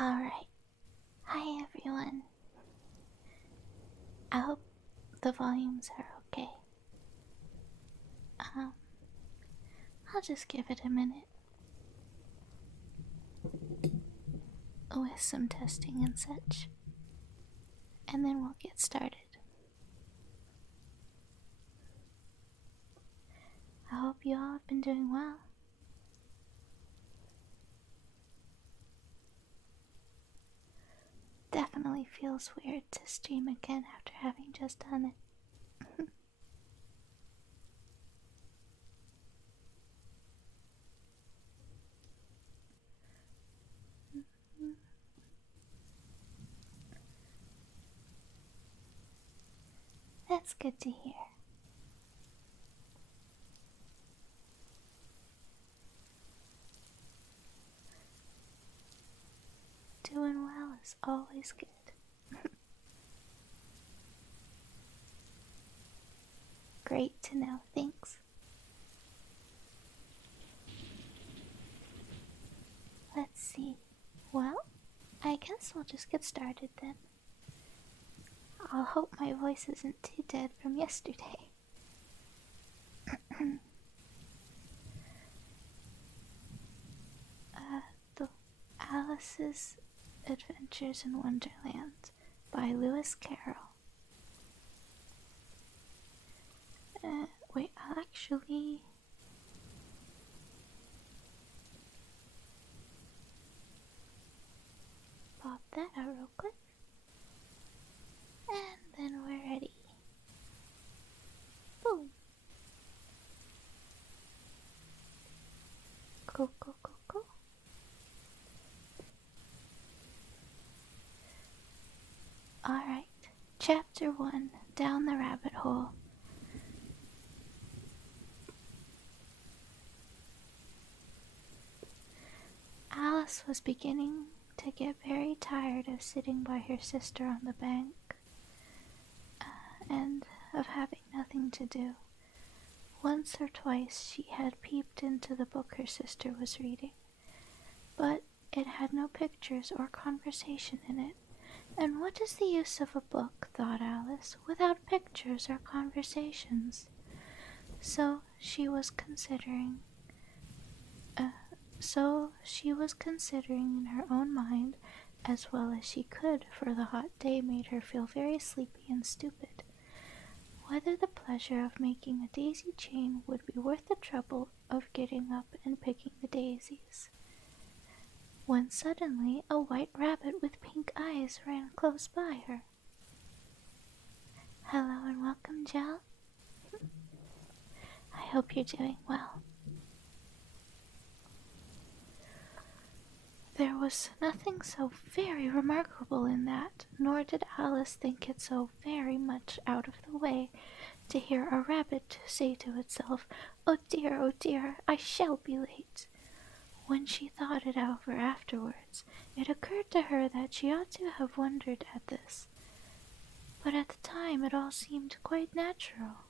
Alright. Hi everyone. I hope the volumes are okay. I'll just give it a minute with some testing and such. And then we'll get started. I hope you all have been doing well. Definitely feels weird to stream again after having just done it. That's good to hear. Doing well is always good. Great to know, thanks. Let's see. Well, I guess we'll just get started then. I'll hope my voice isn't too dead from yesterday. The Alice's Adventures in Wonderland by Lewis Carroll. Wait, I'll actually... pop that out real quick. And then we're ready. Boom. Cool. Alright, Chapter 1, Down the Rabbit Hole. Alice was beginning to get very tired of sitting by her sister on the bank, and of having nothing to do. Once or twice she had peeped into the book her sister was reading, but it had no pictures or conversation in it. And what is the use of a book, thought Alice, without pictures or conversations? So she was considering in her own mind, as well as she could, for the hot day made her feel very sleepy and stupid, whether the pleasure of making a daisy chain would be worth the trouble of getting up and picking the daisies. When suddenly a white rabbit with pink eyes ran close by her. Hello and welcome, Jell. I hope you're doing well. There was nothing so very remarkable in that, nor did Alice think it so very much out of the way to hear a rabbit say to itself, oh dear, I shall be late." When she thought it over afterwards, it occurred to her that she ought to have wondered at this, but at the time it all seemed quite natural.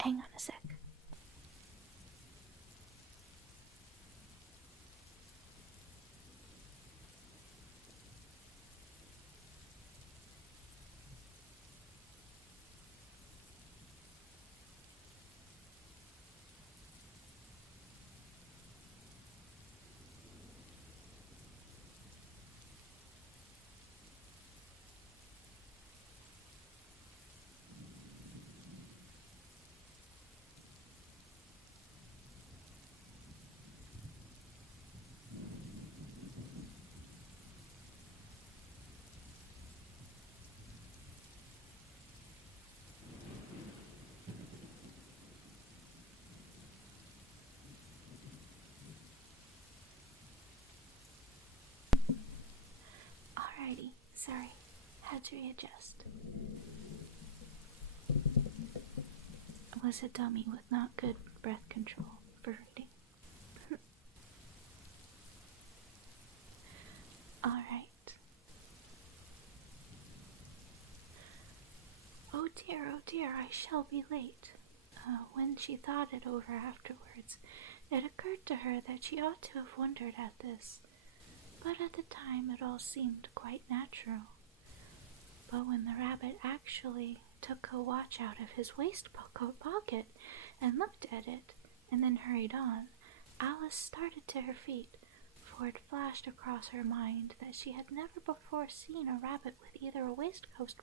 Hang on a sec. Alrighty, sorry, had to readjust. I was a dummy with not good breath control for reading. Alright. Oh dear, I shall be late. When she thought it over afterwards, it occurred to her that she ought to have wondered at this, but at the time it all seemed quite natural. But when the rabbit actually took a watch out of his waistcoat pocket and looked at it, and then hurried on, Alice started to her feet, for it flashed across her mind that she had never before seen a rabbit with either a waistcoat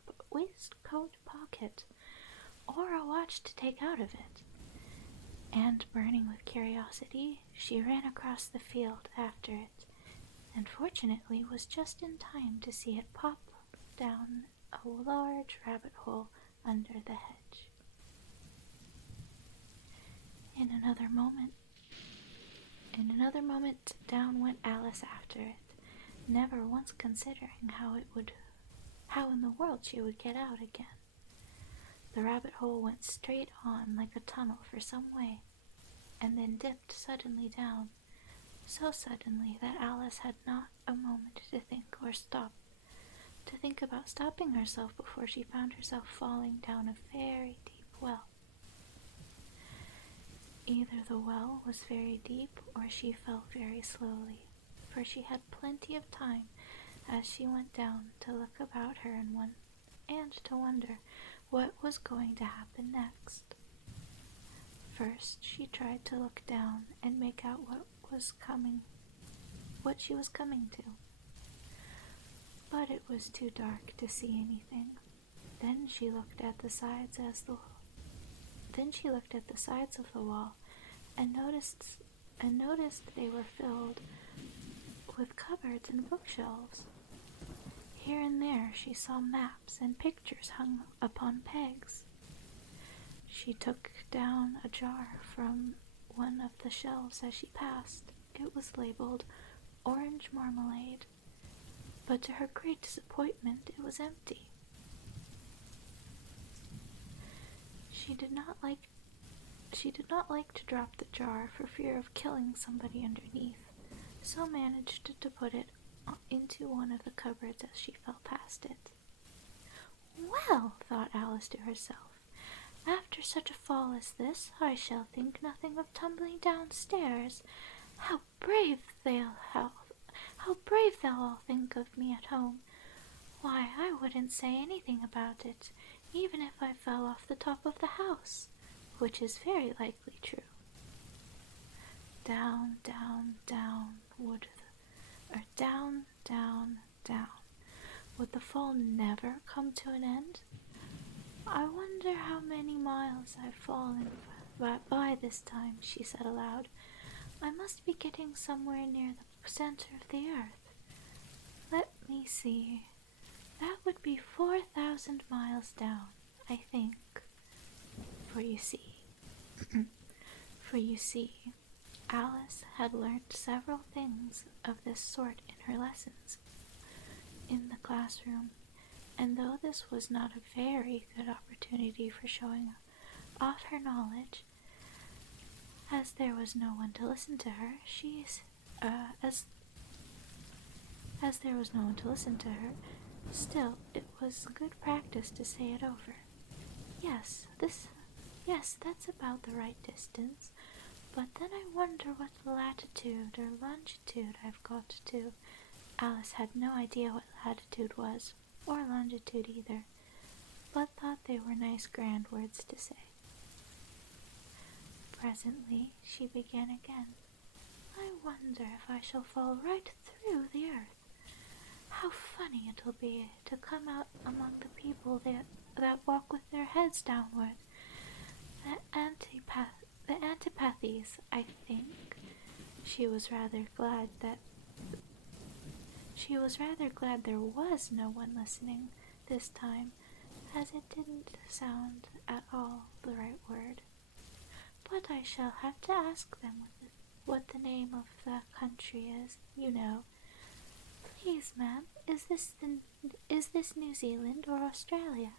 pocket or a watch to take out of it. And, burning with curiosity, she ran across the field after it, and fortunately was just in time to see it pop down a large rabbit hole under the hedge. In another moment, down went Alice after it, never once considering how in the world she would get out again. The rabbit hole went straight on like a tunnel for some way, and then dipped suddenly down, so suddenly that Alice had not a moment to think about stopping herself before she found herself falling down a very deep well. Either the well was very deep or she fell very slowly, for she had plenty of time as she went down to look about her and to wonder what was going to happen next. First, she tried to look down and make out what she was coming to. But it was too dark to see anything. Then she looked at the sides of the wall and noticed they were filled with cupboards and bookshelves. Here and there she saw maps and pictures hung upon pegs. She took down a jar from one of the shelves as she passed. It was labeled orange marmalade, but to her great disappointment it was empty. She did not like to drop the jar for fear of killing somebody underneath, so managed to put it into one of the cupboards as she fell past it. Well, thought Alice to herself, after such a fall as this, I shall think nothing of tumbling downstairs. How brave they'll all think of me at home. Why, I wouldn't say anything about it, even if I fell off the top of the house, which is very likely true. Down, down, down down. Would the fall never come to an end? I wonder how many miles I've fallen by this time, she said aloud. I must be getting somewhere near the center of the earth. Let me see. That would be 4,000 miles down, I think. For you see, Alice had learnt several things of this sort in her lessons in the classroom, and though this was not a very good opportunity for showing off her knowledge, as there was no one to listen to her, still it was good practice to say it over. Yes, that's about the right distance, but then I wonder what latitude or longitude I've got to. Alice had no idea what latitude was, or longitude either, but thought they were nice grand words to say. Presently she began again. I wonder if I shall fall right through the earth. How funny it'll be to come out among the people that walk with their heads downward. The antipathies, I think. She was rather glad there was no one listening this time, as it didn't sound at all the right word. But I shall have to ask them what the name of the country is, you know. Please, ma'am, is this New Zealand or Australia?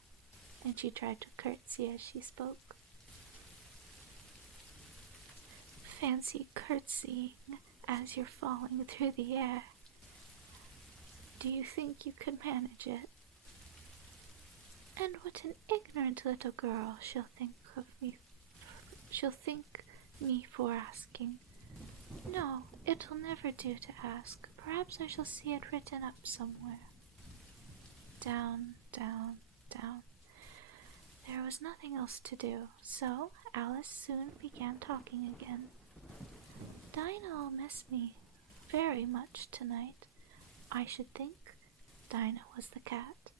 And she tried to curtsy as she spoke. Fancy curtsying as you're falling through the air. Do you think you could manage it? And what an ignorant little girl she'll think me for asking. No, it'll never do to ask. Perhaps I shall see it written up somewhere. Down, down, down. There was nothing else to do, so Alice soon began talking again. Dinah'll miss me very much tonight. I should think Dinah was the cat.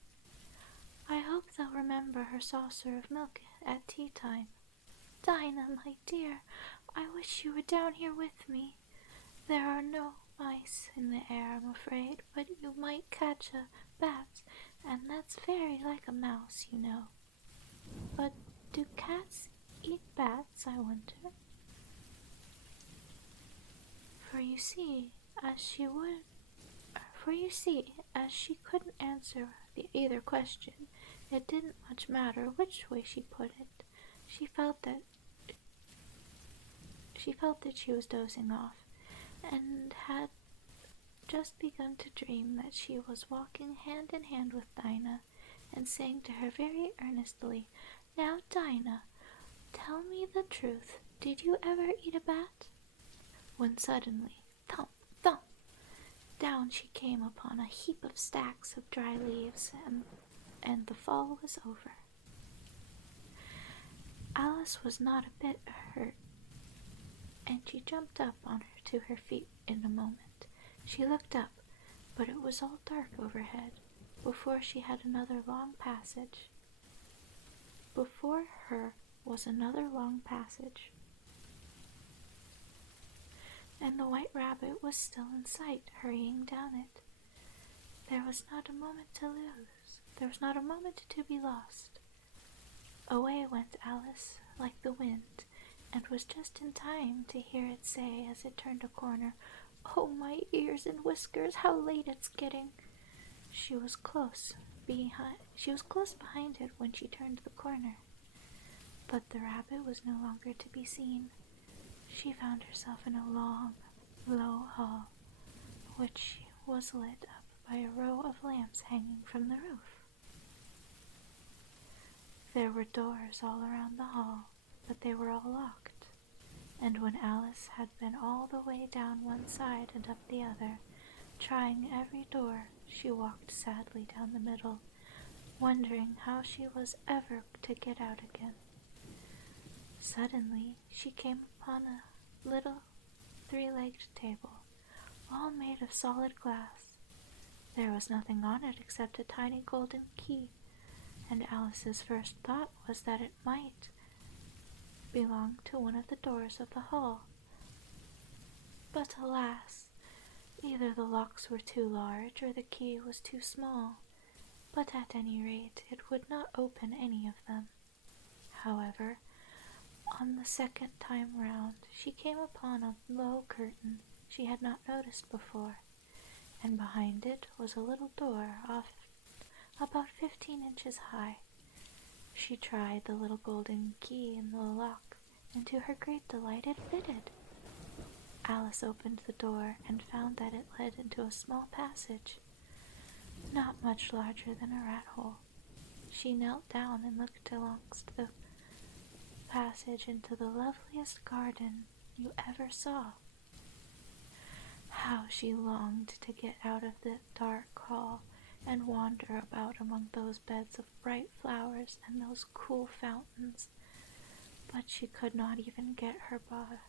I hope they'll remember her saucer of milk at tea time. Dinah, my dear, I wish you were down here with me. There are no mice in the air, I'm afraid, but you might catch a bat, and that's very like a mouse, you know. But do cats eat bats, I wonder? For you see, as she couldn't answer either question, it didn't much matter which way she put it. She felt that she was dozing off, and had just begun to dream that she was walking hand in hand with Dinah, and saying to her very earnestly, "Now, Dinah, tell me the truth. Did you ever eat a bat?" When suddenly, thump, thump, down she came upon a heap of stacks of dry leaves, and the fall was over. Alice was not a bit hurt, and she jumped up on her to her feet in a moment. She looked up, but it was all dark overhead. Before her was another long passage, and the White Rabbit was still in sight, hurrying down it. There was not a moment to lose. There was not a moment to be lost. Away went Alice like the wind, and was just in time to hear it say as it turned a corner, "Oh, my ears and whiskers, how late it's getting!" She was close behind it when she turned the corner. But the rabbit was no longer to be seen. She found herself in a long, low hall, which was lit up by a row of lamps hanging from the roof. There were doors all around the hall, but they were all locked, and when Alice had been all the way down one side and up the other, trying every door, she walked sadly down the middle, wondering how she was ever to get out again. Suddenly she came upon a little three-legged table, all made of solid glass. There was nothing on it except a tiny golden key, and Alice's first thought was that it might belong to one of the doors of the hall. But alas, either the locks were too large or the key was too small, but at any rate it would not open any of them. However, on the second time round she came upon a low curtain she had not noticed before, and behind it was a little door off about 15 inches high. She tried the little golden key in the lock, and to her great delight it fitted. Alice opened the door and found that it led into a small passage, not much larger than a rat hole. She knelt down and looked along the passage into the loveliest garden you ever saw. How she longed to get out of the dark hall and wander about among those beds of bright flowers and those cool fountains, but she could not even get her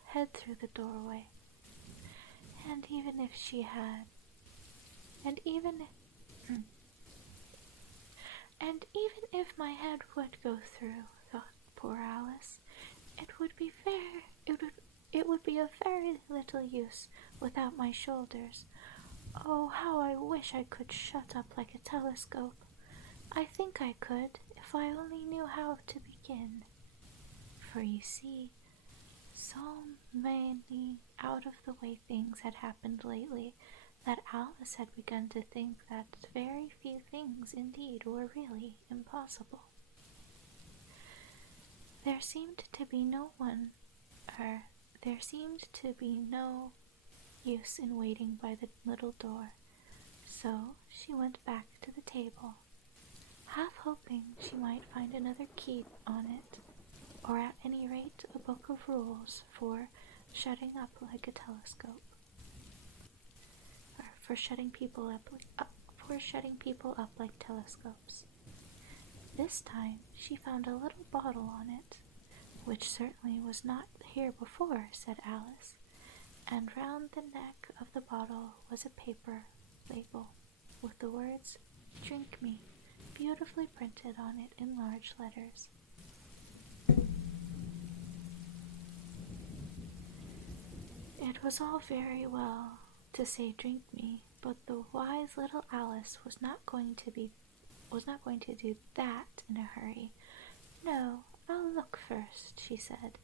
head through the doorway. And even if she had, and even if my head would go through, thought poor Alice, it would be of very little use without my shoulders. Oh, how I wish I could shut up like a telescope. I think I could, if I only knew how to begin. For you see, so many out-of-the-way things had happened lately that Alice had begun to think that very few things indeed were really impossible. There seemed to be no use in waiting by the little door, so she went back to the table, half hoping she might find another key on it, or at any rate a book of rules for shutting up like a telescope. Or for shutting people up like telescopes. This time she found a little bottle on it, which certainly was not here before, said Alice, and round the neck of the bottle was a paper label with the words, "Drink me," beautifully printed on it in large letters. It was all very well to say "drink me," but the wise little Alice was not going to do that in a hurry. "No, I'll look first," she said,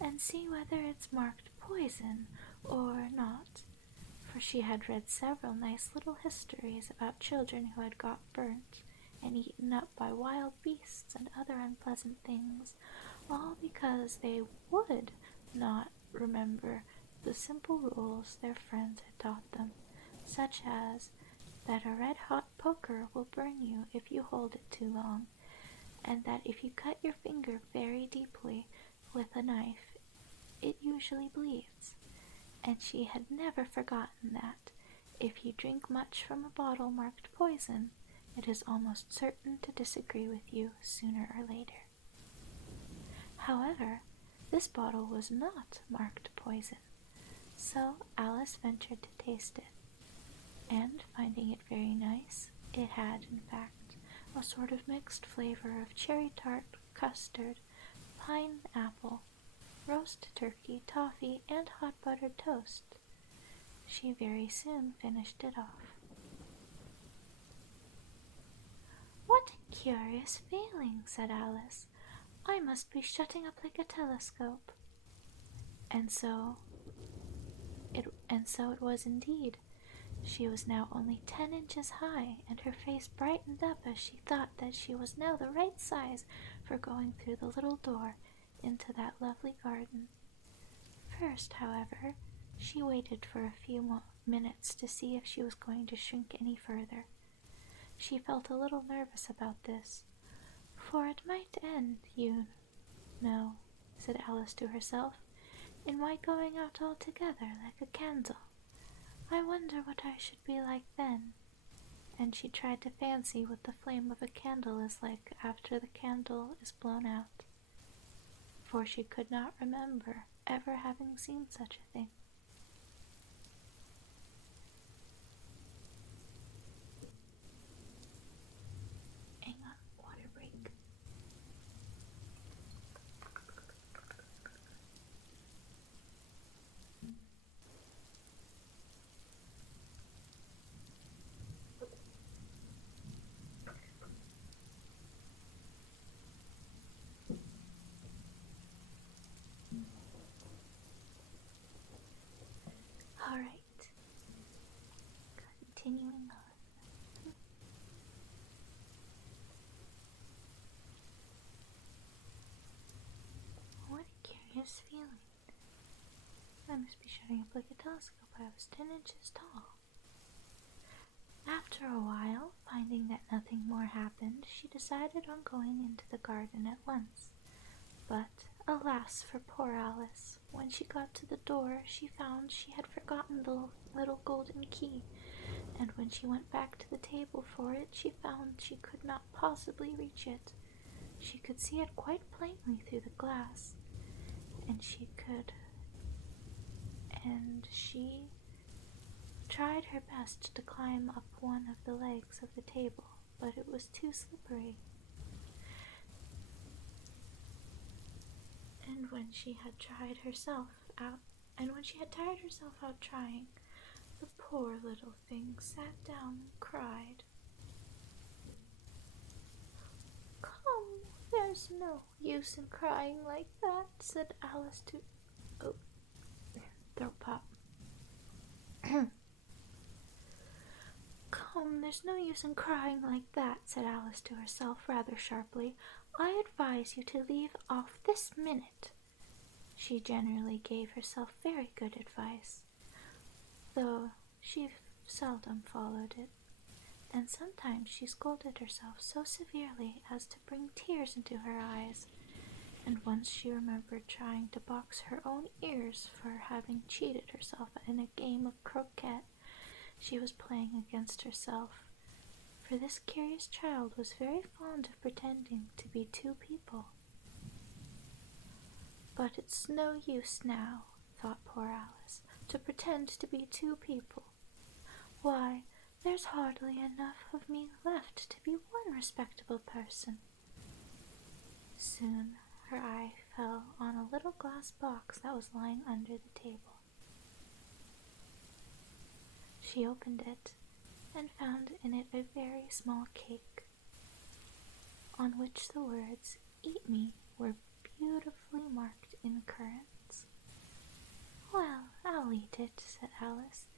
"and see whether it's marked poison or not," for she had read several nice little histories about children who had got burnt and eaten up by wild beasts and other unpleasant things, all because they would not remember the simple rules their friends had taught them, such as that a red-hot poker will burn you if you hold it too long, and that if you cut your finger very deeply with a knife, it usually bleeds. And she had never forgotten that, if you drink much from a bottle marked poison, it is almost certain to disagree with you sooner or later. However, this bottle was not marked poison, so Alice ventured to taste it, and finding it very nice, it had, in fact, a sort of mixed flavor of cherry tart, custard, pineapple, roast turkey, toffee, and hot buttered toast. She very soon finished it off. "What a curious feeling," said Alice. "I must be shutting up like a telescope." And so it was indeed. She was now only 10 inches high, and her face brightened up as she thought that she was now the right size for going through the little door into that lovely garden. First, however, she waited for a few minutes to see if she was going to shrink any further. She felt a little nervous about this, for it might end, you know, said Alice to herself, in my going out altogether like a candle. I wonder what I should be like then. And she tried to fancy what the flame of a candle is like after the candle is blown out, for she could not remember ever having seen such a thing. Hang on, water break. Alright, continuing on. What a curious feeling. I must be shutting up like a telescope. I was 10 inches tall. After a while, finding that nothing more happened, she decided on going into the garden at once. But, alas for poor Alice, when she got to the door, she found she had forgotten the little golden key, and when she went back to the table for it, she found she could not possibly reach it. She could see it quite plainly through the glass, and she tried her best to climb up one of the legs of the table, but it was too slippery. And when she had tired herself out trying, the poor little thing sat down and cried. "Come, there's no use in crying like that," said Alice to... Oh, throat pop. "Come, there's no use in crying like that," said Alice to herself rather sharply. "I advise you to leave off this minute." She generally gave herself very good advice, though she seldom followed it, and sometimes she scolded herself so severely as to bring tears into her eyes, and once she remembered trying to box her own ears for having cheated herself in a game of croquet she was playing against herself, for this curious child was very fond of pretending to be two people. But it's no use now, thought poor Alice, to pretend to be two people. Why, there's hardly enough of me left to be one respectable person. Soon her eye fell on a little glass box that was lying under the table. She opened it and found in it a very small cake, on which the words, "Eat me," were beautifully marked in currants. "Well, I'll eat it," said Alice,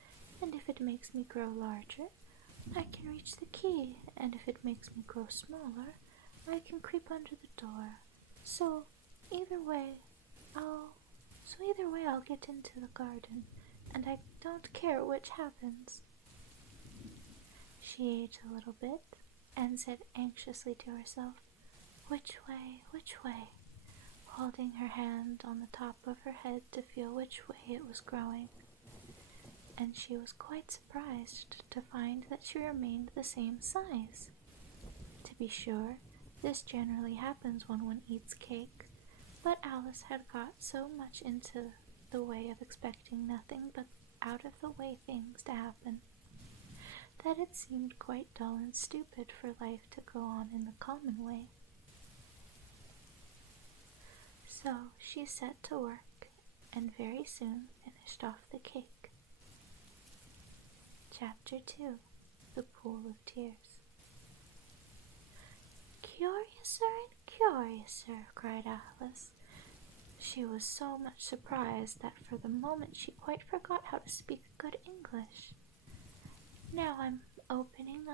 "and if it makes me grow larger, I can reach the key, and if it makes me grow smaller, I can creep under the door. So either way I'll get into the garden, and I don't care which happens." She ate a little bit, and said anxiously to herself, "Which way, which way?" holding her hand on the top of her head to feel which way it was growing. And she was quite surprised to find that she remained the same size. To be sure, this generally happens when one eats cake, but Alice had got so much into the way of expecting nothing but out-of-the-way things to happen, that it seemed quite dull and stupid for life to go on in the common way. So she set to work, and very soon finished off the cake. Chapter 2. The Pool of Tears. "Curiouser and curiouser," cried Alice. She was so much surprised that for the moment she quite forgot how to speak good English. Now I'm opening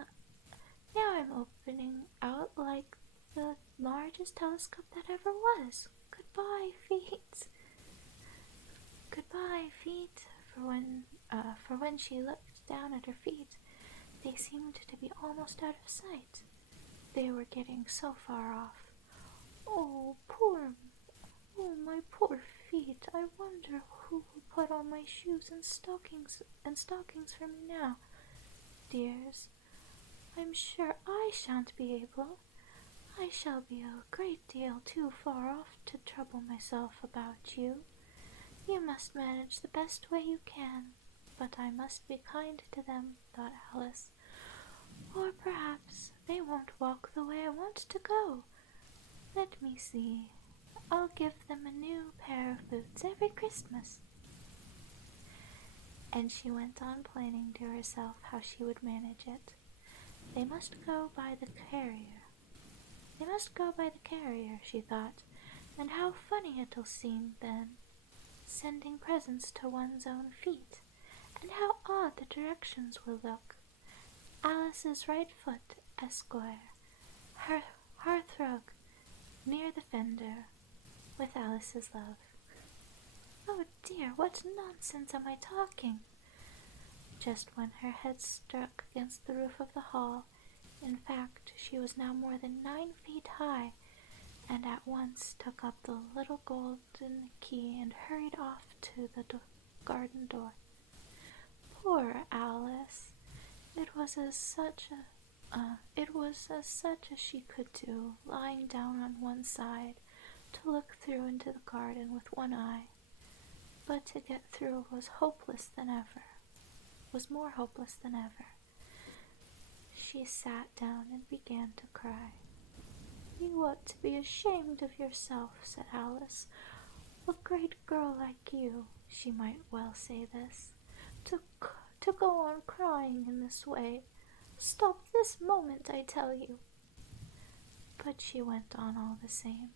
out like the largest telescope that ever was. Goodbye, feet." "Goodbye, feet," for when she looked down at her feet, they seemed to be almost out of sight. They were getting so far off. Oh, my poor feet. I wonder who will put on my shoes and stockings for me now. Dears, I'm sure I shan't be able. I shall be a great deal too far off to trouble myself about you. You must manage the best way you can, but I must be kind to them," thought Alice, "or perhaps they won't walk the way I want to go. Let me see, I'll give them a new pair of boots every Christmas." And she went on planning to herself how she would manage it. They must go by the carrier, she thought, and how funny it'll seem then, sending presents to one's own feet, and how odd the directions will look. Alice's right foot, Esquire, her hearthrug, near the fender, with Alice's love. Oh dear, what nonsense am I talking? Just when her head struck against the roof of the hall, in fact, she was now more than 9 feet high, and at once took up the little golden key and hurried off to the garden door. Poor Alice! It was as such as she could do, lying down on one side to look through into the garden with one eye. But to get through was more hopeless than ever. She sat down and began to cry. "You ought to be ashamed of yourself," said Alice. "A great girl like you," she might well say this, to go on crying in this way. Stop this moment, I tell you." But she went on all the same,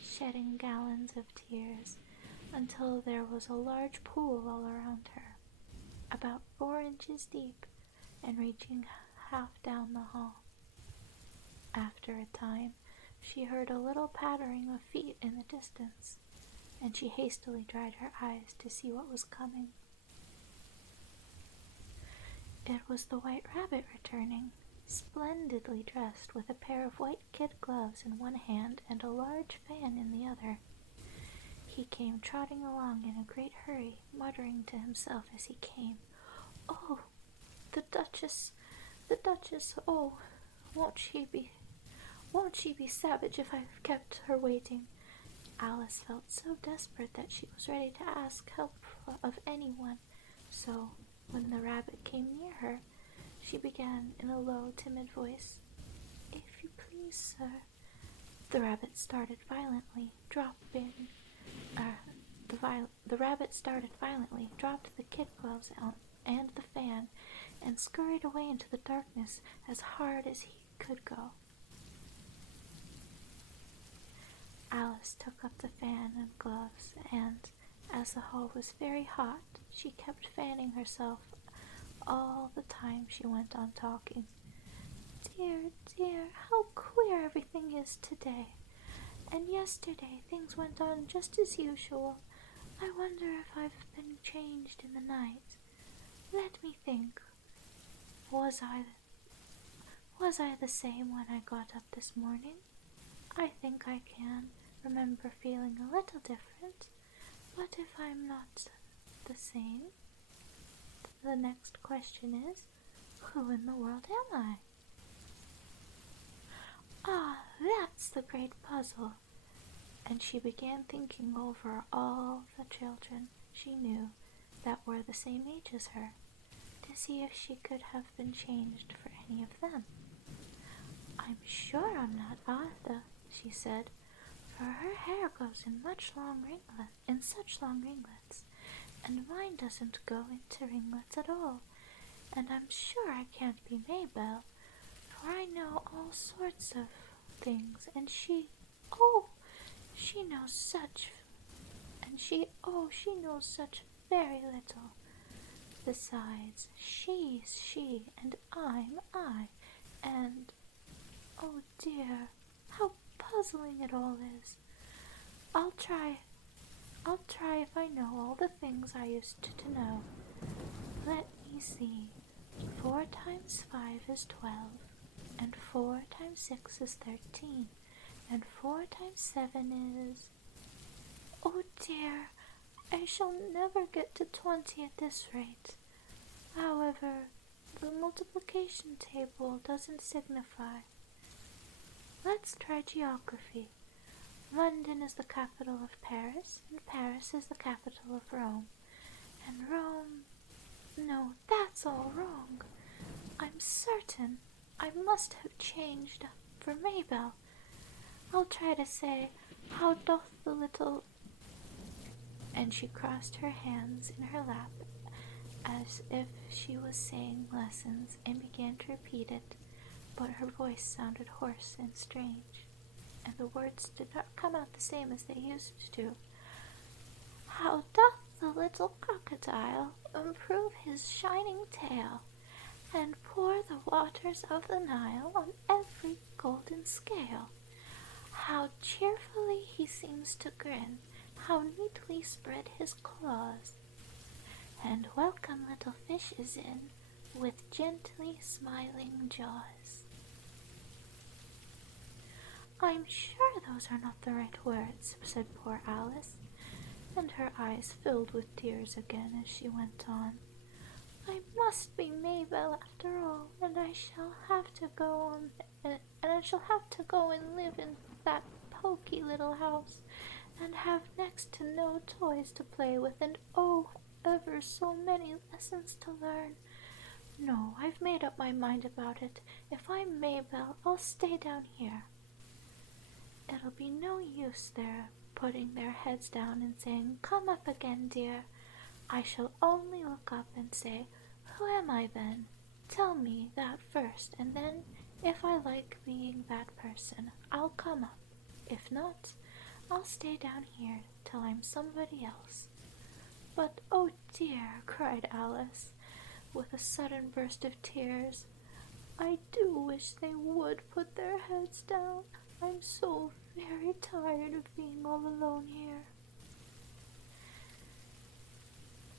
shedding gallons of tears, until there was a large pool all around her, about 4 inches deep, and reaching half down the hall. After a time, she heard a little pattering of feet in the distance, and she hastily dried her eyes to see what was coming. It was the White Rabbit returning, splendidly dressed with a pair of white kid gloves in one hand and a large fan in the other. He came trotting along in a great hurry, muttering to himself as he came, "Oh, the Duchess, oh, won't she be savage if I've kept her waiting?" Alice felt so desperate that she was ready to ask help of anyone, so when the rabbit came near her, she began in a low, timid voice, "If you please, sir." The rabbit started violently, dropped the kid gloves out and the fan, and scurried away into the darkness as hard as he could go. Alice took up the fan and gloves, and, as the hall was very hot, she kept fanning herself all the time she went on talking. "Dear, dear, how queer everything is today. And yesterday things went on just as usual. I wonder if I've been changed in the night. Let me think. Was I the same when I got up this morning? I think I can remember feeling a little different. What if I'm not the same? The next question is, who in the world am I?" "Ah, that's the great puzzle." And she began thinking over all the children she knew that were the same age as her, to see if she could have been changed for any of them. "I'm sure I'm not Arthur," she said, "for her hair goes in such long ringlets, and mine doesn't go into ringlets at all. And I'm sure I can't be Maybelle, for I know all sorts of things, and she knows such very little. Besides, she's she, and I'm I, and, oh dear, how puzzling it all is. I'll try if I know all the things I used to know. Let me see. 4 times 5 is 12, and 4 times 6 is 13, and 4 times 7 is... Oh dear, I shall never get to 20 at this rate. However, the multiplication table doesn't signify. Let's try geography. London is the capital of Paris, and Paris is the capital of Rome. And Rome... No, that's all wrong. I'm certain I must have changed for Maybelle. I'll try to say, how doth the little... And she crossed her hands in her lap as if she was saying lessons and began to repeat it, but her voice sounded hoarse and strange, and the words did not come out the same as they used to. How doth the little crocodile improve his shining tail, and pour the waters of the Nile on every golden scale? How cheerfully he seems to grin, how neatly spread his claws, and welcome little fishes in with gently smiling jaws. I'm sure those are not the right words, said poor Alice, and her eyes filled with tears again as she went on. I must be Maybelle after all, and I shall have to go and live in that poky little house, and have next to no toys to play with, and oh, ever so many lessons to learn. No, I've made up my mind about it. If I'm Maybelle, I'll stay down here. It'll be no use their putting their heads down and saying, come up again, dear. I shall only look up and say, who am I then? Tell me that first, and then, if I like being that person, I'll come up. If not, I'll stay down here till I'm somebody else. But, oh dear, cried Alice, with a sudden burst of tears, I do wish they would put their heads down. I'm so very tired of being all alone here.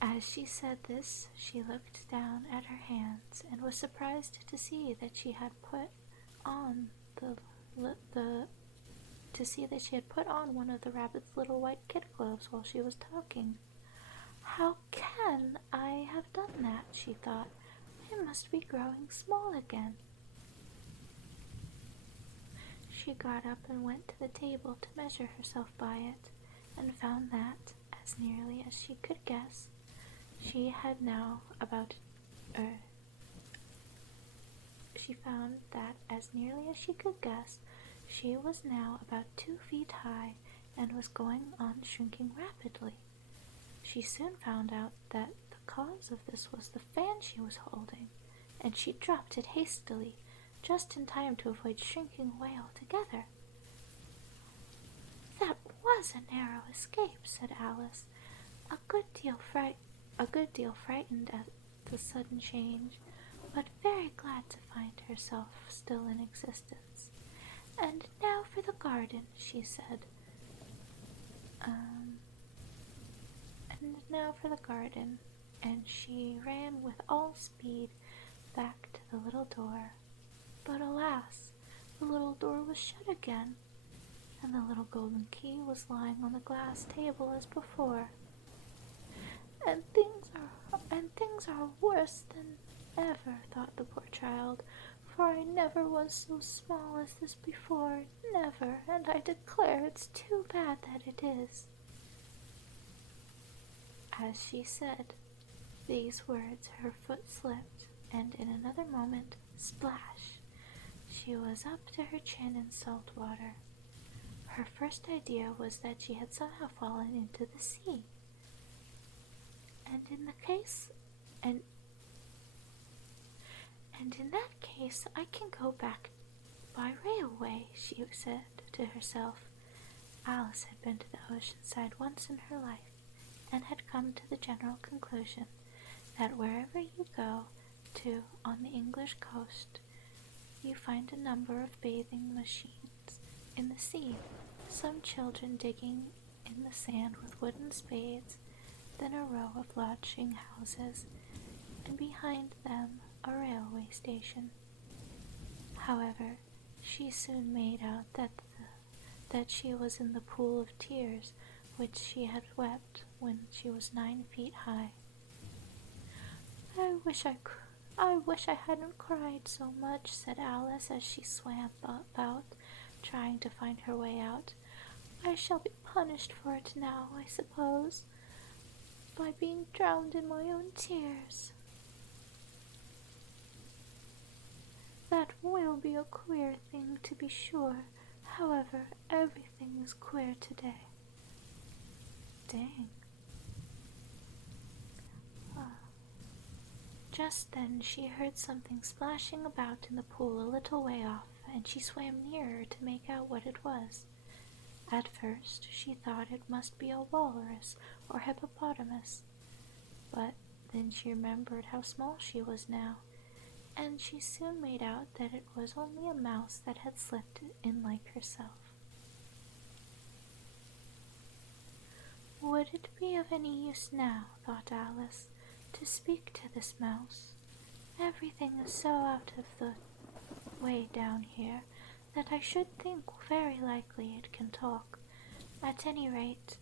As she said this, she looked down at her hands and was surprised to see that she had put on one of the rabbit's little white kid gloves while she was talking. How can I have done that? She thought. I must be growing small again. She got up and went to the table to measure herself by it, and found that, as nearly as she could guess, she had now about she found that as nearly as she could guess, she was now about 2 feet high and was going on shrinking rapidly. She soon found out that the cause of this was the fan she was holding, and she dropped it hastily, just in time to avoid shrinking away altogether. That was a narrow escape, said Alice, a good deal frightened at the sudden change, but very glad to find herself still in existence. And now for the garden, she said. And she ran with all speed back to the little door. But alas, the little door was shut again, and the little golden key was lying on the glass table as before. And things are worse than ever, thought the poor child, for I never was so small as this before, never, and I declare it's too bad that it is. As she said these words, her foot slipped, and in another moment, splash, she was up to her chin in salt water. Her first idea was that she had somehow fallen into the sea. And in that case, I can go back by railway, she said to herself. Alice had been to the ocean side once in her life, and had come to the general conclusion that wherever you go to on the English coast, you find a number of bathing machines in the sea, some children digging in the sand with wooden spades, then a row of lodging houses, and behind them a railway station. However, she soon made out that she was in the pool of tears which she had wept when she was 9 feet high. I wish I hadn't cried so much, said Alice as she swam about, trying to find her way out. I shall be punished for it now, I suppose, by being drowned in my own tears. That will be a queer thing, to be sure. However, everything is queer today. Dang. Just then she heard something splashing about in the pool a little way off, and she swam nearer to make out what it was. At first she thought it must be a walrus or hippopotamus, but then she remembered how small she was now, and she soon made out that it was only a mouse that had slipped in like herself. Would it be of any use now, thought Alice, to speak to this mouse? Everything is so out of the way down here that I should think very likely it can talk. At any rate,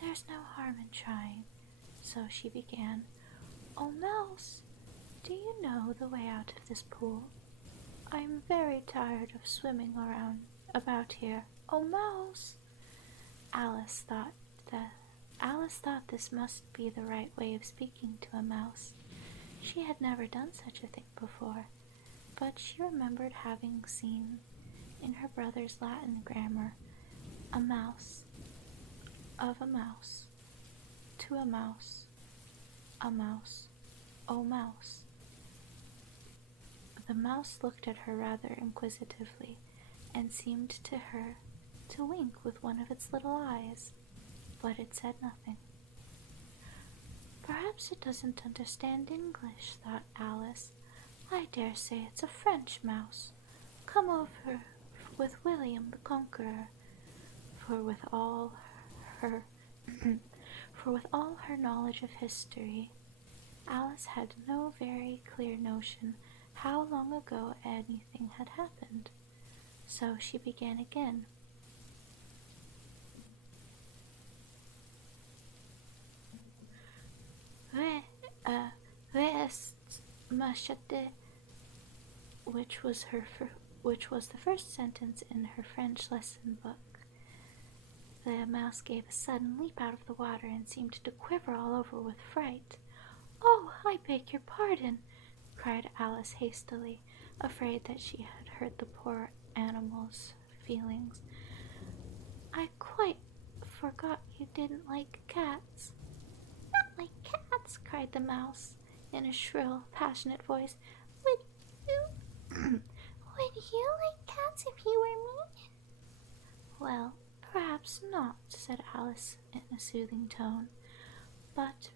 there's no harm in trying. So she began, "Oh, mouse, do you know the way out of this pool? I'm very tired of swimming about here. Oh, mouse!" Alice thought this must be the right way of speaking to a mouse. She had never done such a thing before, but she remembered having seen in her brother's Latin grammar a mouse, of a mouse, to a mouse, oh mouse. The mouse looked at her rather inquisitively, and seemed to her to wink with one of its little eyes, but it said nothing. Perhaps it doesn't understand English, thought Alice. I dare say it's a French mouse, come over with William the Conqueror, for with all her for with all her knowledge of history, Alice had no very clear notion how long ago anything had happened. So she began again. West machete, which was the first sentence in her French lesson book. The mouse gave a sudden leap out of the water and seemed to quiver all over with fright. "Oh, I beg your pardon," cried Alice hastily, afraid that she had hurt the poor animal's feelings. "I quite forgot you didn't like cats." "Not like cats," cried the mouse in a shrill, passionate voice. "Would you would you like cats if you were me?" "Well, perhaps not," said Alice in a soothing tone, "but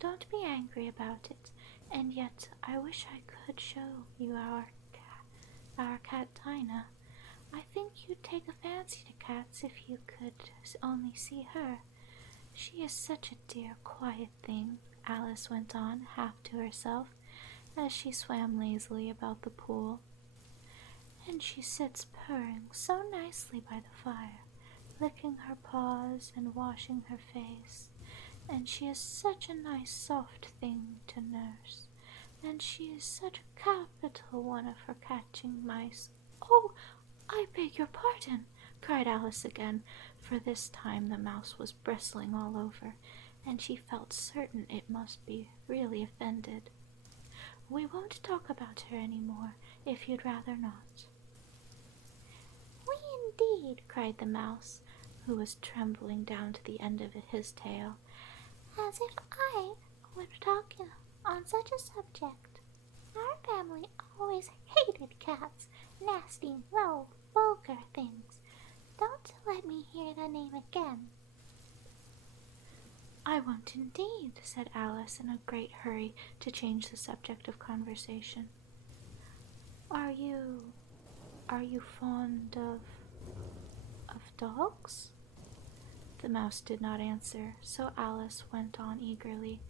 don't be angry about it. And yet I wish I could show you our cat Dinah. I think you'd take a fancy to cats if you could only see her. She is such a dear, quiet thing," Alice went on, half to herself, as she swam lazily about the pool. "And she sits purring so nicely by the fire, licking her paws and washing her face. And she is such a nice soft thing to nurse. And she is such a capital one for catching mice." "Oh, I beg your pardon," cried Alice again, for this time the mouse was bristling all over, and she felt certain it must be really offended. "We won't talk about her any more, if you'd rather not." "We indeed," cried the mouse, who was trembling down to the end of his tail. "As if I would talk on such a subject. Our family always hated cats, nasty, low, vulgar things. Don't let me hear the name again." "I won't indeed," said Alice in a great hurry to change the subject of conversation. Are you fond of dogs?" The mouse did not answer, so Alice went on eagerly.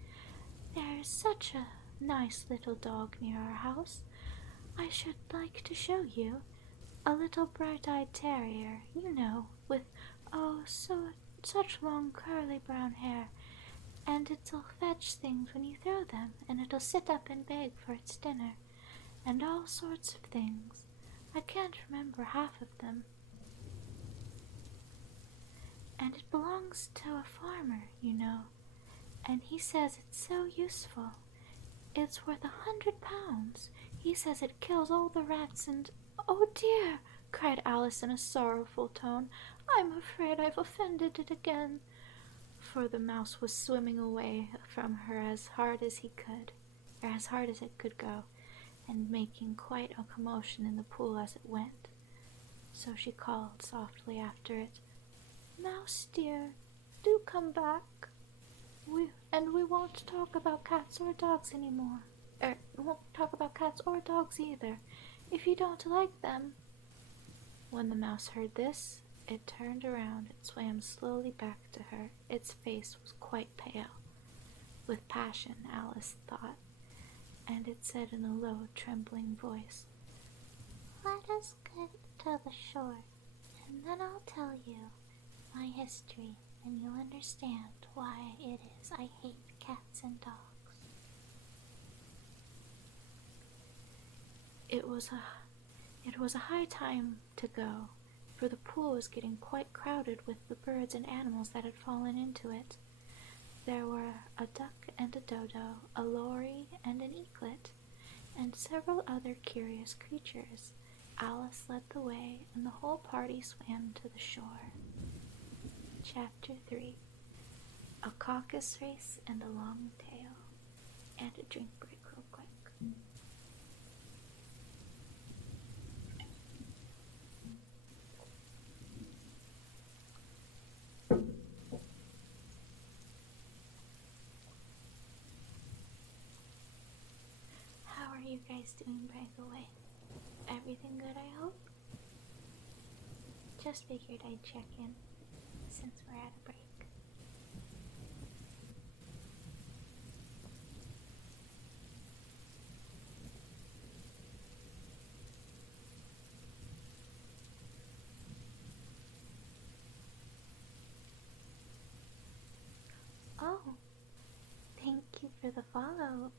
"There's such a nice little dog near our house. I should like to show you. A little bright-eyed terrier, you know, with, oh, such long curly brown hair, and it'll fetch things when you throw them, and it'll sit up and beg for its dinner, and all sorts of things. I can't remember half of them. And it belongs to a farmer, you know, and he says it's so useful. It's worth £100. He says it kills all the rats and—" "Oh dear!" cried Alice in a sorrowful tone. "I'm afraid I've offended it again." For the mouse was swimming away from her as hard as it could go, and making quite a commotion in the pool as it went. So she called softly after it, "Mouse dear, do come back. We won't talk about cats or dogs any more. Won't talk about cats or dogs either, if you don't like them." When the mouse heard this, it turned around and swam slowly back to her. Its face was quite pale, with passion, Alice thought, and it said in a low, trembling voice, "Let us get to the shore, and then I'll tell you my history, and you'll understand why it is I hate cats and dogs." It was a high time to go, for the pool was getting quite crowded with the birds and animals that had fallen into it. There were a duck and a dodo, a lory and an eaglet, and several other curious creatures. Alice led the way, and the whole party swam to the shore. Chapter 3. A caucus race and a long tail. And a drink break real quick. How are you guys doing, by the way? Everything good, I hope? Just figured I'd check in, since we're at a break. Oh, thank you for the follow.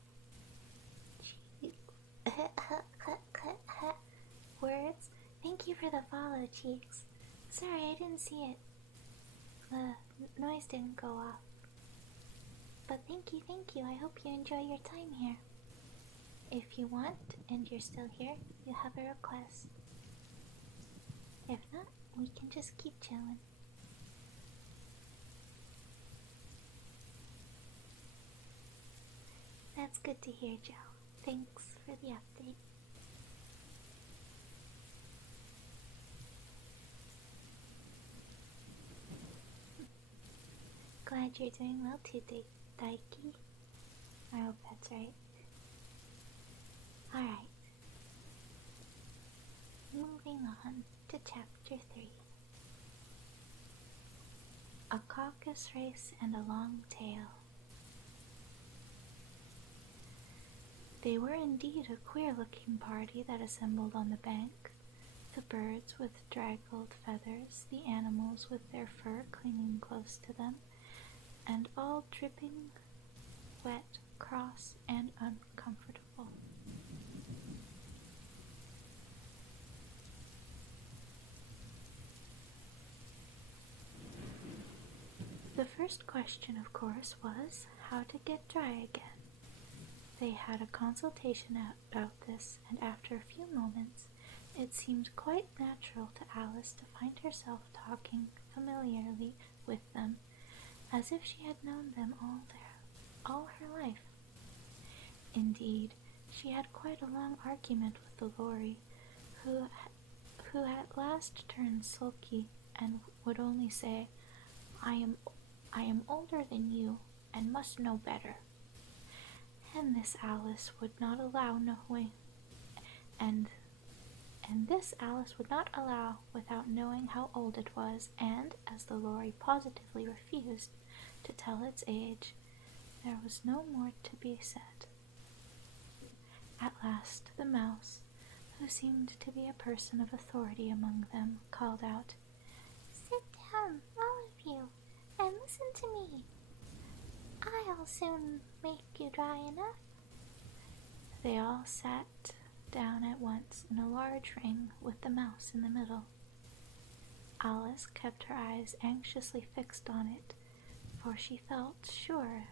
Words? Thank you for the follow, Cheeks. Sorry, I didn't see it. The noise didn't go off. But thank you. I hope you enjoy your time here. If you want, and you're still here, you have a request. If not, we can just keep chilling. That's good to hear, Joe. Thanks for the update. Glad you're doing well today, Daiki. I hope that's right. Alright. Moving on to chapter 3. A caucus race and a long tail. They were indeed a queer-looking party that assembled on the bank. The birds with draggled feathers, the animals with their fur clinging close to them, and all dripping, wet, cross, and uncomfortable. The first question, of course, was how to get dry again. They had a consultation about this, and after a few moments, it seemed quite natural to Alice to find herself talking familiarly with them, as if she had known them all her life. Indeed, she had quite a long argument with the Lorry, who at last turned sulky and would only say, I am older than you, and must know better. And this Alice would not allow this Alice would not allow without knowing how old it was, and, as the Lorry positively refused to tell its age, there was no more to be said. At last the mouse, who seemed to be a person of authority among them, called out, Sit down, all of you, and listen to me. I'll soon make you dry enough. They all sat down at once in a large ring with the mouse in the middle. Alice kept her eyes anxiously fixed on it, for she felt sure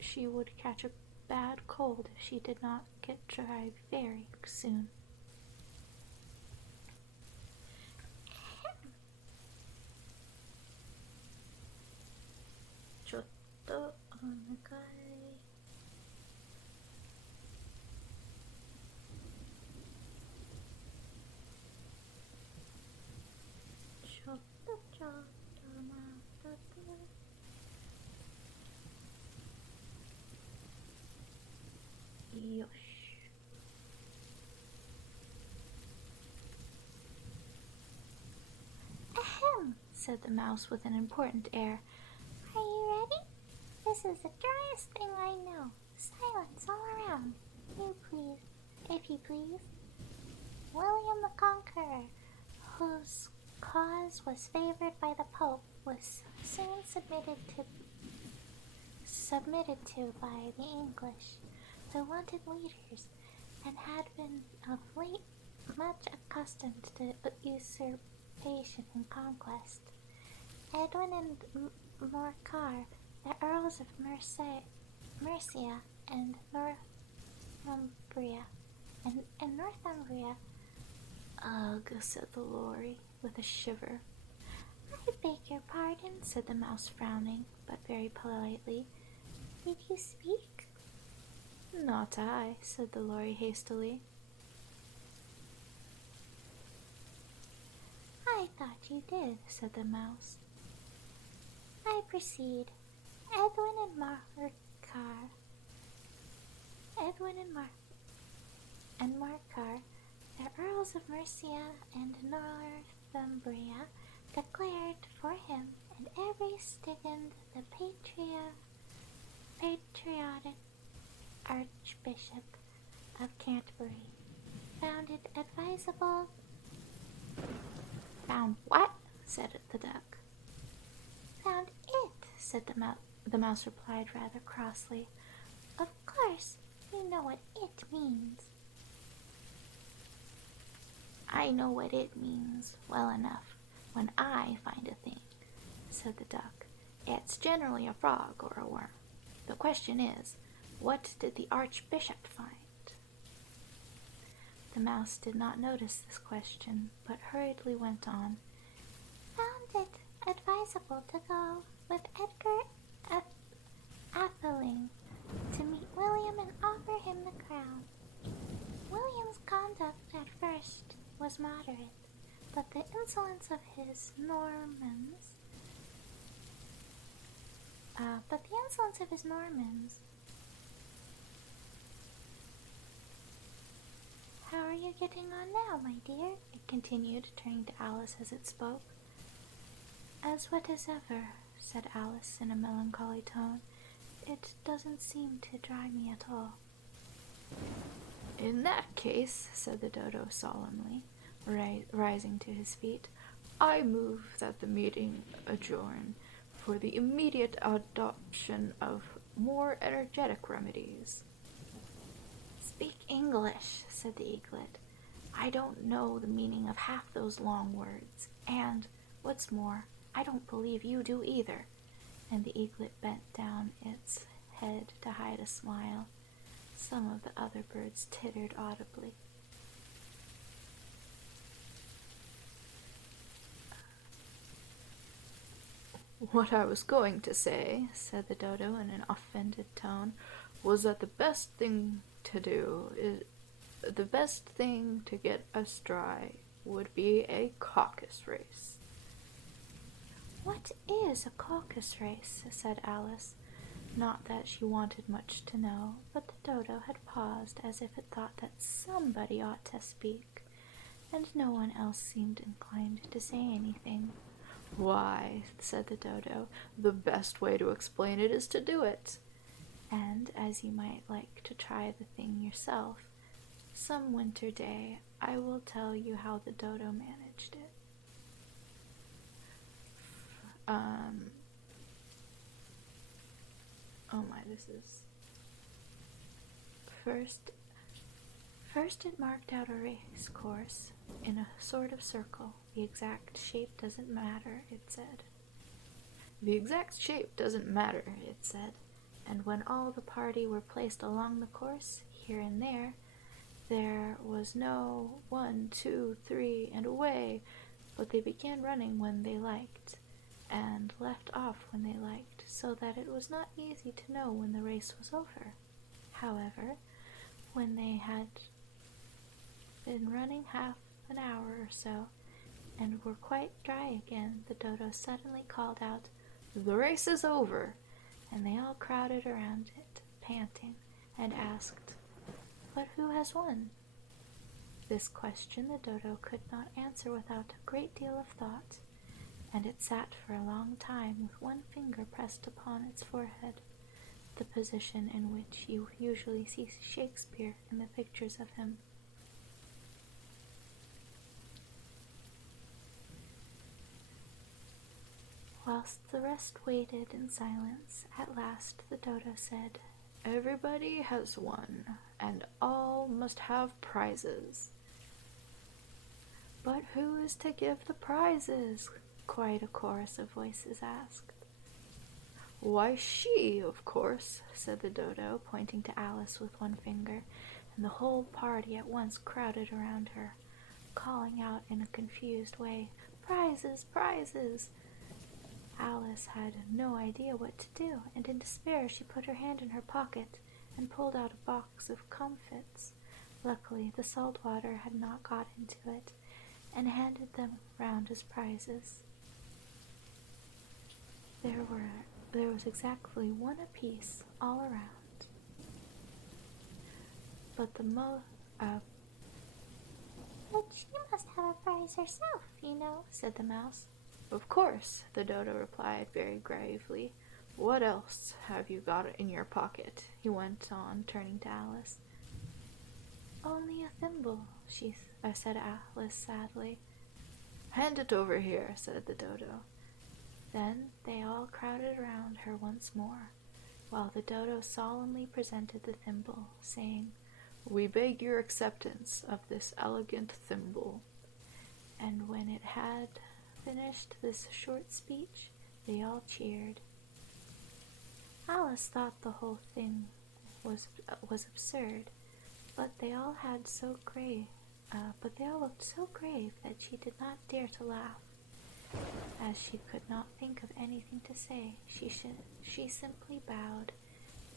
she would catch a bad cold if she did not get dry very soon. Chotto onegai. Chotto matata. Yosh. Ahem, said the mouse with an important air. Are you ready? This is the driest thing I know. Silence all around. If you please. William the Conqueror, whose cause was favored by the Pope, was soon submitted to by the English, who wanted leaders, and had been of late much accustomed to usurpation and conquest. Edwin and Morcar, the Earls of Mercia and Northumbria, Ugh, said the Lorry, with a shiver. I beg your pardon, said the mouse, frowning, but very politely. Did you speak? Not I, said the Lorry hastily. I thought you did, said the mouse. I proceed. Edwin and Morcar, the Earls of Mercia and Northumbria, declared for him, and every stiggand the patriotic Archbishop of Canterbury found it advisable Found what? Said the duck. Found it, said the mouse replied rather crossly. Of course, you know what it means. I know what it means well enough when I find a thing, said the duck. It's generally a frog or a worm. The question is, what did the archbishop find? The mouse did not notice this question, but hurriedly went on. Found it advisable to go with Edgar Atheling to meet William and offer him the crown. William's conduct at first was moderate, but the insolence of his Normans How are you getting on now, my dear? It continued, turning to Alice as it spoke. As wet as ever, said Alice in a melancholy tone. It doesn't seem to dry me at all. In that case, said the dodo solemnly, rising to his feet, I move that the meeting adjourn for the immediate adoption of more energetic remedies. Speak English, said the eaglet. I don't know the meaning of half those long words, and, what's more, I don't believe you do either. And the eaglet bent down its head to hide a smile. Some of the other birds tittered audibly. What I was going to say, said the dodo in an offended tone, was that the best thing to get us dry would be a caucus race. What is a caucus race? Said Alice. Not that she wanted much to know, but the dodo had paused as if it thought that somebody ought to speak, and no one else seemed inclined to say anything. Why, said the dodo, the best way to explain it is to do it. And as you might like to try the thing yourself, some winter day I will tell you how the dodo managed it. Oh my, this is... First it marked out a race course in a sort of circle. The exact shape doesn't matter, it said. The exact shape doesn't matter, it said, and when all the party were placed along the course, here and there was no 1, 2, 3, and away, but they began running when they liked, and left off when they liked, so that it was not easy to know when the race was over. However, when they had been running half an hour or so, and were quite dry again, the dodo suddenly called out, "The race is over!" and they all crowded around it, panting, and asked, "But who has won?" This question the dodo could not answer without a great deal of thought, and it sat for a long time with one finger pressed upon its forehead, the position in which you usually see Shakespeare in the pictures of him. Whilst the rest waited in silence, at last the dodo said, "Everybody has won, and all must have prizes." "But who is to give the prizes?" quite a chorus of voices asked. "Why, she, of course," said the dodo, pointing to Alice with one finger, and the whole party at once crowded around her, calling out in a confused way, "Prizes, prizes!" Alice had no idea what to do, and in despair she put her hand in her pocket and pulled out a box of comfits. Luckily, the salt water had not got into it, and handed them round as prizes. There was exactly one apiece all around. But But she must have a prize herself, you know, said the mouse. "Of course," the dodo replied very gravely. "What else have you got in your pocket?" he went on, turning to Alice. "Only a thimble," said Alice sadly. "Hand it over here," said the dodo. Then they all crowded around her once more, while the dodo solemnly presented the thimble, saying, "We beg your acceptance of this elegant thimble." And when it had finished this short speech, they all cheered. Alice thought the whole thing was absurd, but they all looked so grave that she did not dare to laugh. As she could not think of anything to say, she simply bowed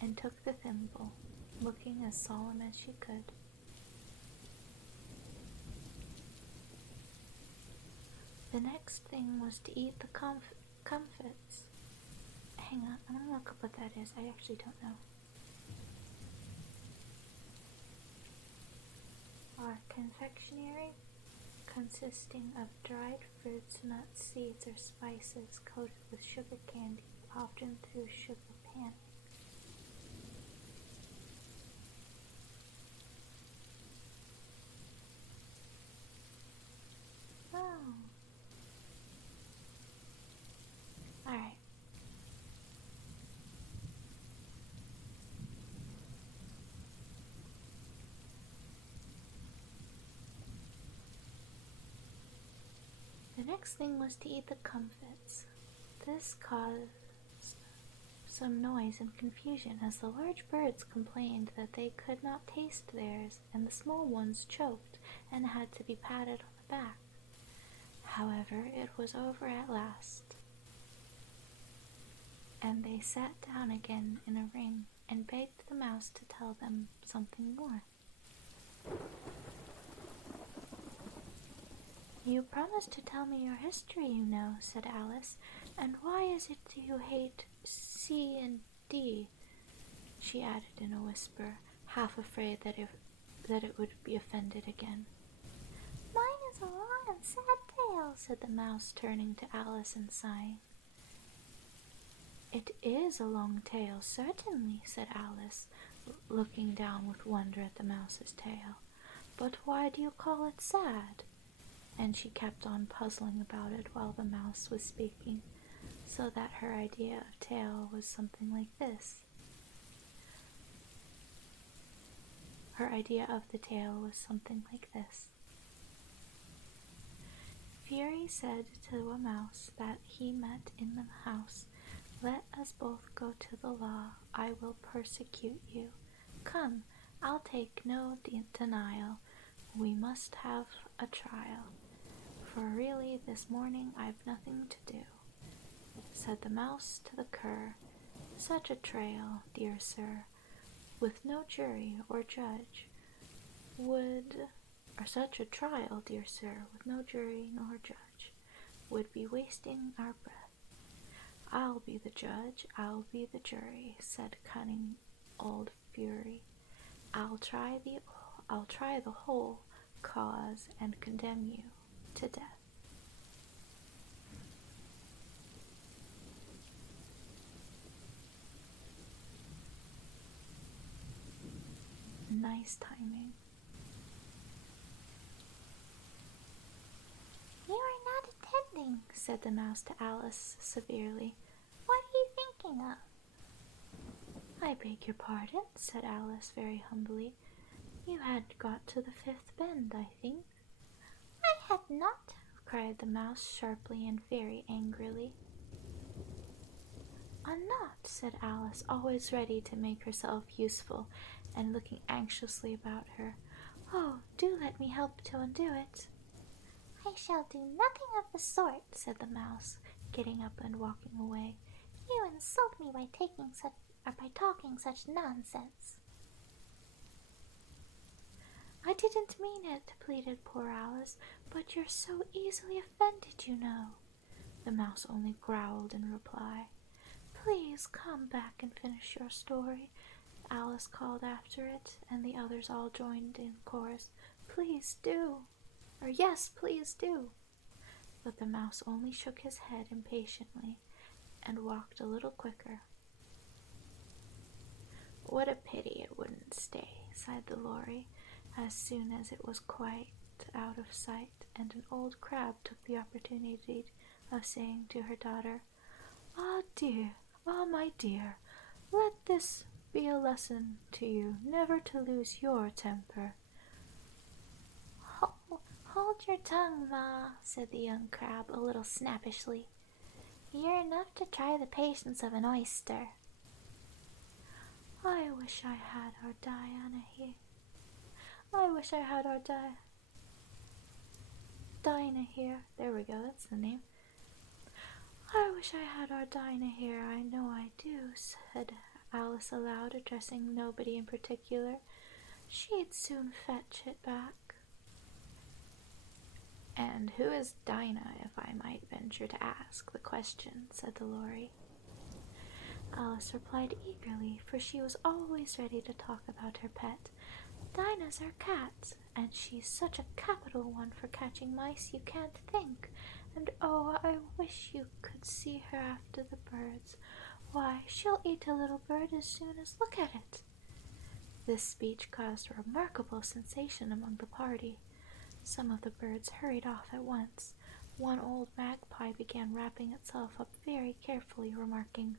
and took the thimble, looking as solemn as she could. The next thing was to eat the comfits. Hang on, I'm gonna look up what that is. I actually don't know. Are confectionery, consisting of dried fruits, nuts, seeds, or spices coated with sugar candy, often through sugar pan. Oh. Alright. The next thing was to eat the comfits. This caused some noise and confusion, as the large birds complained that they could not taste theirs, and the small ones choked and had to be patted on the back. However, it was over at last, and they sat down again in a ring and begged the mouse to tell them something more. "You promised to tell me your history, you know," said Alice. "And why is it you hate C and D?" she added in a whisper, half afraid that it would be offended again. "Mine is a long and sad tale," said the mouse, turning to Alice and sighing. "It is a long tale, certainly," said Alice, looking down with wonder at the mouse's tail. "But why do you call it sad?" And she kept on puzzling about it while the mouse was speaking, so that her idea of tale was something like this. Her idea of the tale was something like this. Fury said to a mouse that he met in the house, "Let us both go to the law. I will persecute you. Come, I'll take no denial. We must have a trial. For really this morning I've nothing to do." Said the mouse to the cur, "Such a trial, dear sir, with no jury or judge, would be wasting our breath." "I'll be the judge, I'll be the jury," said cunning old Fury. I'll try the whole cause and condemn you to death." Nice timing. "You are not attending," said the mouse to Alice severely. "What are you thinking of?" "I beg your pardon," said Alice very humbly. "You had got to the fifth bend, I think." "I had not," cried the mouse sharply and very angrily. "I'm not," said Alice, always ready to make herself useful and looking anxiously about her. "Oh, do let me help to undo it." "I shall do nothing of the sort," said the mouse, getting up and walking away. "You insult me by talking such nonsense." "I didn't mean it," pleaded poor Alice, "but you're so easily offended, you know." The mouse only growled in reply. "Please come back and finish your story," Alice called after it, and the others all joined in chorus. "Please do," or "Yes, please do." But the mouse only shook his head impatiently and walked a little quicker. "What a pity it wouldn't stay," sighed the lorry, as soon as it was quite out of sight. and an old crab took the opportunity of saying to her daughter, "Ah, dear, ah, my dear, let this be a lesson to you never to lose your temper." "Hold your tongue, Ma," said the young crab a little snappishly. "You're enough to try the patience of an oyster." I wish I had our Diana here. I wish I had our Dinah here. There we go, that's the name. I wish I had our Dinah here, I know I do, said Alice aloud, addressing nobody in particular. She'd soon fetch it back. "And who is Dinah, if I might venture to ask the question?" said the Lory. Alice replied eagerly, for she was always ready to talk about her pet. "Dinah's our cat, and she's such a capital one for catching mice you can't think. And oh, I wish you could see her after the birds. Why, she'll eat a little bird as soon as look at it." This speech caused a remarkable sensation among the party. Some of the birds hurried off at once. One old magpie began wrapping itself up very carefully, remarking,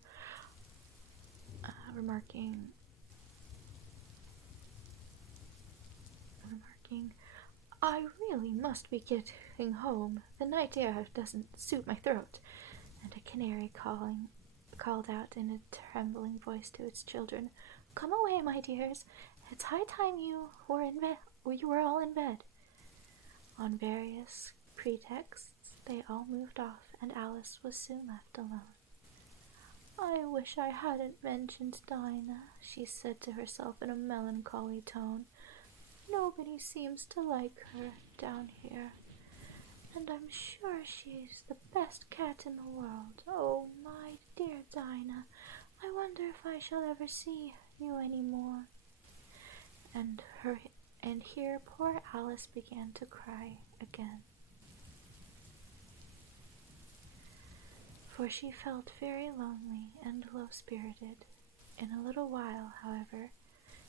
"I really must be getting home. The night air doesn't suit my throat." And a canary called out in a trembling voice to its children, "Come away, my dears. It's high time you were all in bed." On various pretexts, they all moved off, and Alice was soon left alone. "I wish I hadn't mentioned Dinah," she said to herself in a melancholy tone. "Nobody seems to like her down here, and I'm sure she's the best cat in the world. Oh, my dear Dinah, I wonder if I shall ever see you any more." And here poor Alice began to cry again, for she felt very lonely and low-spirited. In a little while, however,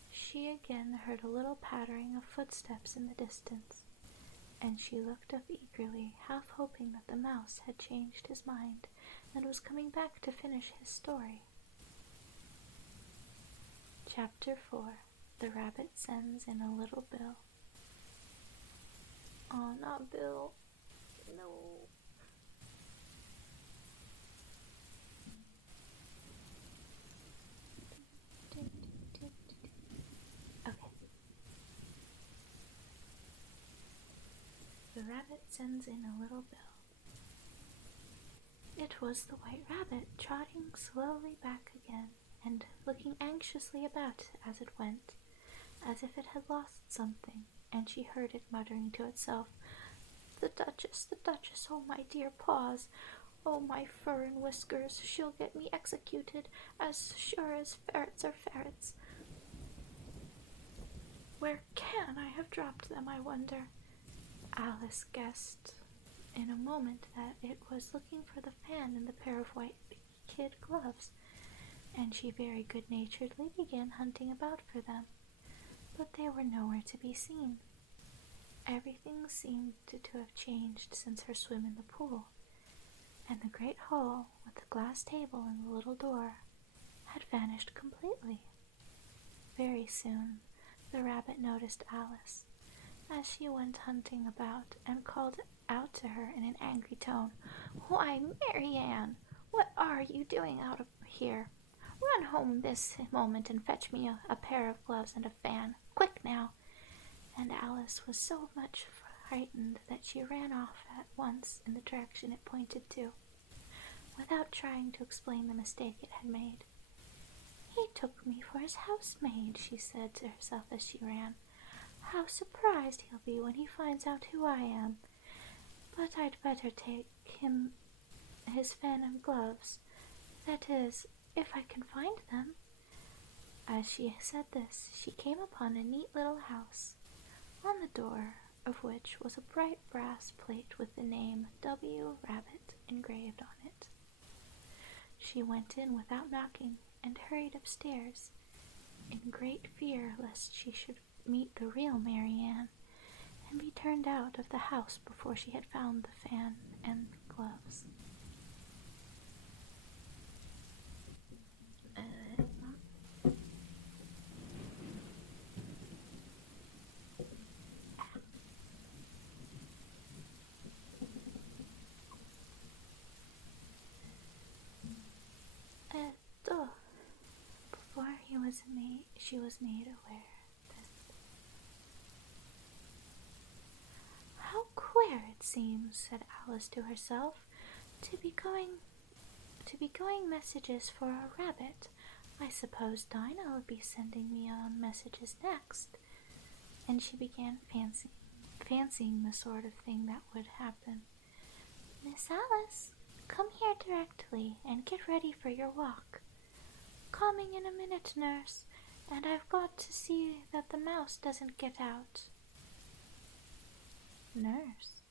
she again heard a little pattering of footsteps in the distance, and she looked up eagerly, half hoping that the mouse had changed his mind and was coming back to finish his story. Chapter 4. The Rabbit Sends in a Little Bill. "Oh, not Bill. No." Okay. The Rabbit Sends in a Little Bill. It was the White Rabbit, trotting slowly back again, and looking anxiously about as it went, as if it had lost something, and she heard it muttering to itself, the Duchess, oh my dear paws, oh my fur and whiskers, she'll get me executed, as sure as ferrets are ferrets. Where can I have dropped them, I wonder?" Alice guessed in a moment that it was looking for the fan and the pair of white kid gloves, and she very good-naturedly began hunting about for them, but they were nowhere to be seen. Everything seemed to have changed since her swim in the pool, and the great hall, with the glass table and the little door, had vanished completely. Very soon the rabbit noticed Alice, as she went hunting about, and called out to her in an angry tone, "Why, Marianne, what are you doing out of here? Run home this moment and fetch me a pair of gloves and a fan. Quick now!" And Alice was so much frightened that she ran off at once in the direction it pointed to, without trying to explain the mistake it had made. "He took me for his housemaid," she said to herself as she ran. "How surprised he'll be when he finds out who I am. But I'd better take him his fan and gloves, that is, if I can find them." As she said this, she came upon a neat little house, on the door of which was a bright brass plate with the name W. Rabbit engraved on it. She went in without knocking, and hurried upstairs, in great fear lest she should meet the real Marianne, and be turned out of the house before she had found the fan and gloves. Before she was made aware that how queer it seems, said Alice to herself, to be going messages for a rabbit. I suppose Dinah will be sending me on messages next. And she began fancying the sort of thing that would happen. Miss Alice, come here directly and get ready for your walk. Coming in a minute, nurse, and I've got to see that the mouse doesn't get out. Nurse.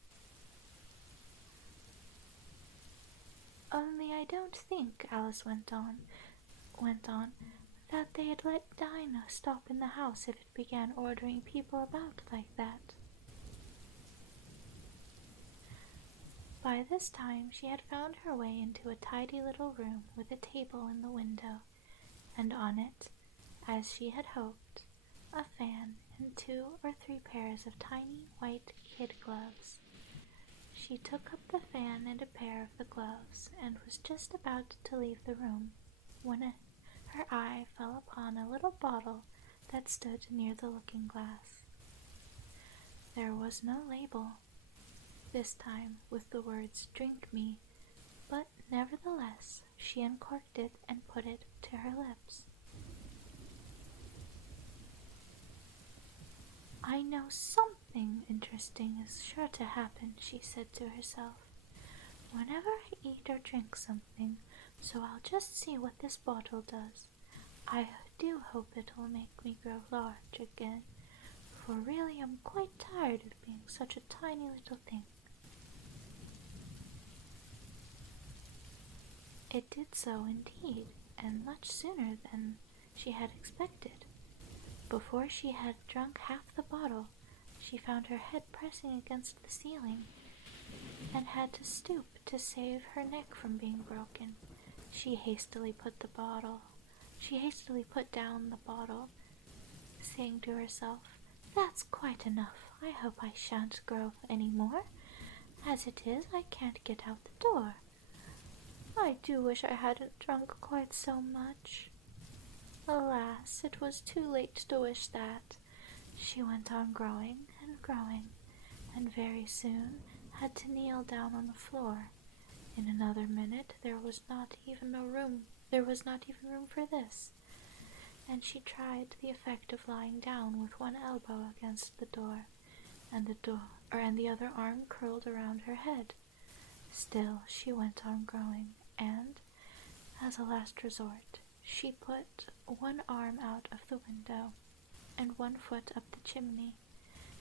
Only I don't think, Alice went on, that they'd let Dinah stop in the house if it began ordering people about like that. By this time she had found her way into a tidy little room with a table in the window, and on it, as she had hoped, a fan and 2 or 3 pairs of tiny white kid gloves. She took up the fan and a pair of the gloves, and was just about to leave the room, when her eye fell upon a little bottle that stood near the looking-glass. There was no label, this time with the words "Drink me," but nevertheless she uncorked it and put it to her lips. I know something interesting is sure to happen, she said to herself, whenever I eat or drink something, so I'll just see what this bottle does. I do hope it'll make me grow large again, for really I'm quite tired of being such a tiny little thing. It did so indeed, and much sooner than she had expected. Before she had drunk half the bottle, she found her head pressing against the ceiling, and had to stoop to save her neck from being broken. She hastily put down the bottle, saying to herself, "That's quite enough. I hope I shan't grow any more. As it is, I can't get out the door. I do wish I hadn't drunk quite so much." Alas, it was too late to wish that. She went on growing, and very soon had to kneel down on the floor. In another minute there was not even room for this, and she tried the effect of lying down with one elbow against the door, and the other arm curled around her head. Still she went on growing, and, as a last resort, she put one arm out of the window and one foot up the chimney,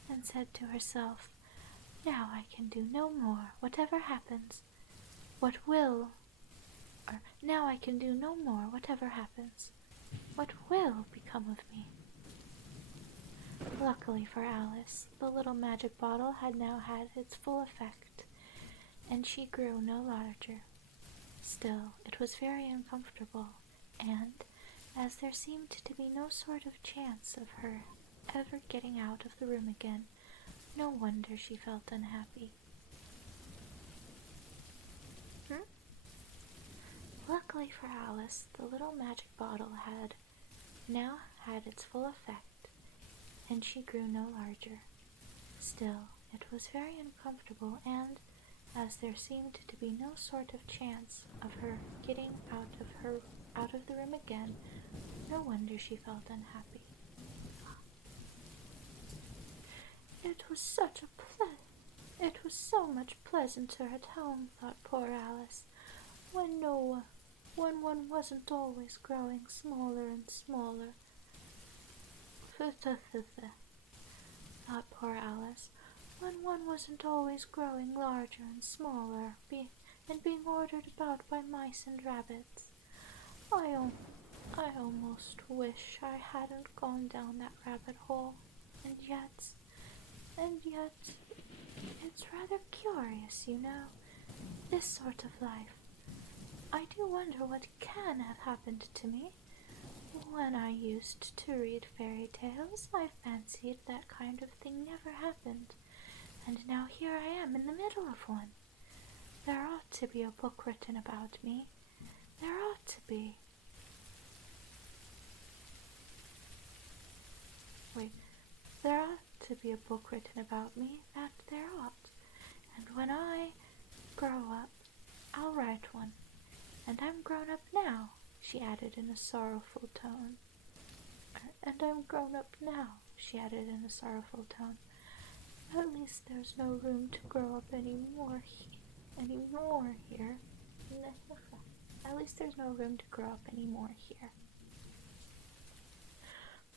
and said to herself, "Now I can do no more, whatever happens. Now I can do no more, whatever happens. What will become of me?" Luckily for Alice, the little magic bottle had now had its full effect, and she grew no larger. Still, it was very uncomfortable, and, as there seemed to be no sort of chance of her ever getting out of the room again, no wonder she felt unhappy. Luckily for Alice, the little magic bottle had now had its full effect, and she grew no larger. Still, it was very uncomfortable, and, as there seemed to be no sort of chance of her getting out of the room again, no wonder she felt unhappy. It was so much pleasanter at home, thought poor Alice, when one wasn't always growing smaller and smaller. Thought poor Alice, when one wasn't always growing larger and smaller, and being ordered about by mice and rabbits. I almost wish I hadn't gone down that rabbit hole, and yet And yet, it's rather curious, you know, this sort of life. I do wonder what can have happened to me. When I used to read fairy tales, I fancied that kind of thing never happened, and now here I am in the middle of one. There ought to be a book written about me. There ought to be. There ought to be a book written about me, that there ought. And when I grow up, I'll write one. And I'm grown up now, she added in a sorrowful tone. And I'm grown up now, she added in a sorrowful tone. At least there's no room to grow up any more here. At least there's no room to grow up any more here.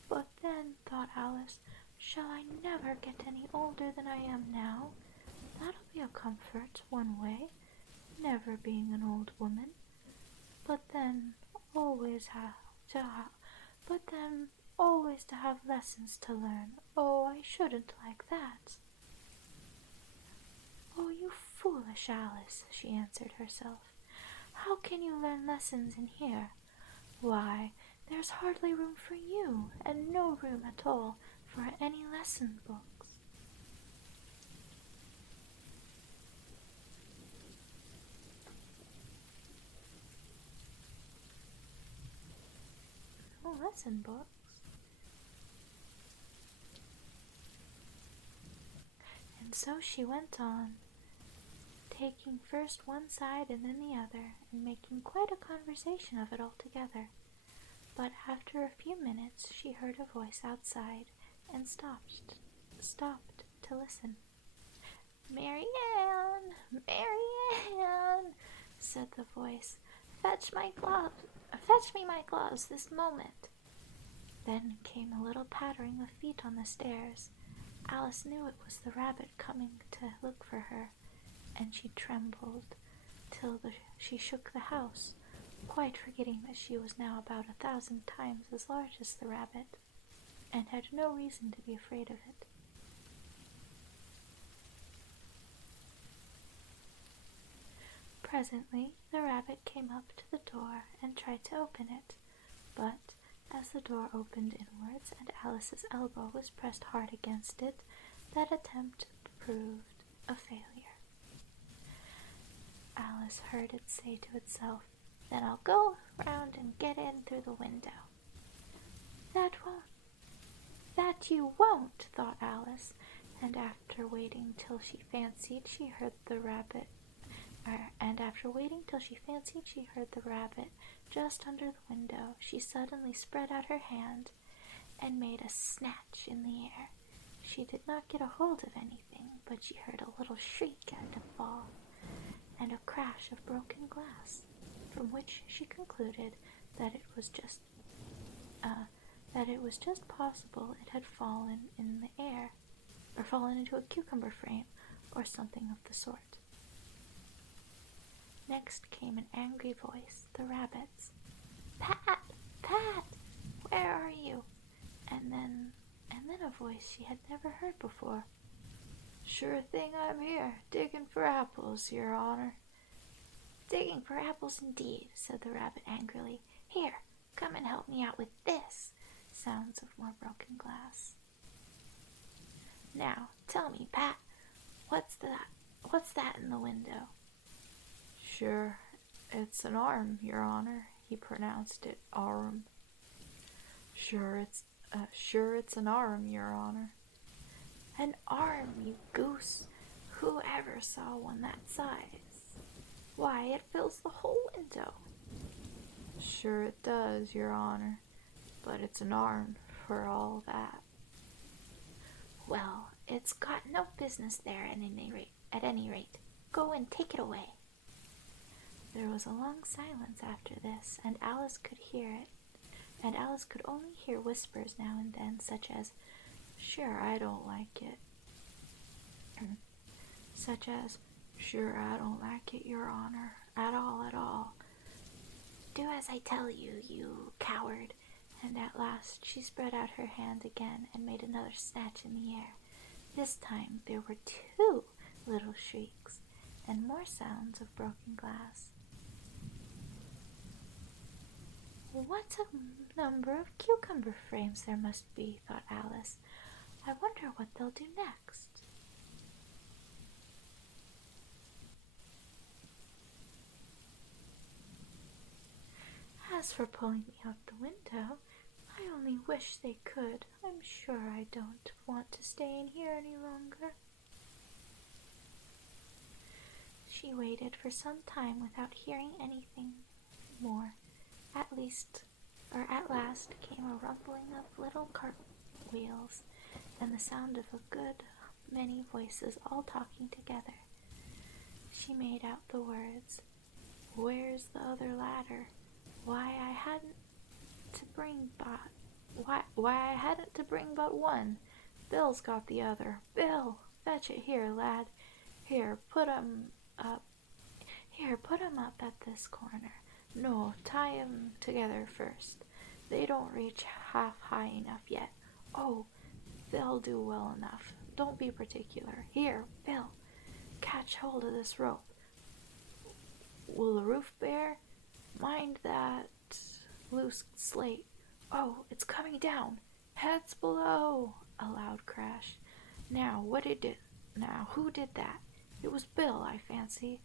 But then, thought Alice, shall I never get any older than I am now? That'll be a comfort, one way, never being an old woman. But then, always to have lessons to learn. Oh, I shouldn't like that. Oh, you foolish Alice, she answered herself. How can you learn lessons in here? Why, there's hardly room for you, and no room at all for any lesson books. No lesson books? And so she went on, taking first one side and then the other, and making quite a conversation of it altogether. But after a few minutes she heard a voice outside, and stopped to listen. "Mary Ann, Mary Ann," said the voice, fetch me my gloves this moment." Then came a little pattering of feet on the stairs. Alice knew it was the rabbit coming to look for her, and she trembled till she shook the house, quite forgetting that she was now about 1,000 times as large as the rabbit, and had no reason to be afraid of it. Presently the rabbit came up to the door and tried to open it, but as the door opened inwards and Alice's elbow was pressed hard against it, that attempt proved a failure. Alice heard it say to itself, "Then I'll go round and get in through the window." That you won't, thought Alice, and after waiting till she fancied she heard the rabbit just under the window, she suddenly spread out her hand and made a snatch in the air. She did not get a hold of anything, but she heard a little shriek and a fall, and a crash of broken glass, from which she concluded that it was just possible it had fallen in the air, or fallen into a cucumber frame, or something of the sort. Next came an angry voice, the rabbit's. "Pat! Pat! Where are you?" And then a voice she had never heard before. "Sure thing I'm here, digging for apples, Your Honor." "Digging for apples indeed," said the rabbit angrily. "Here, come and help me out with this." Sounds of more broken glass. "Now, tell me, Pat, what's that in the window?" "Sure, it's an arm, Your Honor." He pronounced it arm. Sure it's an arm, Your Honor." "An arm, you goose! Who ever saw one that size? Why, it fills the whole window." "Sure it does, Your Honor, but it's an arm for all that." "Well, it's got no business there at any rate. Go and take it away." There was a long silence after this, and Alice could only hear whispers now and then, such as, "Sure, I don't like it." Such as, "Sure, I don't like it, Your Honor, at all. Do as I tell you, you coward." And at last she spread out her hand again and made another snatch in the air. This time there were 2 little shrieks, and more sounds of broken glass. What a number of cucumber frames there must be, thought Alice. I wonder what they'll do next. As for pulling me out the window, I only wish they could. I'm sure I don't want to stay in here any longer. She waited for some time without hearing anything more. At last came a rumbling of little cartwheels and the sound of a good many voices all talking together. She made out the words, "Where's the other ladder? Why I hadn't to bring but one. Bill's got the other. Bill, fetch it here, lad. Here, put 'em up. Here, put 'em up at this corner. No, tie 'em together first. They don't reach half high enough yet. Oh, they'll do well enough. Don't be particular. Here, Bill, catch hold of this rope. Will the roof bear? Mind that loose slate. Oh, it's coming down. Heads below. A loud crash. Now, who did that? It was Bill, I fancy.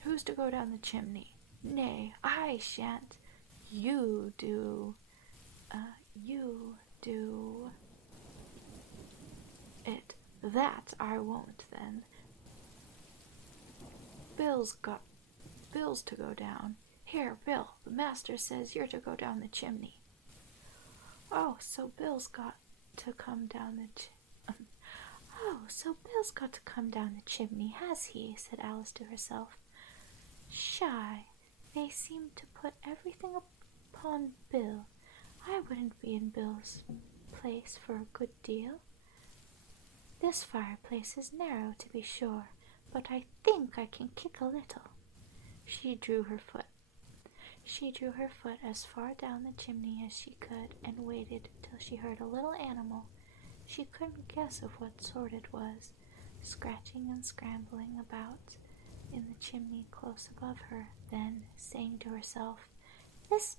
Who's to go down the chimney? Nay, I shan't. You do it. That I won't, then. Bill's to go down. Here, Bill, the master says you're to go down the chimney. Oh, so Bill's got to come down the chimney, has he? Said Alice to herself. Shy, they seem to put everything upon Bill. I wouldn't be in Bill's place for a good deal. This fireplace is narrow, to be sure, but I think I can kick a little. She drew her foot as far down the chimney as she could and waited till she heard a little animal, she couldn't guess of what sort it was, scratching and scrambling about in the chimney close above her. Then saying to herself, "This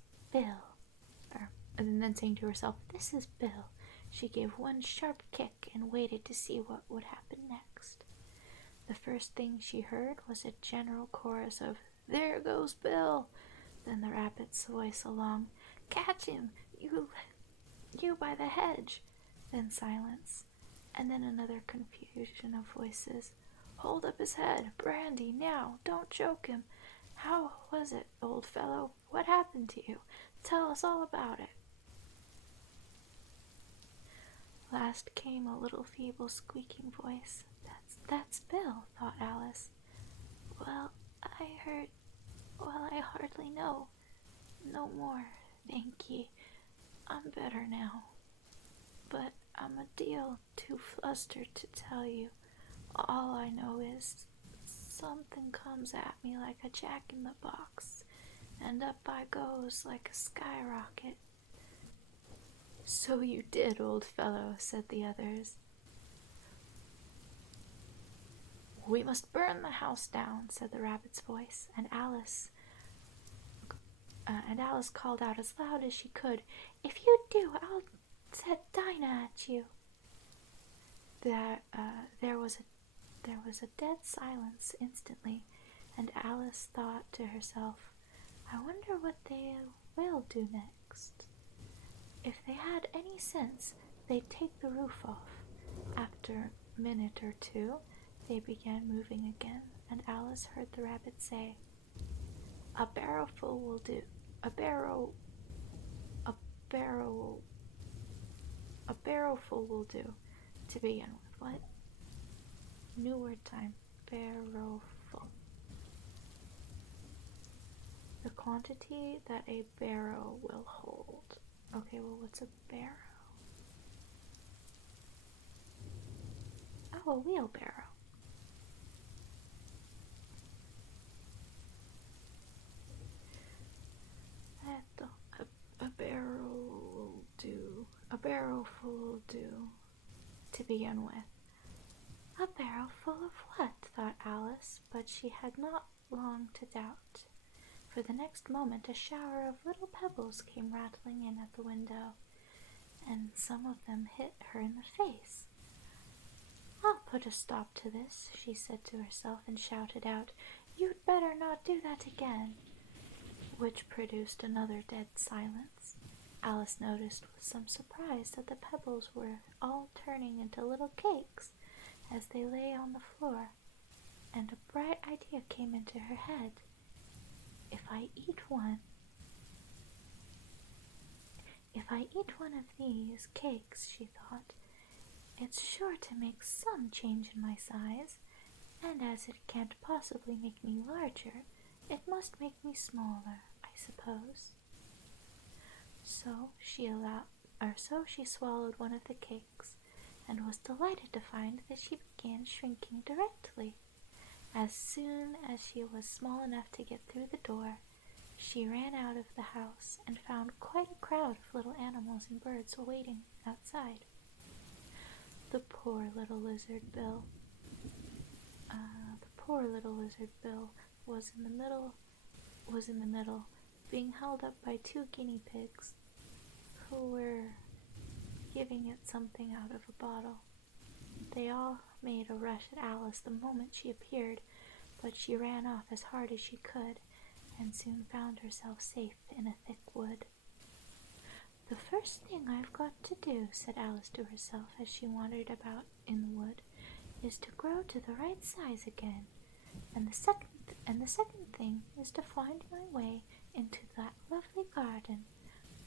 is Bill," she gave one sharp kick and waited to see what would happen next. The first thing she heard was a general chorus of, "There goes Bill!" Then the rabbit's voice along, "Catch him, you by the hedge!" Then silence, and then another confusion of voices. "Hold up his head, Brandy, now, don't choke him. How was it, old fellow? What happened to you? Tell us all about it." Last came a little feeble squeaking voice. That's Bill, thought Alice. Well, I hardly know. No more, thank ye. I'm better now. But I'm a deal too flustered to tell you. All I know is something comes at me like a jack-in-the-box, and up I goes like a skyrocket. So you did, old fellow, said the others. We must burn the house down, said the rabbit's voice, and Alice called out as loud as she could, "If you do, I'll set Dinah at you." There was a dead silence instantly, and Alice thought to herself, "I wonder what they will do next. If they had any sense, they'd take the roof off." After a minute or two, they began moving again, and Alice heard the rabbit say, "A barrowful will do. A barrowful will do, to begin with." What? New word time. Barrowful. The quantity that a barrow will hold. Okay, well, what's a barrow? Oh, a wheelbarrow. A barrel will do. A barrowful will do, to begin with. A barrel full of what? Thought Alice, but she had not long to doubt, for the next moment a shower of little pebbles came rattling in at the window, and some of them hit her in the face. "I'll put a stop to this," she said to herself, and shouted out, "You'd better not do that again," which produced another dead silence. Alice noticed with some surprise that the pebbles were all turning into little cakes as they lay on the floor, and a bright idea came into her head. If I eat one of these cakes, she thought, it's sure to make some change in my size, and as it can't possibly make me larger, it must make me smaller, I suppose. So she swallowed one of the cakes, and was delighted to find that she began shrinking directly. As soon as she was small enough to get through the door, she ran out of the house and found quite a crowd of little animals and birds waiting outside. The poor little lizard Bill was in the middle, being held up by 2 guinea pigs, who were giving it something out of a bottle. They all made a rush at Alice the moment she appeared, but she ran off as hard as she could, and soon found herself safe in a thick wood. "The first thing I've got to do," said Alice to herself as she wandered about in the wood, "is to grow to the right size again, and the second thing is to find my way into that lovely garden.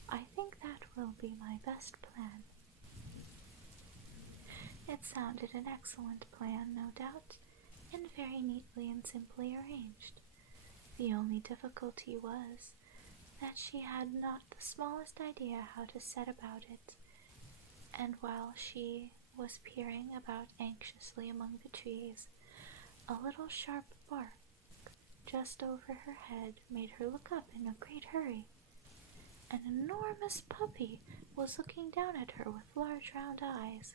I think that will be my best plan." It sounded an excellent plan, no doubt, and very neatly and simply arranged. The only difficulty was that she had not the smallest idea how to set about it, and while she was peering about anxiously among the trees, a little sharp bark just over her head made her look up in a great hurry. An enormous puppy was looking down at her with large round eyes,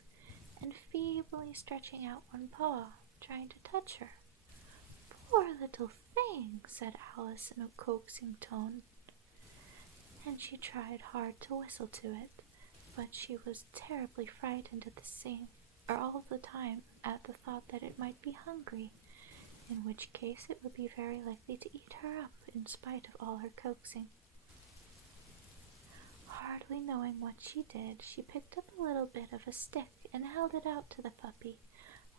and feebly stretching out one paw, trying to touch her. "Poor little thing," said Alice in a coaxing tone, and she tried hard to whistle to it, but she was terribly frightened all the time at the thought that it might be hungry, in which case it would be very likely to eat her up in spite of all her coaxing. Hardly knowing what she did, she picked up a little bit of a stick and held it out to the puppy,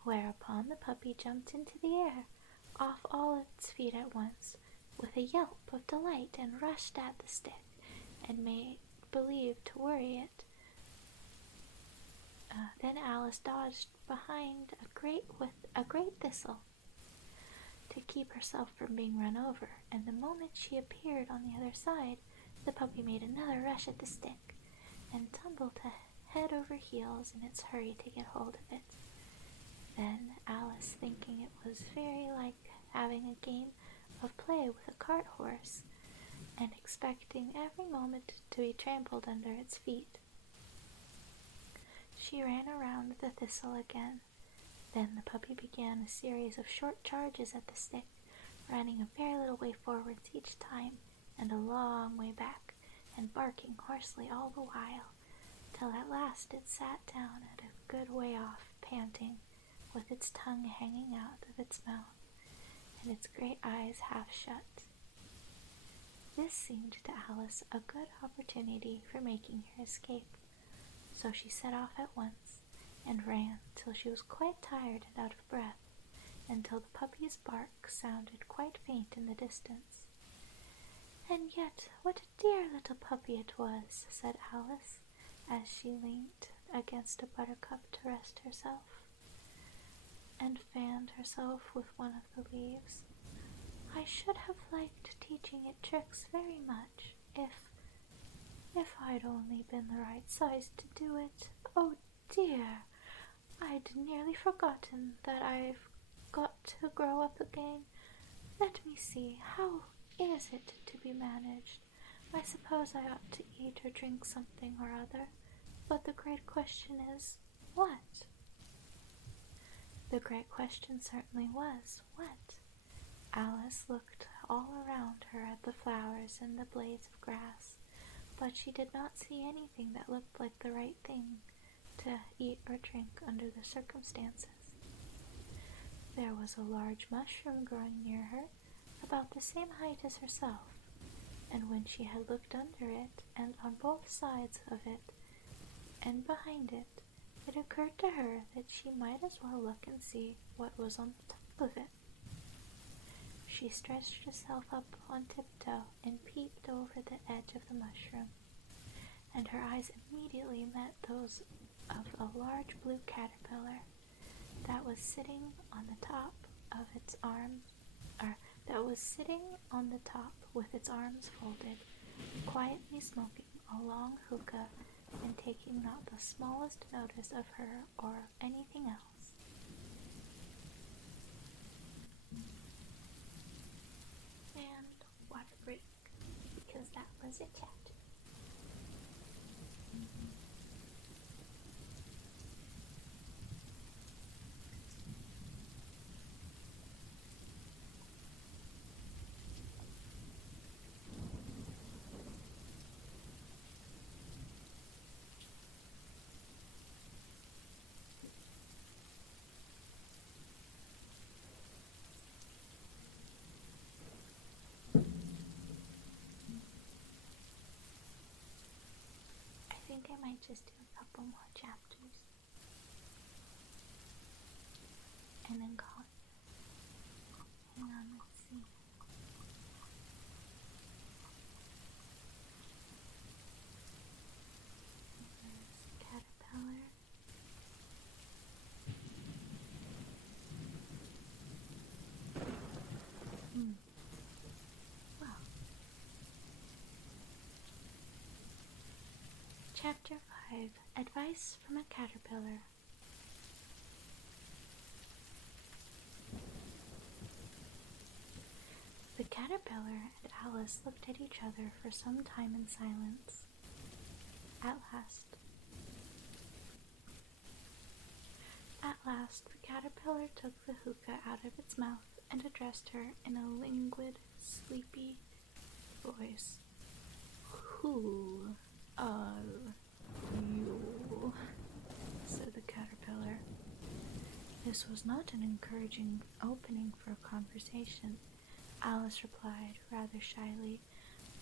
whereupon the puppy jumped into the air, off all its feet at once, with a yelp of delight, and rushed at the stick, and made believe to worry it. Then Alice dodged behind a great thistle to keep herself from being run over, and the moment she appeared on the other side, the puppy made another rush at the stick, and tumbled head over heels in its hurry to get hold of it. Then Alice, thinking it was very like having a game of play with a cart horse, and expecting every moment to be trampled under its feet, she ran around the thistle again. Then the puppy began a series of short charges at the stick, running a very little way forwards each time, and a long way back, and barking hoarsely all the while, till at last it sat down at a good way off, panting, with its tongue hanging out of its mouth, and its great eyes half shut. This seemed to Alice a good opportunity for making her escape, so she set off at once, and ran till she was quite tired and out of breath, until the puppy's bark sounded quite faint in the distance. "And yet, what a dear little puppy it was," said Alice, as she leant against a buttercup to rest herself, and fanned herself with one of the leaves. "I should have liked teaching it tricks very much, if I'd only been the right size to do it. Oh dear, I'd nearly forgotten that I've got to grow up again. Let me see, how is it to be managed? I suppose I ought to eat or drink something or other, but the great question is, what?" The great question certainly was, what? Alice looked all around her at the flowers and the blades of grass, but she did not see anything that looked like the right thing to eat or drink under the circumstances. There was a large mushroom growing near her, about the same height as herself, and when she had looked under it and on both sides of it and behind it, it occurred to her that she might as well look and see what was on the top of it. She stretched herself up on tiptoe and peeped over the edge of the mushroom, and her eyes immediately met those of a large blue caterpillar that was sitting on the top of its arms, with its arms folded, quietly smoking a long hookah and taking not the smallest notice of her or anything else. And water break, because that was a chapter. I think I might just do a couple more chapters and then call it. Hang on, let's see. There's caterpillar. Well. Chapter 5. Advice from a Caterpillar. The caterpillar and Alice looked at each other for some time in silence. At last, the caterpillar took the hookah out of its mouth and addressed her in a languid, sleepy voice. "Who are you?" said the caterpillar. This was not an encouraging opening for a conversation. Alice replied, rather shyly,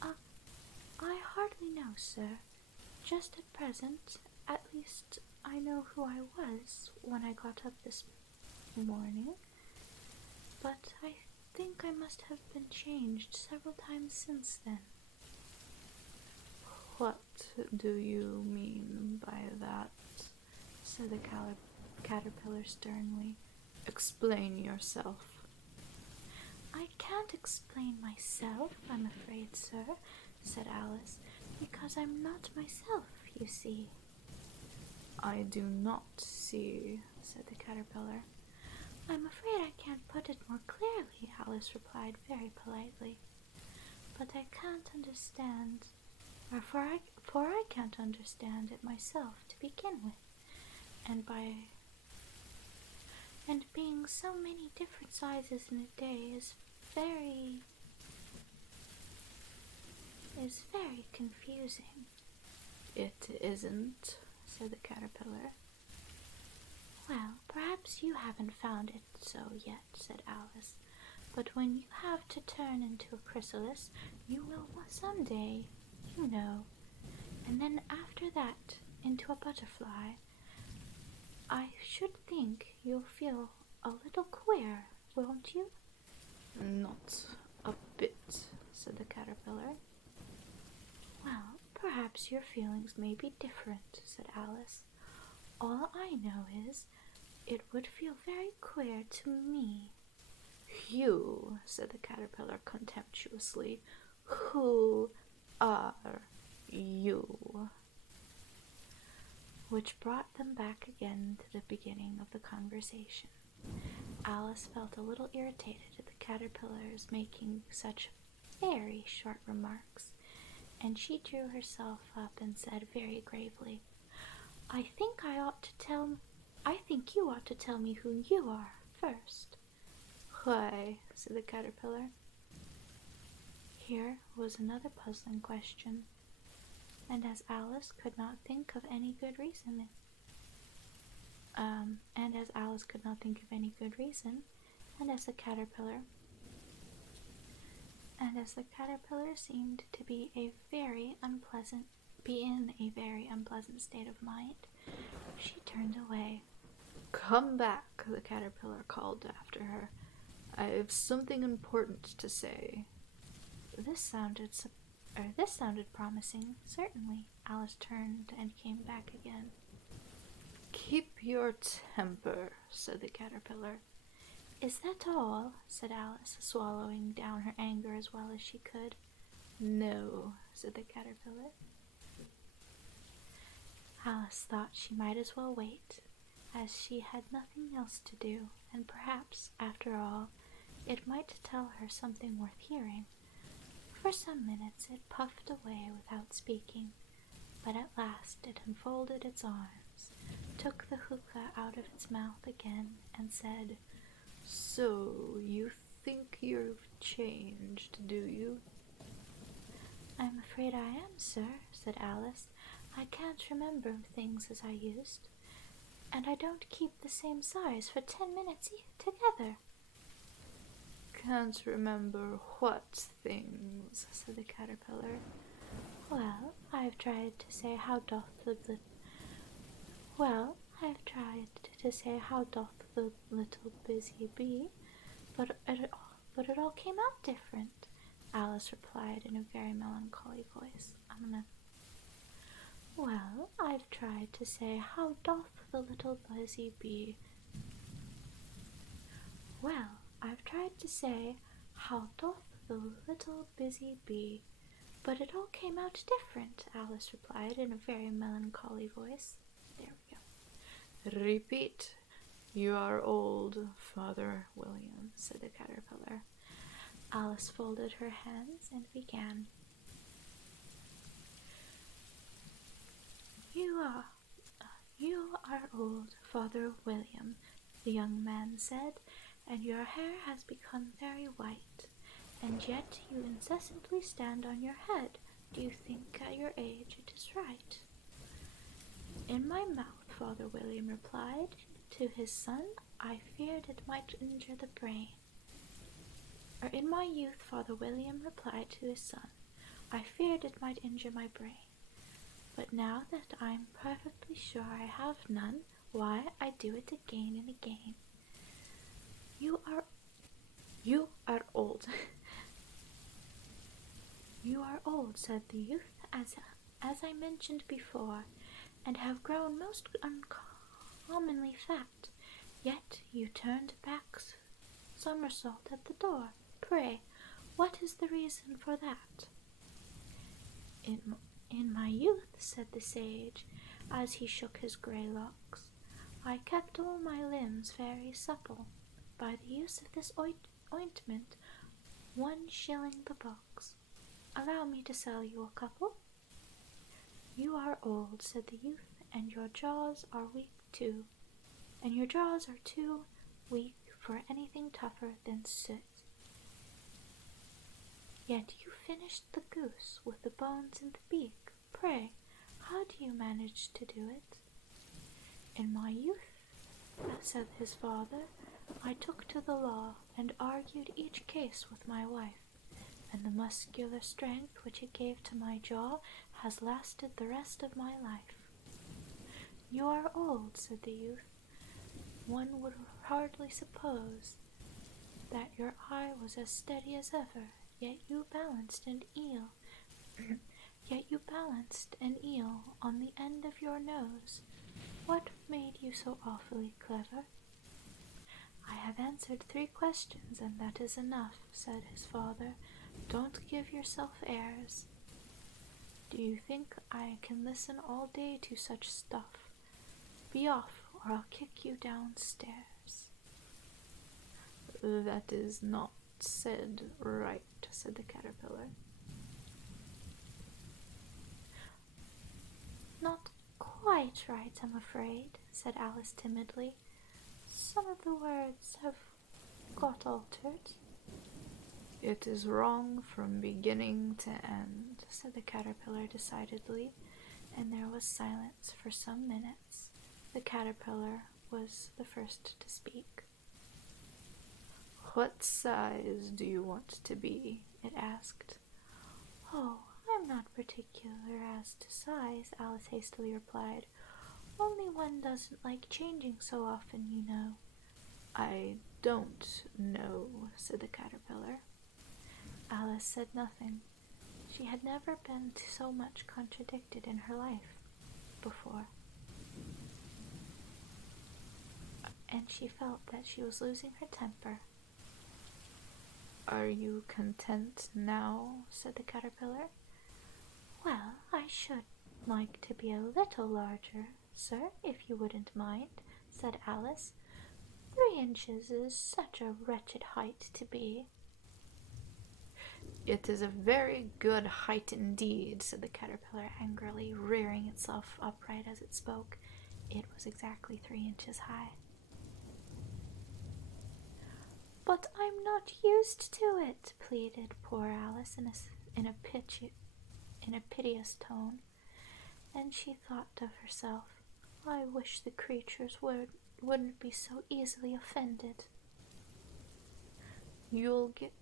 I hardly know, sir. Just at present, at least, I know who I was when I got up this morning, but I think I must have been changed several times since then." "What do you mean by that?" said the caterpillar sternly. "Explain yourself." "I can't explain myself, I'm afraid, sir," said Alice, "because I'm not myself, you see." "I do not see," said the caterpillar. "I'm afraid I can't put it more clearly," Alice replied very politely. "But I can't understand, for I can't understand it myself to begin with, and being so many different sizes in a day is very confusing." "It isn't," said the caterpillar. "Well, perhaps you haven't found it so yet," said Alice, "but when you have to turn into a chrysalis, you will some day, you know, and then after that into a butterfly. I should think you'll feel a little queer, won't you?" "Not a bit," said the caterpillar. "Well, perhaps your feelings may be different," said Alice. "All I know is, it would feel very queer to me." "You," said the caterpillar contemptuously. "Who are you?" Which brought them back again to the beginning of the conversation. Alice felt a little irritated at the caterpillar's making such very short remarks, and she drew herself up and said very gravely, "I think I ought to tell I think you ought to tell me who you are first. Why, said the caterpillar. Here was another puzzling question, and as Alice could not think of any good reason, and as the caterpillar seemed to be in a very unpleasant state of mind, she turned away. Come back, the caterpillar called after her. I have something important to say. This sounded promising. Certainly. Alice turned and came back again. Keep your temper, said the caterpillar. Is that all? Said Alice, swallowing down her anger as well as she could. No, said the caterpillar. Alice thought she might as well wait, as she had nothing else to do, and perhaps, after all, it might tell her something worth hearing. For some minutes it puffed away without speaking, but at last it unfolded its arms, took the hookah out of its mouth again, and said, So you think you've changed, do you? I'm afraid I am, sir, said Alice. I can't remember things as I used, and I don't keep the same size for 10 minutes together. Can't remember what things, said the caterpillar. Well, I've tried to say how doth the little busy bee, but it all came out different, Alice replied in a very melancholy voice. Well, I've tried to say how doth the little busy bee. Well, I've tried to say how doth the little busy bee, but it all came out different, Alice replied in a very melancholy voice. There we go. Repeat. You are old, Father William, said the caterpillar. Alice folded her hands and began. You are old, Father William, the young man said, and your hair has become very white, and yet you incessantly stand on your head. Do you think at your age it is right? In my mouth, Father William replied to his son, I feared it might injure the brain. Or in my youth, Father William replied to his son, I feared it might injure my brain. But now that I am perfectly sure I have none, why, I do it again and again. You are old. You are old, said the youth, as I mentioned before, and have grown most uncommonly fat. Yet you turned back somersault at the door. Pray, what is the reason for that? In my youth, said the sage, as he shook his grey locks, I kept all my limbs very supple. By the use of this ointment, 1 shilling the box. Allow me to sell you a couple. You are old, said the youth, and your jaws are weak too, and your jaws are too weak for anything tougher than soot. Yet you finished the goose with the bones in the beak. Pray, how do you manage to do it? In my youth, said his father, I took to the law and argued each case with my wife, and the muscular strength which it gave to my jaw has lasted the rest of my life. You are old, said the youth. One would hardly suppose that your eye was as steady as ever, yet you balanced an eel on the end of your nose. What made you so awfully clever? I have answered 3 questions, and that is enough, said his father. Don't give yourself airs. Do you think I can listen all day to such stuff? Be off, or I'll kick you downstairs. That is not said right, said the caterpillar. Not quite right, I'm afraid, said Alice timidly. Some of the words have got altered. It is wrong from beginning to end, said the caterpillar decidedly, and there was silence for some minutes. The caterpillar was the first to speak. What size do you want to be? It asked. Oh, I'm not particular as to size, Alice hastily replied. Only one doesn't like changing so often, you know. I don't know, said the caterpillar. Alice said nothing. She had never been so much contradicted in her life before, and she felt that she was losing her temper. Are you content now? Said the caterpillar. Well, I should like to be a little larger, sir, if you wouldn't mind, said Alice. 3 inches is such a wretched height to be. It is a very good height indeed, said the caterpillar angrily, rearing itself upright as it spoke. It was exactly 3 inches high. But I'm not used to it, pleaded poor Alice in a piteous tone, and she thought of herself, I wish the creatures wouldn't be so easily offended. You'll get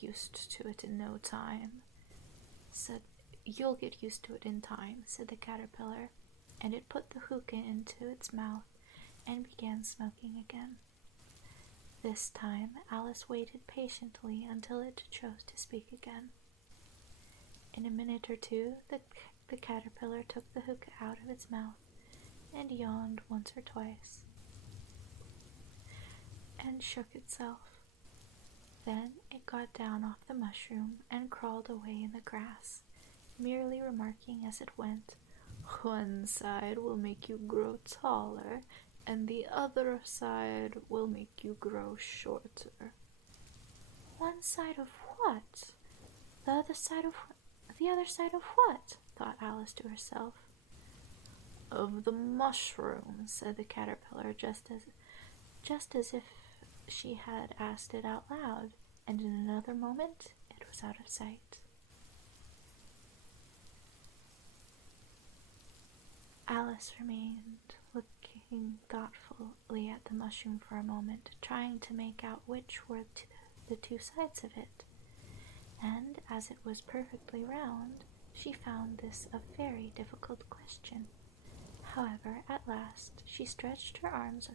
used to it in no time, said the caterpillar, and it put the hookah into its mouth and began smoking again. This time Alice waited patiently until it chose to speak again. In a minute or two the caterpillar took the hookah out of its mouth and yawned once or twice and shook itself. Then it got down off the mushroom and crawled away in the grass, merely remarking as it went, One side will make you grow taller, and the other side will make you grow shorter. One side of what? The other side of what? Thought Alice to herself. Of the mushroom, said the caterpillar, just as if she had asked it out loud, and in another moment it was out of sight. Alice remained looking thoughtfully at the mushroom for a moment, trying to make out which were the 2 sides of it, and as it was perfectly round, she found this a very difficult question. However, at last she stretched her arms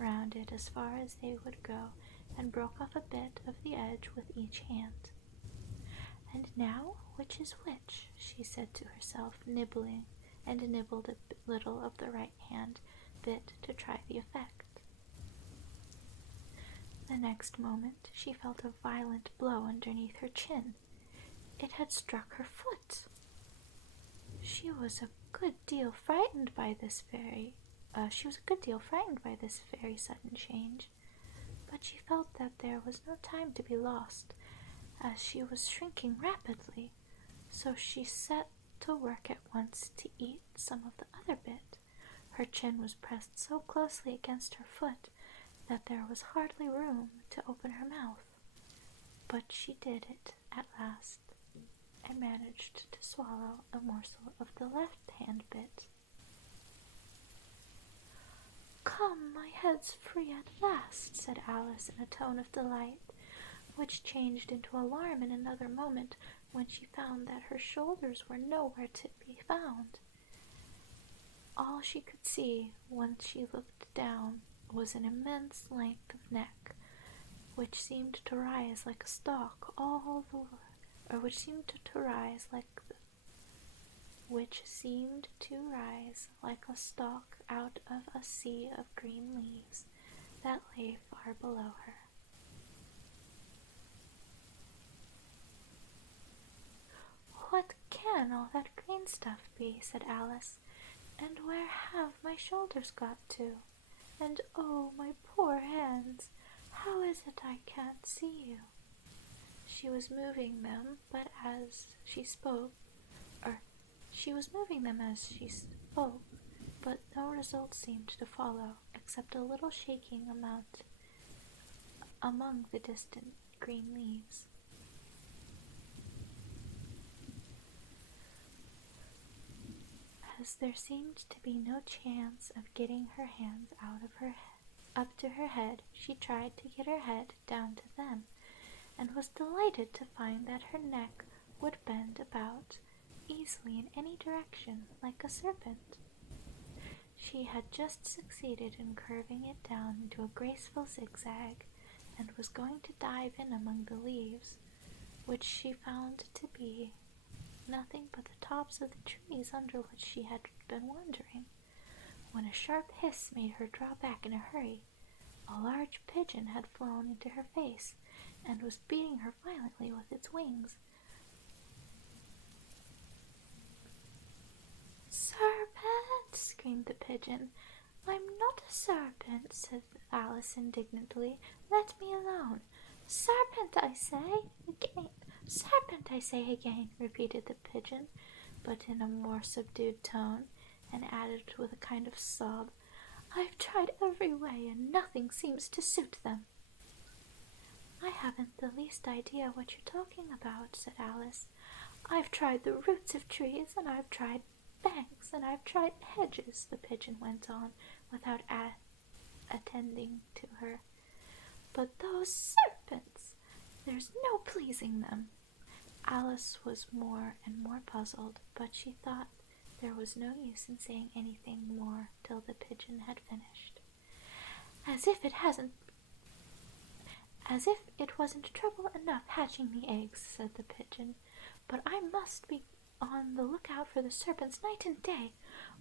around it as far as they would go and broke off a bit of the edge with each hand. And now, which is which? She said to herself, nibbling, and nibbled a little of the right hand bit to try the effect. The next moment she felt a violent blow underneath her chin. It had struck her foot. She was a good deal frightened by this very sudden change, but she felt that there was no time to be lost, as she was shrinking rapidly, so she set to work at once to eat some of the other bit. Her chin was pressed so closely against her foot that there was hardly room to open her mouth, but she did it at last, and managed to swallow a morsel of the left-hand bit. Come, my head's free at last, said Alice in a tone of delight, which changed into alarm in another moment when she found that her shoulders were nowhere to be found. All she could see once she looked down was an immense length of neck, which seemed to rise like a stalk out of a sea of green leaves that lay far below her. What can all that green stuff be? Said Alice. And where have my shoulders got to? And oh, my poor hands, how is it I can't see you? She was moving them, but as she spoke, spoke, but no result seemed to follow, except a little shaking among the distant green leaves. As there seemed to be no chance of getting her hands up to her head, she tried to get her head down to them, and was delighted to find that her neck would bend about easily in any direction, like a serpent. She had just succeeded in curving it down into a graceful zigzag, and was going to dive in among the leaves, which she found to be nothing but the tops of the trees under which she had been wandering, when a sharp hiss made her draw back in a hurry. A large pigeon had flown into her face, and was beating her violently with its wings. "Serpent!" screamed the pigeon. "I'm not a serpent," said Alice indignantly. "Let me alone. Serpent, I say again. Serpent, I say again," repeated the pigeon, but in a more subdued tone, and added with a kind of sob, "I've tried every way, and nothing seems to suit them." "I haven't the least idea what you're talking about," said Alice. "I've tried the roots of trees, and I've tried banks, and I've tried hedges," the pigeon went on, without attending to her. "But those serpents! There's no pleasing them." Alice was more and more puzzled, but she thought there was no use in saying anything more till the pigeon had finished. As if it wasn't trouble enough hatching the eggs," said the pigeon, "but I must be on the lookout for the serpents night and day.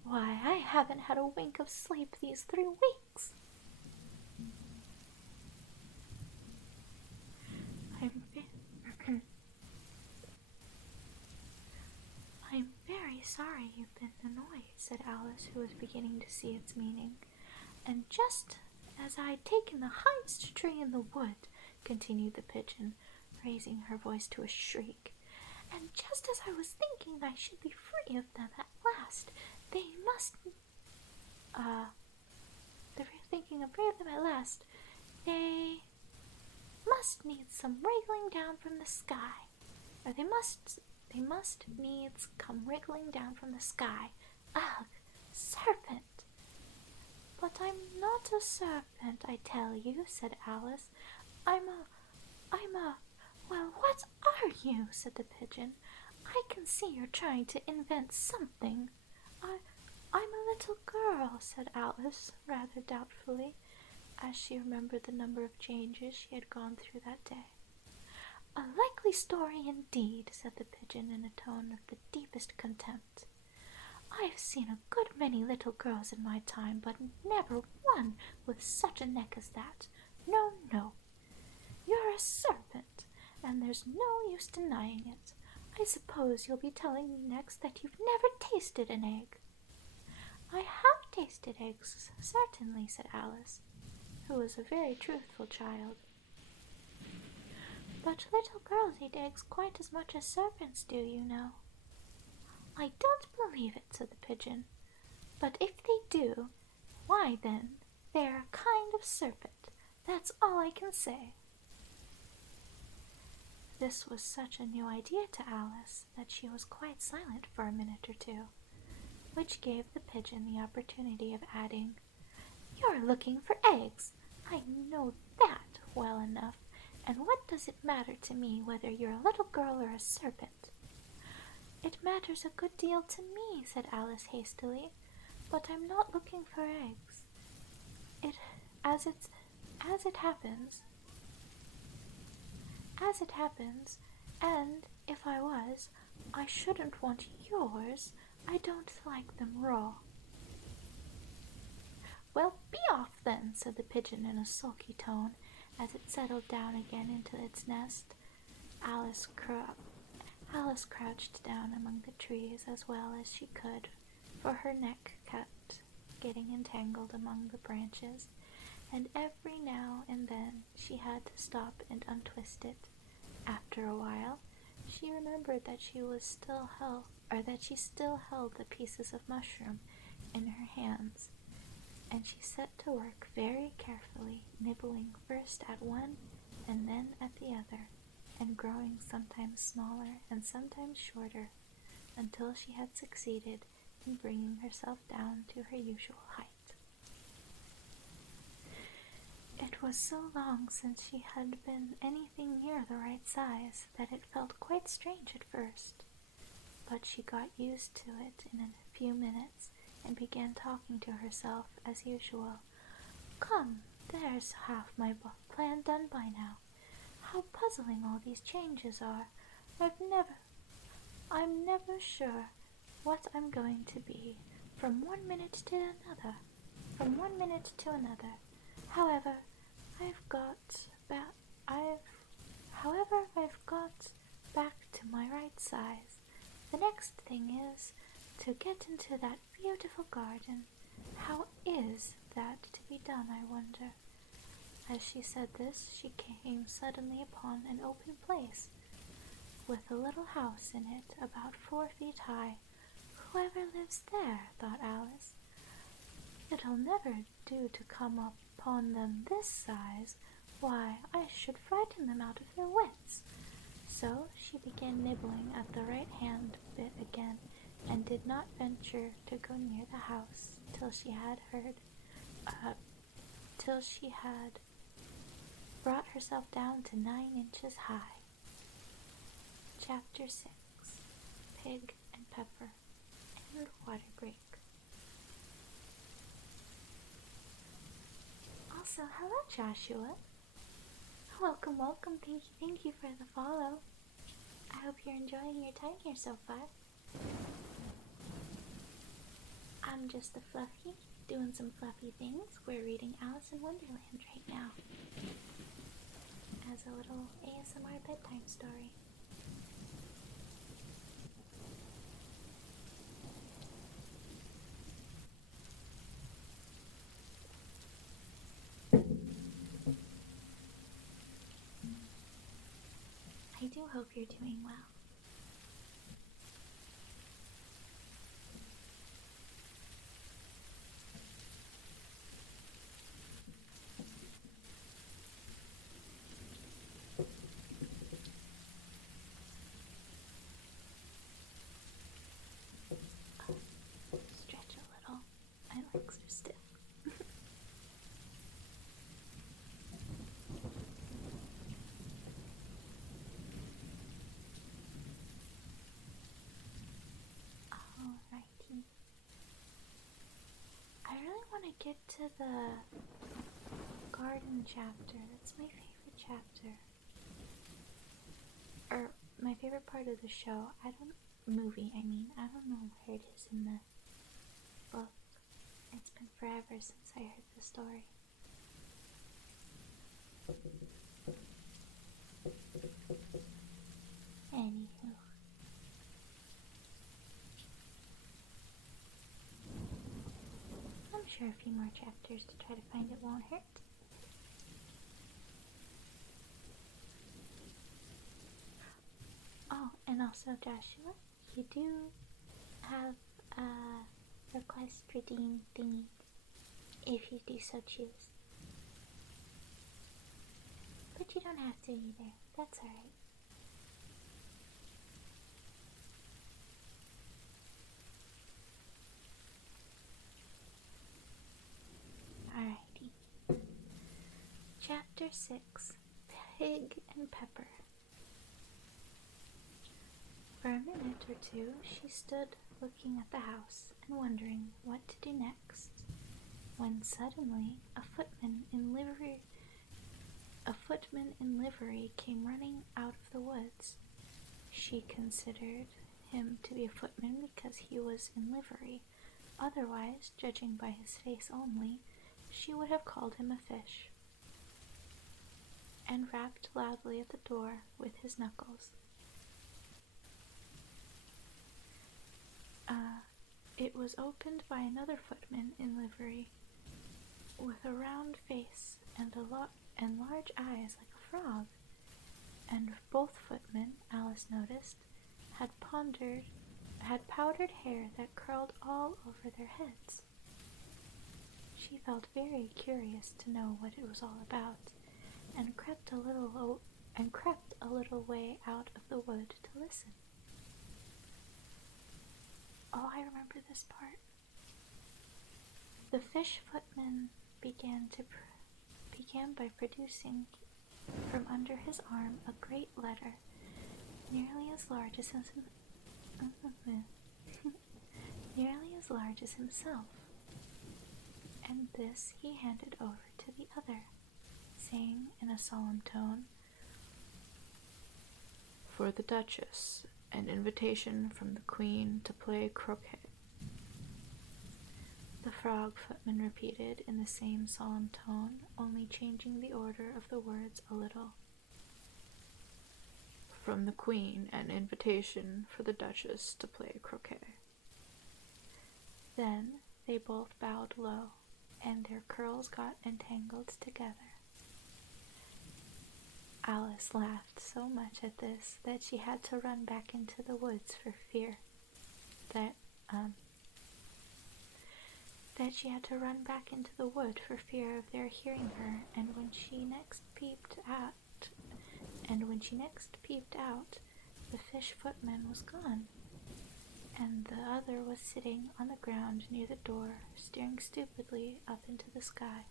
Why, I haven't had a wink of sleep these 3 weeks. I'm very sorry you've been annoyed," said Alice, who was beginning to see its meaning. "And just as I'd taken the highest tree in the wood," continued the pigeon, raising her voice to a shriek, "and just as I was thinking I should be free of them at last, they must need some wriggling down from the sky, or they must needs come wriggling down from the sky. Ugh, serpent!" "But I'm not a serpent, I tell you," said Alice. I'm a, well, what are you?" said the pigeon. "I can see you're trying to invent something." I'm a little girl," said Alice, rather doubtfully, as she remembered the number of changes she had gone through that day. "A likely story indeed," said the pigeon in a tone of the deepest contempt. "I've seen a good many little girls in my time, but never one with such a neck as that. No, no. You're a serpent, and there's no use denying it. I suppose you'll be telling me next that you've never tasted an egg." "I have tasted eggs, certainly," said Alice, who was a very truthful child. "But little girls eat eggs quite as much as serpents do, you know." "I don't believe it," said the pigeon. "But if they do, why then, they're a kind of serpent. That's all I can say." This was such a new idea to Alice that she was quite silent for a minute or two, which gave the pigeon the opportunity of adding, "You're looking for eggs. I know that well enough, and what does it matter to me whether you're a little girl or a serpent?" "It matters a good deal to me," said Alice hastily, "but I'm not looking for eggs. As it happens, and if I was, I shouldn't want yours. I don't like them raw." "Well, be off then," said the pigeon in a sulky tone, as it settled down again into its nest. Alice crouched down among the trees as well as she could, for her neck kept getting entangled among the branches, and every now and then she had to stop and untwist it. After a while, she remembered that she still held the pieces of mushroom, in her hands, and she set to work very carefully, nibbling first at one and then at the other, and growing sometimes smaller and sometimes shorter, until she had succeeded in bringing herself down to her usual height. It was so long since she had been anything near the right size that it felt quite strange at first, but she got used to it in a few minutes and began talking to herself as usual. "Come, there's half my plan done by now. How puzzling all these changes are. I'm never sure what I'm going to be from one minute to another. However, I've got back to my right size. The next thing is to get into that beautiful garden. How is that to be done, I wonder?" As she said this, she came suddenly upon an open place, with a little house in it about 4 feet high. "Whoever lives there?" thought Alice. "It'll never do to come upon them this size. Why, I should frighten them out of their wits." So she began nibbling at the right-hand bit again, and did not venture to go near the house till she had brought herself down to 9 inches high. Chapter 6. Pig and Pepper and Water Break. Also, hello Joshua. Welcome. Thank you for the follow. I hope you're enjoying your time here so far. I'm just a Fluffy, doing some fluffy things. We're reading Alice in Wonderland right now, as a little ASMR bedtime story. I do hope you're doing well. Stretch a little. My legs are stiff. Alrighty. I really want to get to the garden chapter. That's my favorite chapter. Or my favorite part of the show. I don't know where it is in the book. It's been forever since I heard the story. Anywho. I'm sure a few more chapters to try to find it won't hurt. Oh, and also Joshua, you do have a request redeem thingy, if you do so choose. But you don't have to either, that's alright. Alrighty. Chapter 6. Pig and Pepper. For a minute or two, she stood looking at the house and wondering what to do next, when suddenly a footman in livery came running out of the woods. She considered him to be a footman because he was in livery. Otherwise, judging by his face only, she would have called him a fish, and rapped loudly at the door with his knuckles. It was opened by another footman in livery, with a round face and large eyes like a frog, and both footmen, Alice noticed, had pondered had powdered hair that curled all over their heads. She felt very curious to know what it was all about, and crept a little way out of the wood to listen. Oh, I remember this part. The fish footman began by producing from under his arm a great letter, nearly as large as himself, and this he handed over to the other, saying in a solemn tone, "For the Duchess, an invitation from the Queen to play croquet." The frog footman repeated in the same solemn tone, only changing the order of the words a little. "From the Queen, an invitation for the Duchess to play croquet." Then they both bowed low, and their curls got entangled together. Alice laughed so much at this that she had to run back into the woods for fear of their hearing her, and when she next peeped out, the fish footman was gone, and the other was sitting on the ground near the door, staring stupidly up into the sky.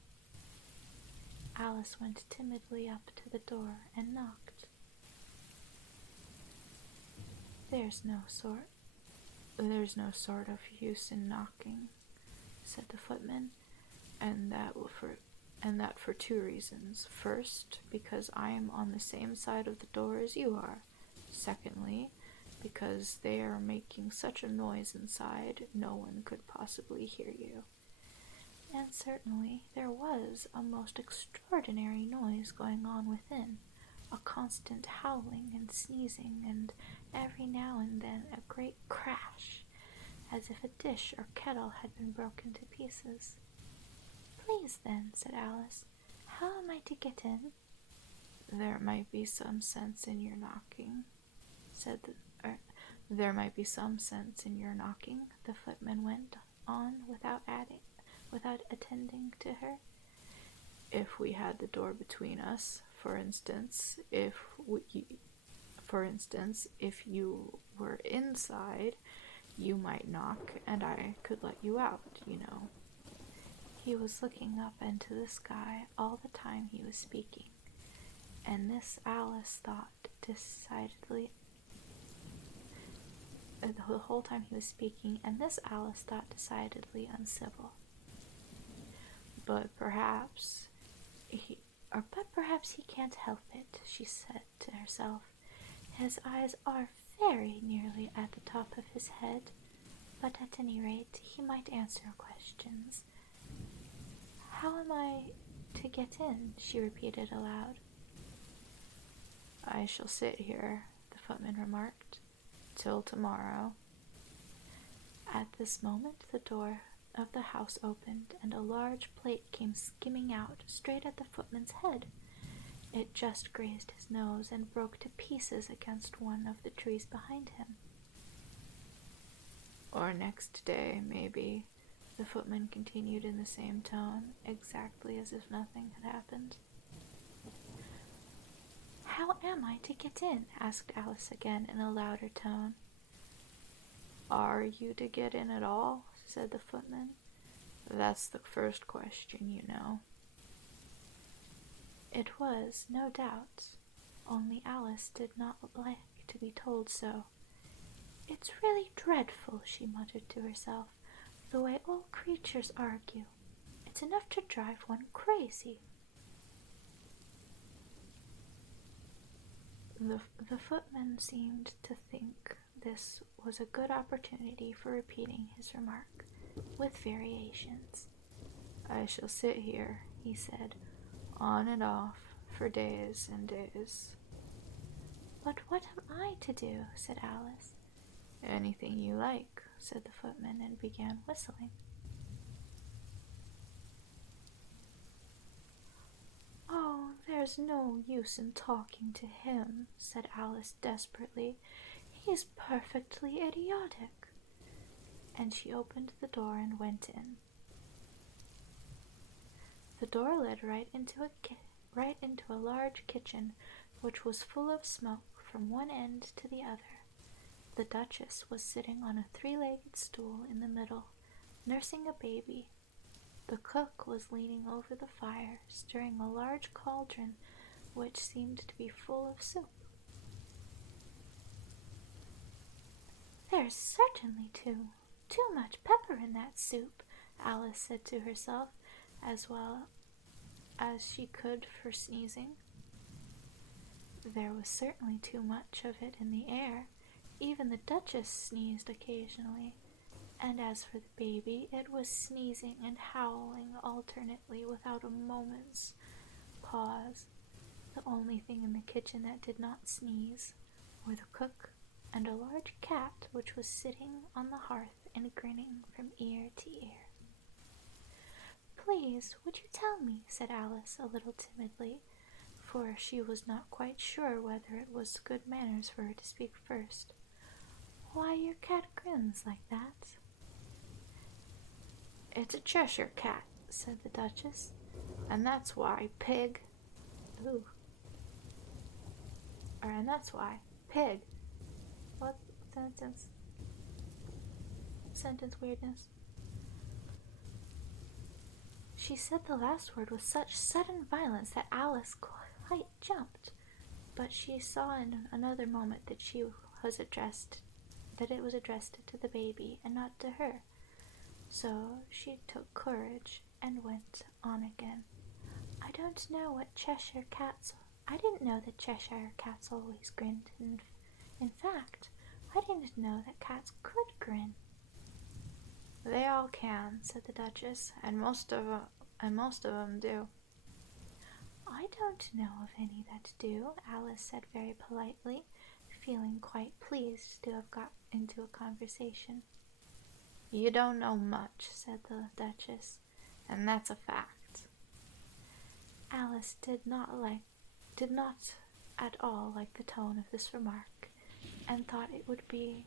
Alice went timidly up to the door and knocked. There's no sort of use in knocking," said the footman, and that for 2 reasons. First, because I am on the same side of the door as you are. Secondly, because they are making such a noise inside, no one could possibly hear you. And certainly there was a most extraordinary noise going on within, a constant howling and sneezing, and every now and then a great crash, as if a dish or kettle had been broken to pieces. "Please then," said Alice, "how am I to get in?" "There might be some sense in your knocking," the footman went on without attending to her. "If we had the door between us, for instance, if you were inside, you might knock and I could let you out, you know." He was looking up into the sky all the time he was speaking, and this Alice thought decidedly uncivil. But perhaps he can't help it," she said to herself. "His eyes are very nearly at the top of his head, but at any rate he might answer questions. How am I to get in?" she repeated aloud. "I shall sit here," the footman remarked, "till tomorrow." At this moment the door of the house opened, and a large plate came skimming out straight at the footman's head. It just grazed his nose and broke to pieces against one of the trees behind him. "Or next day, maybe," the footman continued in the same tone, exactly as if nothing had happened. "How am I to get in?" asked Alice again in a louder tone. "Are you to get in at all?" said the footman. "That's the first question, you know." It was, no doubt, only Alice did not like to be told so. "It's really dreadful," she muttered to herself, "the way all creatures argue. It's enough to drive one crazy." The footman seemed to think this was a good opportunity for repeating his remark, with variations. "I shall sit here," he said, "on and off, for days and days." "But what am I to do?" said Alice. "Anything you like," said the footman, and began whistling. "Oh, there's no use in talking to him," said Alice desperately. He's perfectly idiotic. And she opened the door and went in. The door led right into a large kitchen, which was full of smoke from one end to the other. The Duchess was sitting on a three-legged stool in the middle, nursing a baby. The cook was leaning over the fire, stirring a large cauldron, which seemed to be full of soup. "There's certainly too much pepper in that soup," Alice said to herself, as well as she could for sneezing. There was certainly too much of it in the air. Even the Duchess sneezed occasionally, and as for the baby, it was sneezing and howling alternately without a moment's pause. The only thing in the kitchen that did not sneeze were the cook and a large cat which was sitting on the hearth and grinning from ear to ear. "Please, would you tell me," said Alice a little timidly, for she was not quite sure whether it was good manners for her to speak first, "why your cat grins like that?" "It's a Cheshire cat," said the Duchess, "and that's why Pig... and that's why Pig... What sentence? Sentence weirdness. She said the last word with such sudden violence that Alice quite jumped, but she saw in another moment that it was addressed to the baby and not to her. So she took courage and went on again. I didn't know that Cheshire cats always grinned. In fact, I didn't know that cats could grin." "They all can," said the Duchess, and most of 'em do." "I don't know of any that do," Alice said very politely, feeling quite pleased to have got into a conversation. "You don't know much," said the Duchess, "and that's a fact." Alice did not at all like the tone of this remark, and thought it would be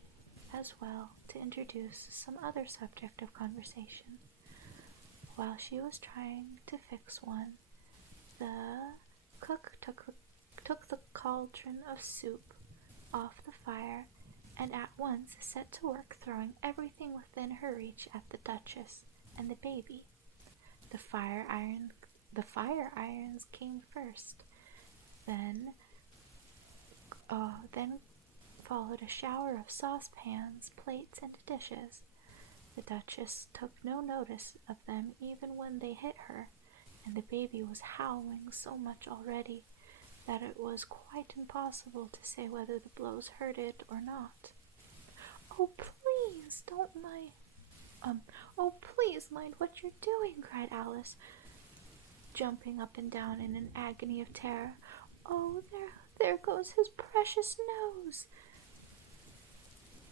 as well to introduce some other subject of conversation. While she was trying to fix one, the cook took the cauldron of soup off the fire and at once set to work throwing everything within her reach at the Duchess and the baby. The fire irons came first, then followed a shower of saucepans, plates, and dishes. The Duchess took no notice of them even when they hit her, and the baby was howling so much already that it was quite impossible to say whether the blows hurt it or not. "Oh, please, don't mind. Oh, please mind what you're doing," cried Alice, jumping up and down in an agony of terror. "Oh, there goes his precious nose!"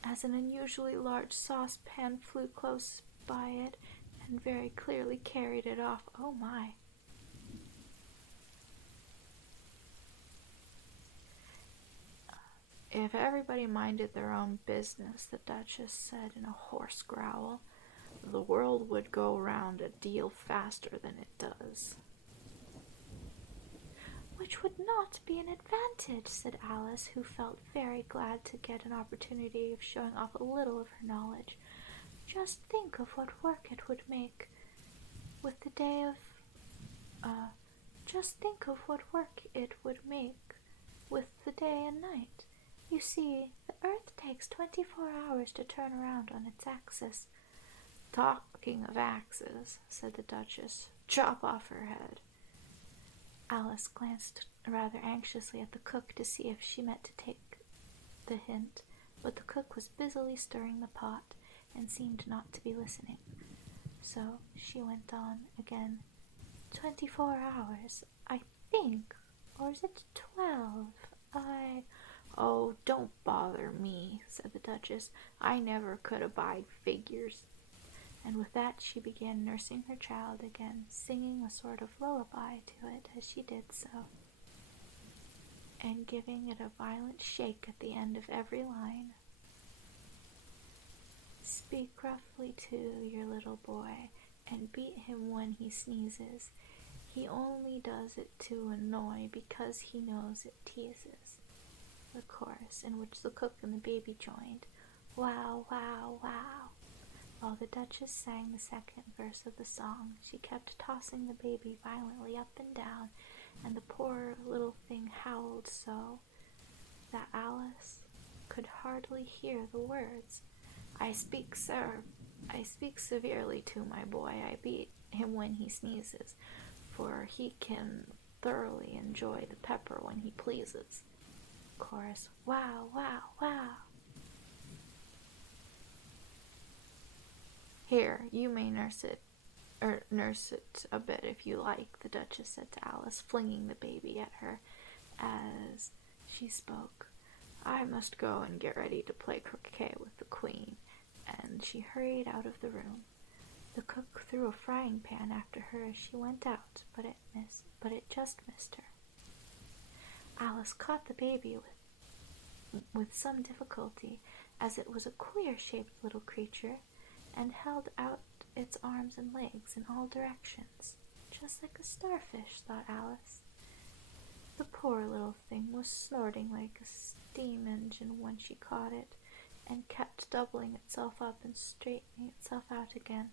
As an unusually large saucepan flew close by it and very clearly carried it off. Oh my! "If everybody minded their own business," the Duchess said in a hoarse growl, "the world would go round a deal faster than it does." "Which would not be an advantage," said Alice, who felt very glad to get an opportunity of showing off a little of her knowledge. "Just think of what work it would make with the day of and night. You see, the Earth takes 24 hours to turn around on its axis." "Talking of axes," said the Duchess, "chop off her head." Alice glanced rather anxiously at the cook to see if she meant to take the hint, but the cook was busily stirring the pot and seemed not to be listening. So she went on again. 24 hours, I think, or is it 12? "Oh, don't bother me," said the Duchess. "I never could abide figures." And with that she began nursing her child again, singing a sort of lullaby to it as she did so. and giving it a violent shake at the end of every line. Speak roughly to your little boy and beat him when he sneezes. He only does it to annoy because he knows it teases. The chorus, in which the cook and the baby joined. Wow, wow, wow. While the Duchess sang the second verse of the song, she kept tossing the baby violently up and down, and the poor little thing howled so that Alice could hardly hear the words. I speak severely to my boy. I beat him when he sneezes, for he can thoroughly enjoy the pepper when he pleases. Chorus, wow, wow, wow. Here, you may nurse it a bit if you like, the Duchess said to Alice, flinging the baby at her as she spoke. I must go and get ready to play croquet with the Queen, and she hurried out of the room. The cook threw a frying pan after her as she went out, but it just missed her. Alice caught the baby with some difficulty, as it was a queer-shaped little creature, and held out its arms and legs in all directions, just like a starfish, thought Alice. The poor little thing was snorting like a steam engine when she caught it, and kept doubling itself up and straightening itself out again,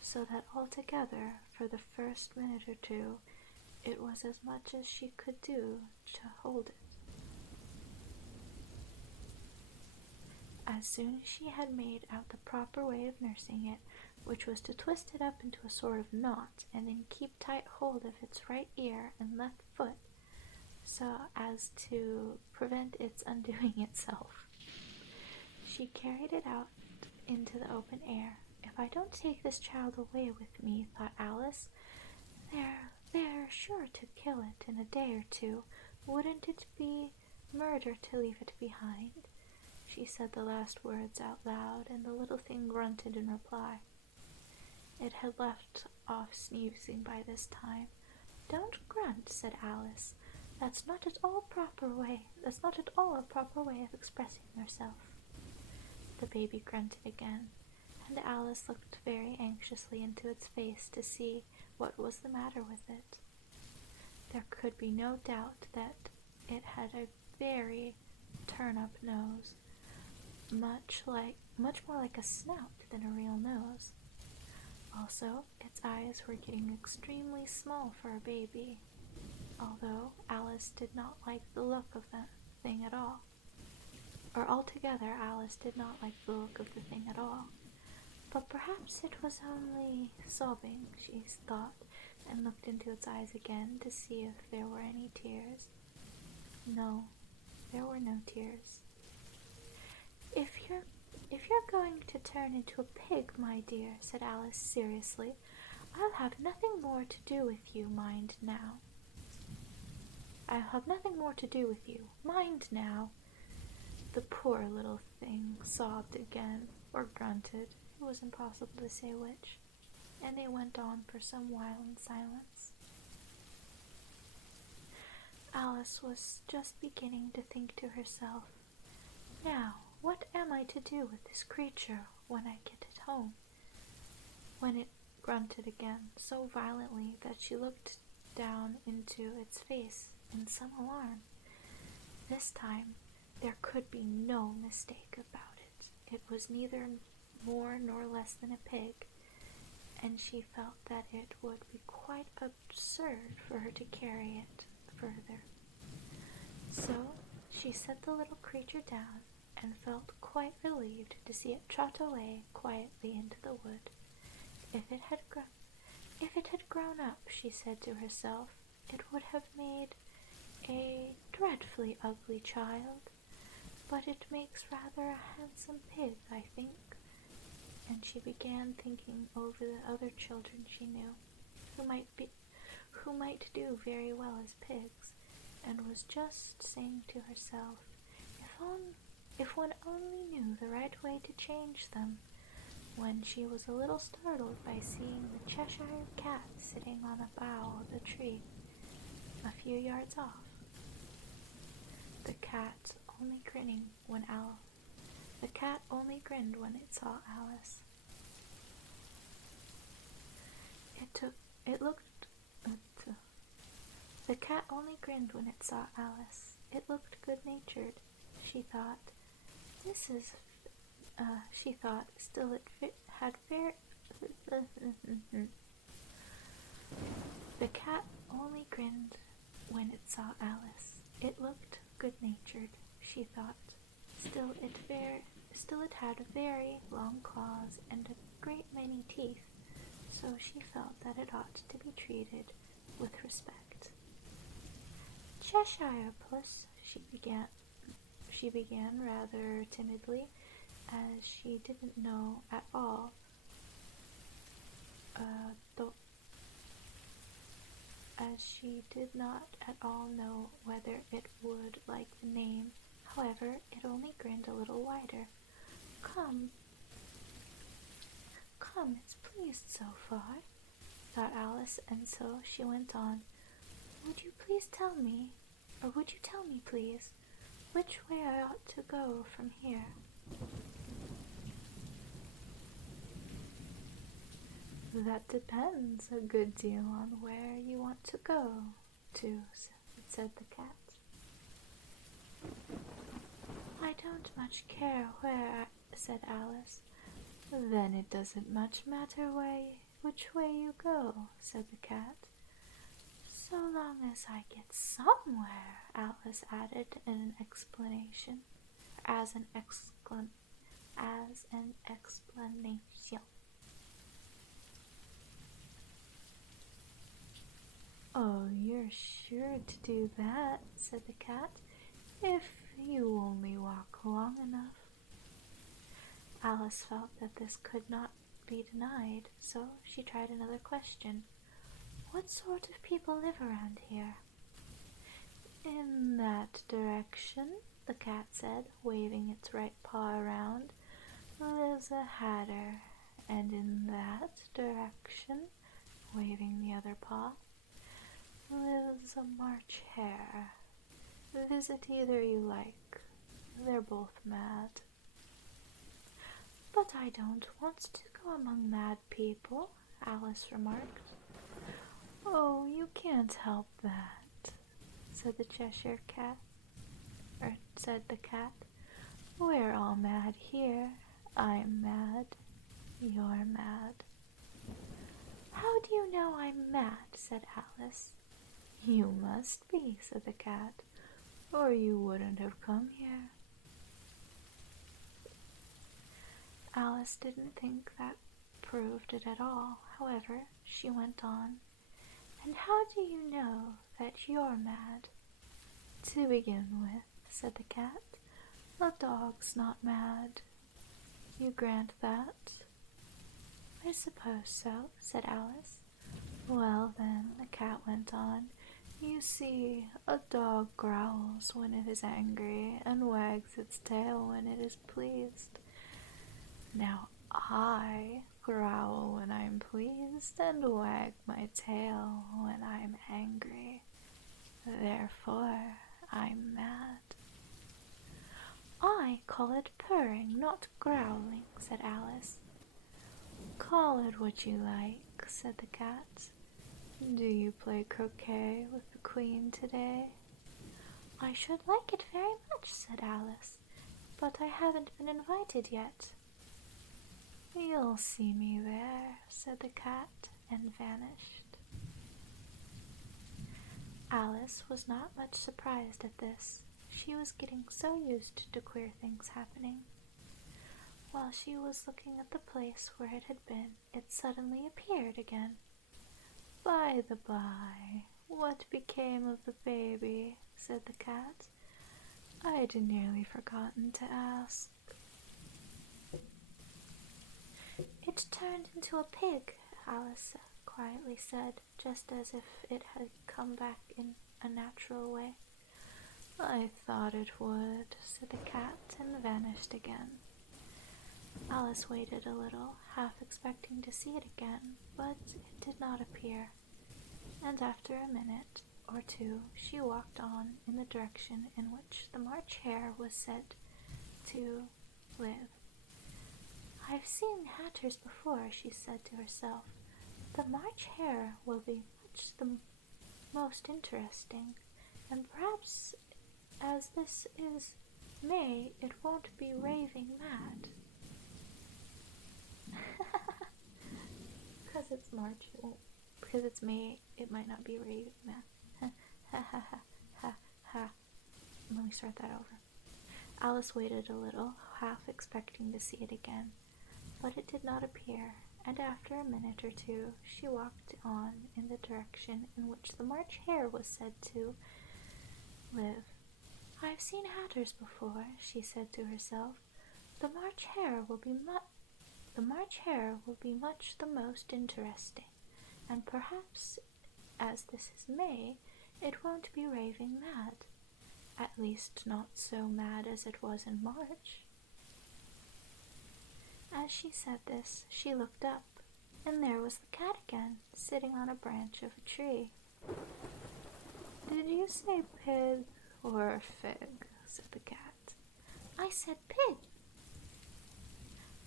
so that altogether, for the first minute or two, it was as much as she could do to hold it. As soon as she had made out the proper way of nursing it, which was to twist it up into a sort of knot, and then keep tight hold of its right ear and left foot, so as to prevent its undoing itself, she carried it out into the open air. If I don't take this child away with me, thought Alice, they're sure to kill it in a day or two. Wouldn't it be murder to leave it behind? She said the last words out loud, and the little thing grunted in reply. It had left off sneezing by this time. Don't grunt, said Alice. That's not at all a proper way of expressing yourself. The baby grunted again, and Alice looked very anxiously into its face to see what was the matter with it. There could be no doubt that it had a very turn-up nose, much more like a snout than a real nose. Also, its eyes were getting extremely small for a baby, although Alice did not like the look of the thing at all. Or altogether, Alice did not like the look of the thing at all. But perhaps it was only sobbing, she thought, and looked into its eyes again to see if there were any tears. No, there were no tears. If you're going to turn into a pig, my dear, said Alice seriously, I'll have nothing more to do with you, mind now. I'll have nothing more to do with you, mind now. The poor little thing sobbed again, or grunted, it was impossible to say which, and they went on for some while in silence. Alice was just beginning to think to herself, now, what am I to do with this creature when I get it home? When it grunted again so violently that she looked down into its face in some alarm. This time there could be no mistake about it. It was neither more nor less than a pig, and she felt that it would be quite absurd for her to carry it further. So she set the little creature down and felt quite relieved to see it trot away quietly into the wood. If it had grown up, she said to herself, it would have made a dreadfully ugly child, but it makes rather a handsome pig, I think. And she began thinking over the other children she knew, who might do very well as pigs, and was just saying to herself, if one only knew the right way to change them, when she was a little startled by seeing the Cheshire Cat sitting on a bough of a tree a few yards off. The cat only grinning when The cat only grinned when it saw Alice. It looked. The cat only grinned when it saw Alice. It looked good-natured. She thought, still it had fair. The cat only grinned when it saw Alice. It looked good-natured. She thought, still it had very long claws and a great many teeth, so she felt that it ought to be treated with respect. Cheshire Puss, she began rather timidly, as she didn't know at all, as she did not at all know whether it would like the name. However, it only grinned a little wider. Come, it's pleased so far, thought Alice, and so she went on. Would you tell me, please, which way I ought to go from here? That depends a good deal on where you want to go to, said the cat. I don't much care where, said Alice. Then it doesn't much matter which way you go, said the cat. So long as I get somewhere, Alice added in an explanation, as an explanation. Oh, you're sure to do that, said the cat, if you only walk long enough. Alice felt that this could not be denied, so she tried another question. What sort of people live around here? In that direction, the cat said, waving its right paw around, lives a hatter, and in that direction, waving the other paw, lives a March hare. Visit either you like. They're both mad. But I don't want to go among mad people, Alice remarked. Oh, you can't help that, said the Cheshire cat, said the cat. We're all mad here. I'm mad. You're mad. How do you know I'm mad? Said Alice. You must be, said the cat, or you wouldn't have come here. Alice didn't think that proved it at all. However, she went on. And how do you know that you're mad? To begin with, said the cat, the dog's not mad. You grant that? I suppose so, said Alice. Well then, the cat went on, you see, a dog growls when it is angry and wags its tail when it is pleased. Now I growl when I'm pleased and wag my tail when I'm angry. Therefore, I'm mad. I call it purring, not growling, said Alice. Call it what you like, said the cat. Do you play croquet with the Queen today? I should like it very much, said Alice, but I haven't been invited yet. You'll see me there, said the cat, and vanished. Alice was not much surprised at this. She was getting so used to queer things happening. While she was looking at the place where it had been, it suddenly appeared again. By the by, what became of the baby? Said the cat. I'd nearly forgotten to ask. It turned into a pig, Alice quietly said, just as if it had come back in a natural way. I thought it would, said the cat, and vanished again. Alice waited a little, half expecting to see it again, but it did not appear, and after a minute, or two, she walked on in the direction in which the March Hare was said to live. "I've seen hatters before," she said to herself. "The March Hare will be much the most interesting, and perhaps as this is May, it won't be raving mad." Because it's March, it won't. Because it's May, it might not be raving mad. Ha ha ha ha ha. Let me start that over. Alice waited a little, half expecting to see it again, but it did not appear, and after a minute or two she walked on in the direction in which the March Hare was said to live. "I've seen hatters before," she said to herself. The March Hare will be much the most interesting, and perhaps, as this is May, it won't be raving mad. At least not so mad as it was in March." As she said this, she looked up, and there was the cat again, sitting on a branch of a tree. "Did you say pig or fig?" said the cat. "I said pig."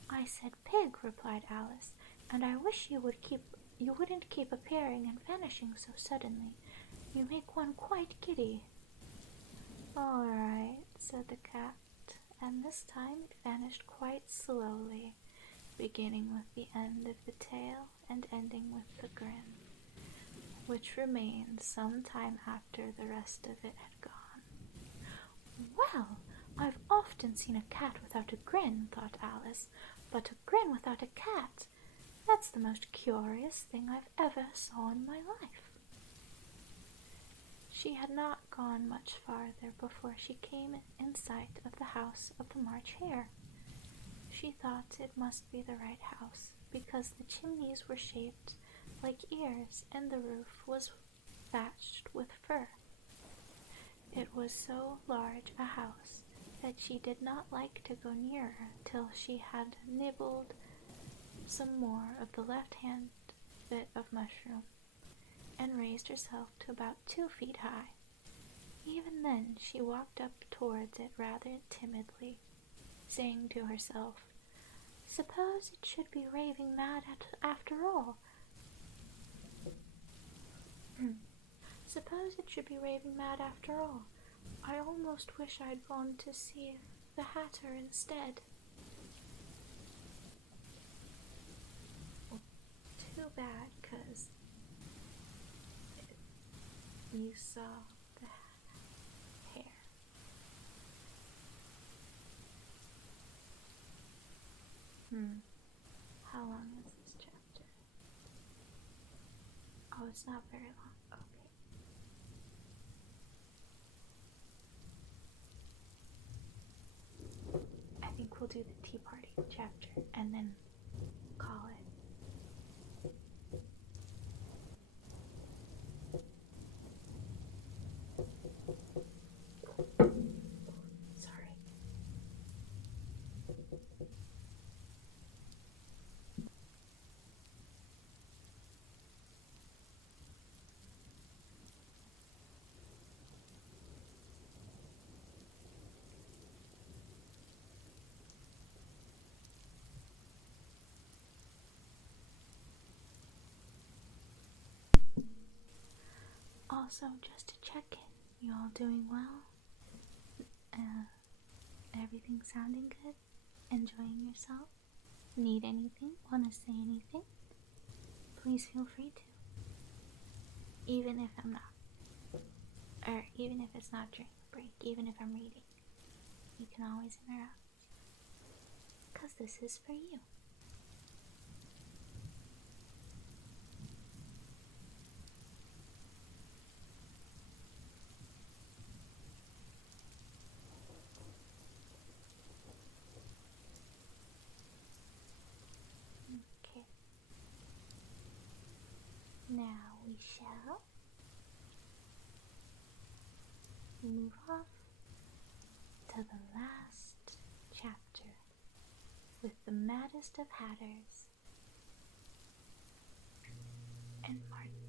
"I said pig," replied Alice, "and I wish you wouldn't keep appearing and vanishing so suddenly. You make one quite giddy." "All right," said the cat, and this time it vanished quite slowly, beginning with the end of the tail and ending with the grin, which remained some time after the rest of it had gone. "Well, I've often seen a cat without a grin," thought Alice, "but a grin without a cat, that's the most curious thing I've ever saw in my life." She had not gone much farther before she came in sight of the house of the March Hare. She thought it must be the right house, because the chimneys were shaped like ears and the roof was thatched with fur. It was so large a house that she did not like to go nearer till she had nibbled some more of the left-hand bit of mushroom, and raised herself to about 2 feet high. Even then she walked up towards it rather timidly, saying to herself, "Suppose it should be raving mad after all? Suppose it should be raving mad after all. I almost wish I'd gone to see the Hatter instead." Well, too bad, 'cause you saw the hair. How long is this chapter? Oh, it's not very long. Okay. I think we'll do the tea party chapter and then call it. Sorry. Also, just to check in, you all doing well? Everything sounding good? Enjoying yourself? Need anything? Want to say anything? Please feel free to. Even if I'm not. Or even if it's not during the break, even if I'm reading. You can always interrupt. 'Cause this is for you. Okay. Now we shall move off to the last chapter with the maddest of hatters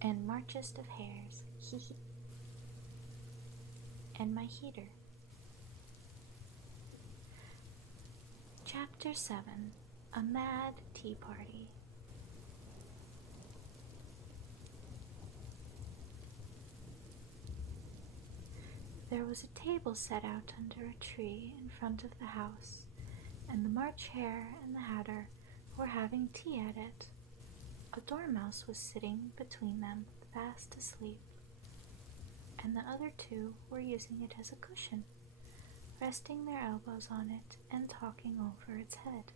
and marchest of hares. Hee hee. and my heater. Chapter 7. A Mad Tea Party. There was a table set out under a tree in front of the house, and the March Hare and the Hatter were having tea at it. A dormouse was sitting between them, fast asleep, and the other two were using it as a cushion, resting their elbows on it and talking over its head.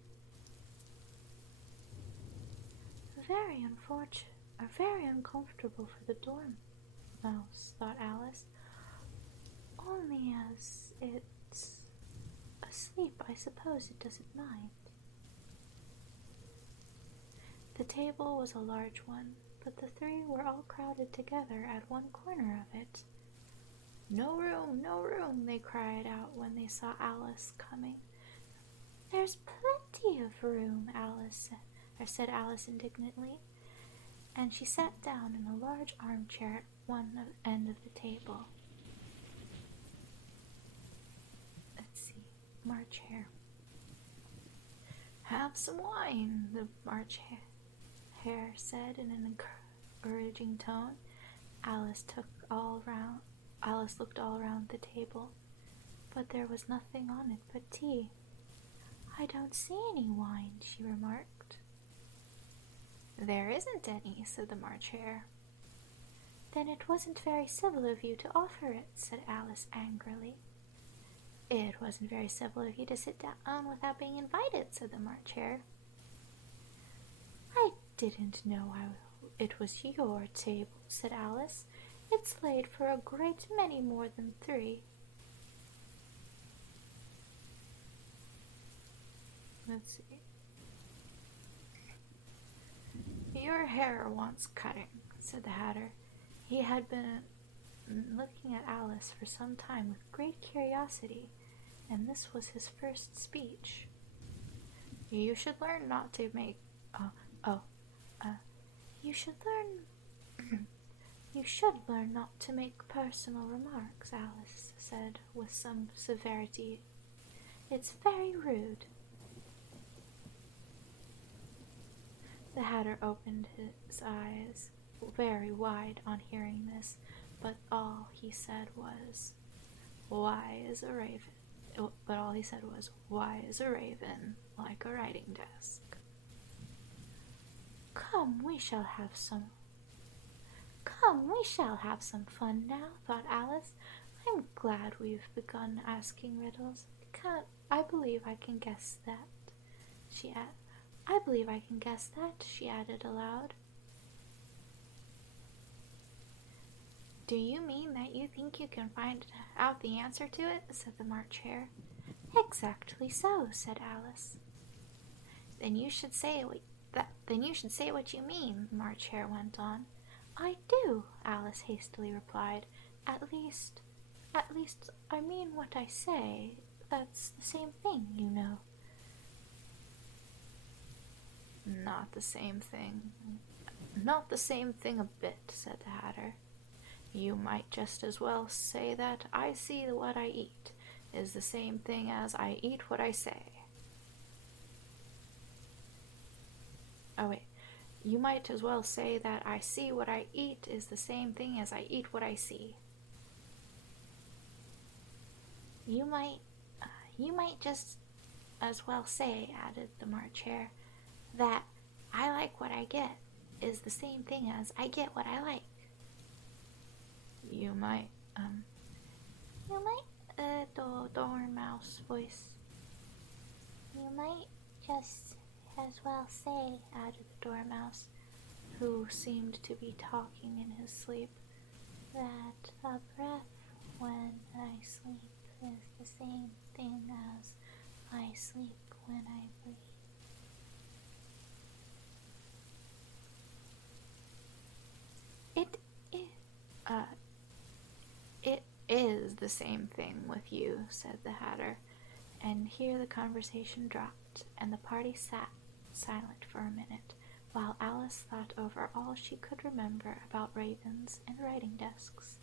Very unfortunate, or very uncomfortable for the dormouse, thought Alice. Only as it's asleep, I suppose it doesn't mind. The table was a large one, but the three were all crowded together at one corner of it. No room, no room, they cried out when they saw Alice coming. There's plenty of room, said Alice indignantly, and she sat down in a large armchair at one end of the table. Let's see, March Hare. Have some wine, the March Hare said in an encouraging tone. Alice looked all around the table, but there was nothing on it but tea. I don't see any wine, she remarked. There isn't any, said the March Hare. Then it wasn't very civil of you to offer it, said Alice angrily. It wasn't very civil of you to sit down without being invited, said the March Hare. I didn't know it was your table, said Alice. It's laid for a great many more than 3. Let's see. Your hair wants cutting, said the Hatter. He had been looking at Alice for some time with great curiosity, and this was his first speech. You should learn not to make... You should learn not to make personal remarks, Alice said with some severity. It's very rude. The Hatter opened his eyes very wide on hearing this, but all he said was, why is a raven like a writing desk? Come, we shall have some fun now, thought Alice. I'm glad we've begun asking riddles. I believe I can guess that, she added aloud. Do you mean that you think you can find out the answer to it? Said the March Hare. Exactly so, said Alice. Then you should say what you mean, the March Hare went on. I do, Alice hastily replied. At least I mean what I say. That's the same thing, you know. Not the same thing. Not the same thing a bit, said the Hatter. You might just as well say that I see what I eat is the same thing as I eat what I say. Oh wait, you might as well say that I see what I eat is the same thing as I eat what I see. You might just as well say, added the March Hare, that I like what I get is the same thing as I get what I like. Dormouse voice. You might just as well say, added the Dormouse, who seemed to be talking in his sleep, that a breath when I sleep is the same thing as I sleep when I breathe. It is the same thing with you, said the Hatter, and here the conversation dropped, and the party sat silent for a minute, while Alice thought over all she could remember about ravens and writing desks,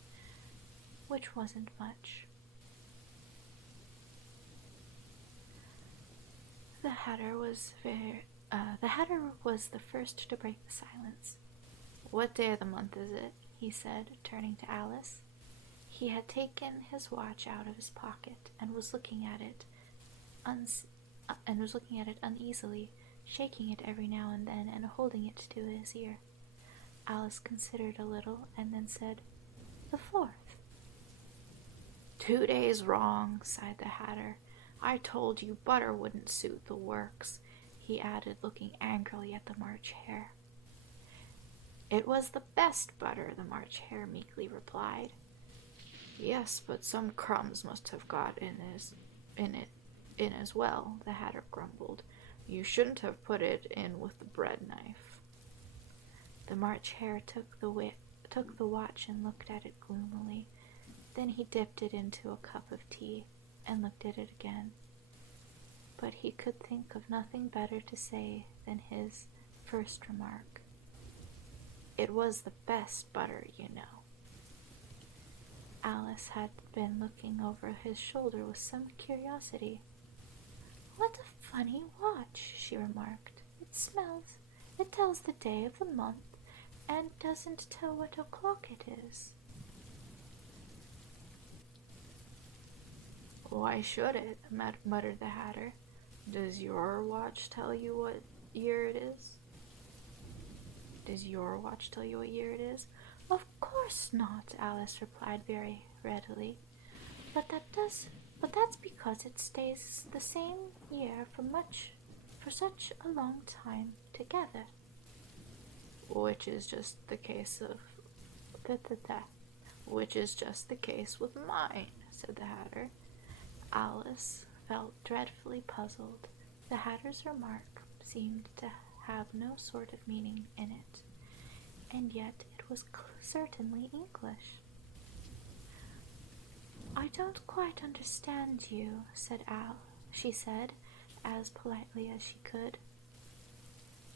which wasn't much. The Hatter was the first to break the silence. "What day of the month is it?" he said, turning to Alice. He had taken his watch out of his pocket and was looking at it uneasily, shaking it every now and then and holding it to his ear. Alice considered a little and then said, "The 4th." "2 days wrong," sighed the Hatter. "I told you butter wouldn't suit the works," he added, looking angrily at the March Hare. "It was the best butter," the March Hare meekly replied. "Yes, but some crumbs must have got in as well," the Hatter grumbled. "You shouldn't have put it in with the bread knife." The March Hare took the watch and looked at it gloomily. Then he dipped it into a cup of tea and looked at it again. But he could think of nothing better to say than his first remark. "It was the best butter, you know." Alice had been looking over his shoulder with some curiosity. "What a funny watch," she remarked. It tells the day of the month, and doesn't tell what o'clock it is." "Why should it?" muttered the Hatter. "Does your watch tell you what year it is?" "Of course not," Alice replied very readily. But that's because it stays the same year for such a long time together." Which is just the case with mine," said the Hatter. Alice felt dreadfully puzzled. The Hatter's remark seemed to have no sort of meaning in it, and yet it was certainly English. "I don't quite understand you," she said, as politely as she could.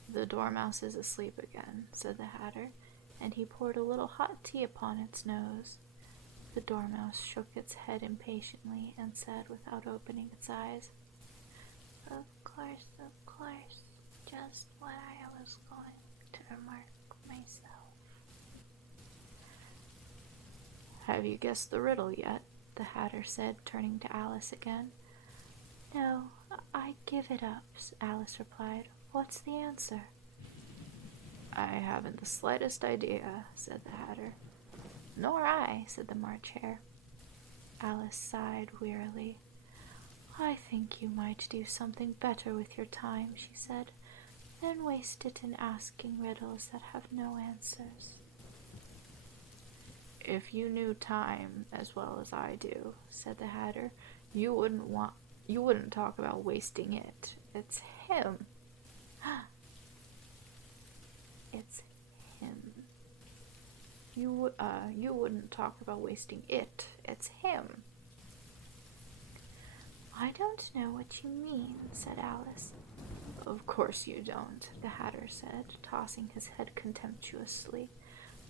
"The Dormouse is asleep again," said the Hatter, and he poured a little hot tea upon its nose. The Dormouse shook its head impatiently and said, without opening its eyes, of course, just what I was going to remark myself." "Have you guessed the riddle yet?" the Hatter said, turning to Alice again. "No, I give it up," Alice replied. "What's the answer?" "I haven't the slightest idea," said the Hatter. "Nor I," said the March Hare. Alice sighed wearily. "I think you might do something better with your time," she said, "than waste it in asking riddles that have no answers." "If you knew time as well as I do," said the Hatter, you wouldn't talk about wasting it. It's him." "It's him." You wouldn't talk about wasting it. It's him." "I don't know what you mean," said Alice. "Of course you don't," the Hatter said, tossing his head contemptuously.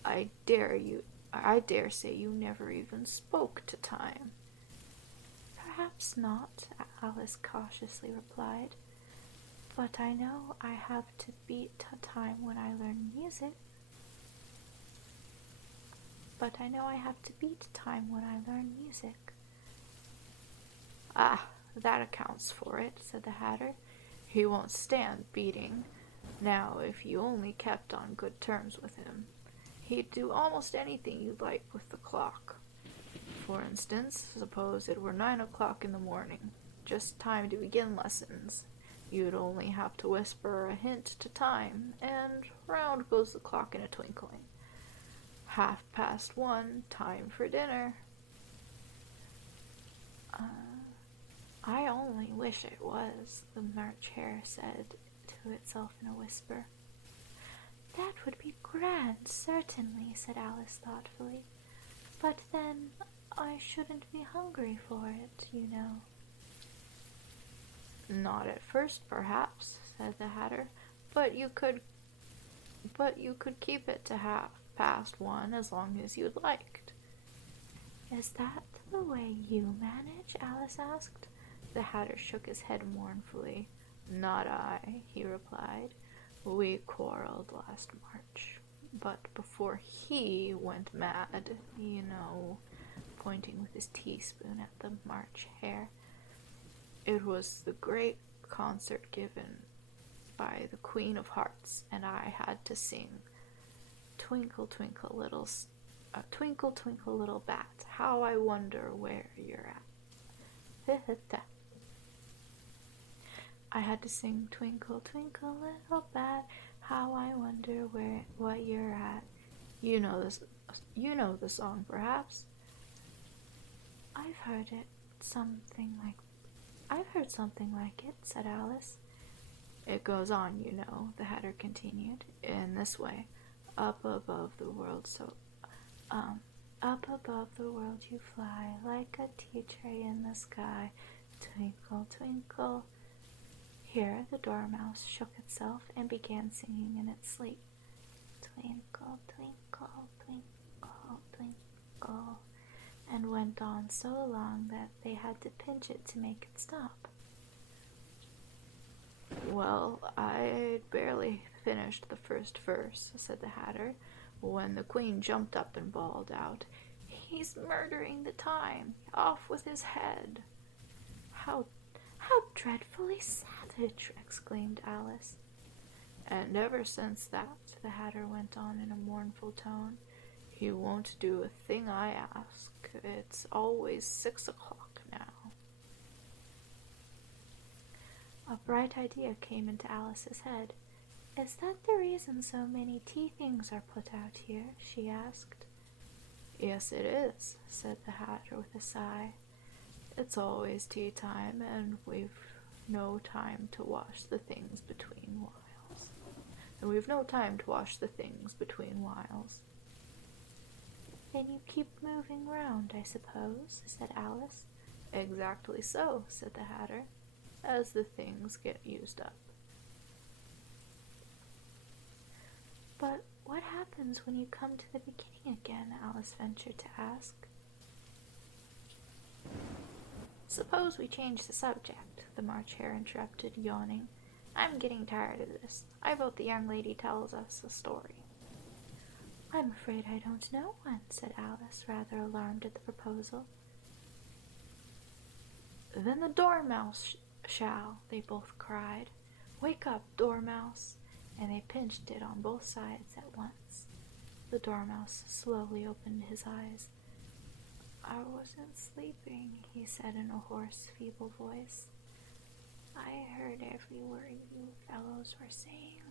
I dare say you never even spoke to time." "Perhaps not," Alice cautiously replied. "But I know I have to beat time when I learn music." "Ah, that accounts for it," said the Hatter. "He won't stand beating. Now, if you only kept on good terms with him, he'd do almost anything you'd like with the clock. For instance, suppose it were 9 o'clock in the morning, just time to begin lessons. You'd only have to whisper a hint to time, and round goes the clock in a twinkling. 1:30, time for dinner." "I only wish it was," the March Hare said to itself in a whisper. "That would be grand, certainly," said Alice thoughtfully. "But then I shouldn't be hungry for it, you know." "Not at first, perhaps," said the Hatter, but you could keep it to 1:30 as long as you'd liked." "Is that the way you manage?" Alice asked. The Hatter shook his head mournfully. "Not I," he replied. "We quarreled last March. But before he went mad, pointing with his teaspoon at the March hare, it was the great concert given by the Queen of Hearts, and I had to sing Twinkle, twinkle, little bat, how I wonder where you're at." I had to sing Twinkle, twinkle, little bat, how I wonder what you're at. You know the song, perhaps? I've heard something like it, said Alice. "It goes on, the Hatter continued, in this way. Up above the world Up above the world you fly, like a tea tray in the sky. Twinkle, twinkle. Here the dormouse shook itself and began singing in its sleep. Twinkle, twinkle, twinkle, twinkle, and went on so long that they had to pinch it to make it stop. "Well, I'd barely finished the first verse," said the Hatter, "when the Queen jumped up and bawled out, 'He's murdering the time! Off with his head!'" How dreadfully savage!" exclaimed Alice. "And ever since that," the Hatter went on in a mournful tone, "he won't do a thing I ask. It's always 6 o'clock now." A bright idea came into Alice's head. "Is that the reason so many tea things are put out here?" she asked. "Yes, it is," said the Hatter with a sigh. "It's always tea time, and we've no time to wash the things between whiles. "Then you keep moving round, I suppose," said Alice. "Exactly so," said the Hatter, "as the things get used up." "But what happens when you come to the beginning again?" Alice ventured to ask. "Suppose we change the subject," the March Hare interrupted, yawning. "I'm getting tired of this. I vote the young lady tells us a story." "I'm afraid I don't know one," said Alice, rather alarmed at the proposal. "Then the Dormouse shall," they both cried. "Wake up, Dormouse!" And they pinched it on both sides at once. The Dormouse slowly opened his eyes. "I wasn't sleeping," he said in a hoarse, feeble voice. "I heard every word you fellows were saying."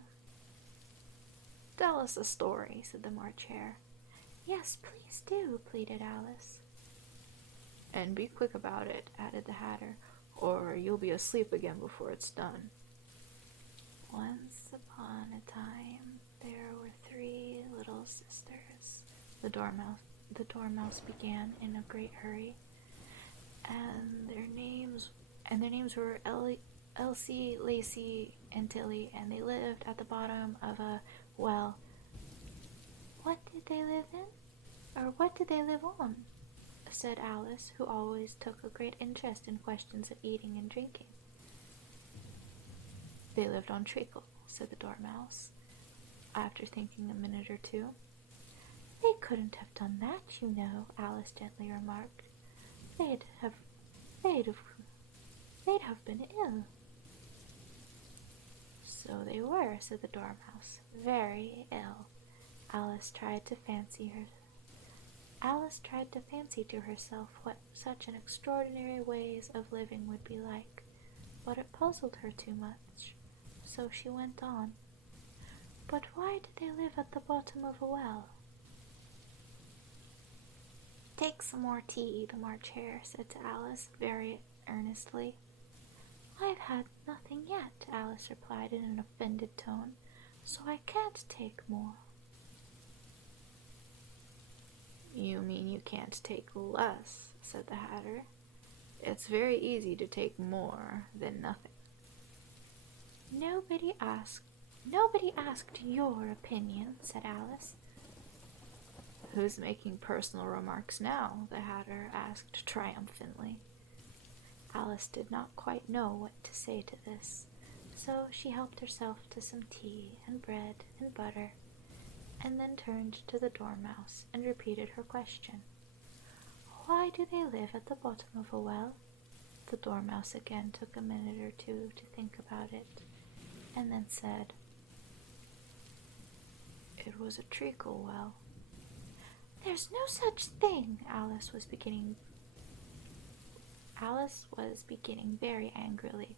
"Tell us a story," said the March Hare. "Yes, please do," pleaded Alice. "And be quick about it," added the Hatter, "or you'll be asleep again before it's done." "Once upon a time, there were 3 little sisters," the Dormouse began in a great hurry, and their names were Elsie, Lacey, and Tilly, and they lived at the bottom of a well. "What did they live in? Or what did they live on?" said Alice, who always took a great interest in questions of eating and drinking. "They lived on treacle," said the Dormouse, after thinking a minute or two. "They couldn't have done that, Alice gently remarked. They'd have been ill." "So they were," said the Dormouse, "very ill." Alice tried to fancy to herself what such an extraordinary ways of living would be like, but it puzzled her too much, so she went on. "But why did they live at the bottom of a well?" "Take some more tea," the March Hare said to Alice very earnestly. "I've had nothing yet," Alice replied in an offended tone, "so I can't take more." "You mean you can't take less," said the Hatter. "It's very easy to take more than nothing." Nobody asked your opinion," said Alice. "Who's making personal remarks now?" the Hatter asked triumphantly. Alice did not quite know what to say to this, So she helped herself to some tea and bread and butter, and then turned to the Dormouse and repeated her question. Why do they live at the bottom of a well? The Dormouse again took a minute or two to think about it, and then said, It was a treacle well. There's no such thing, Alice was beginning very angrily,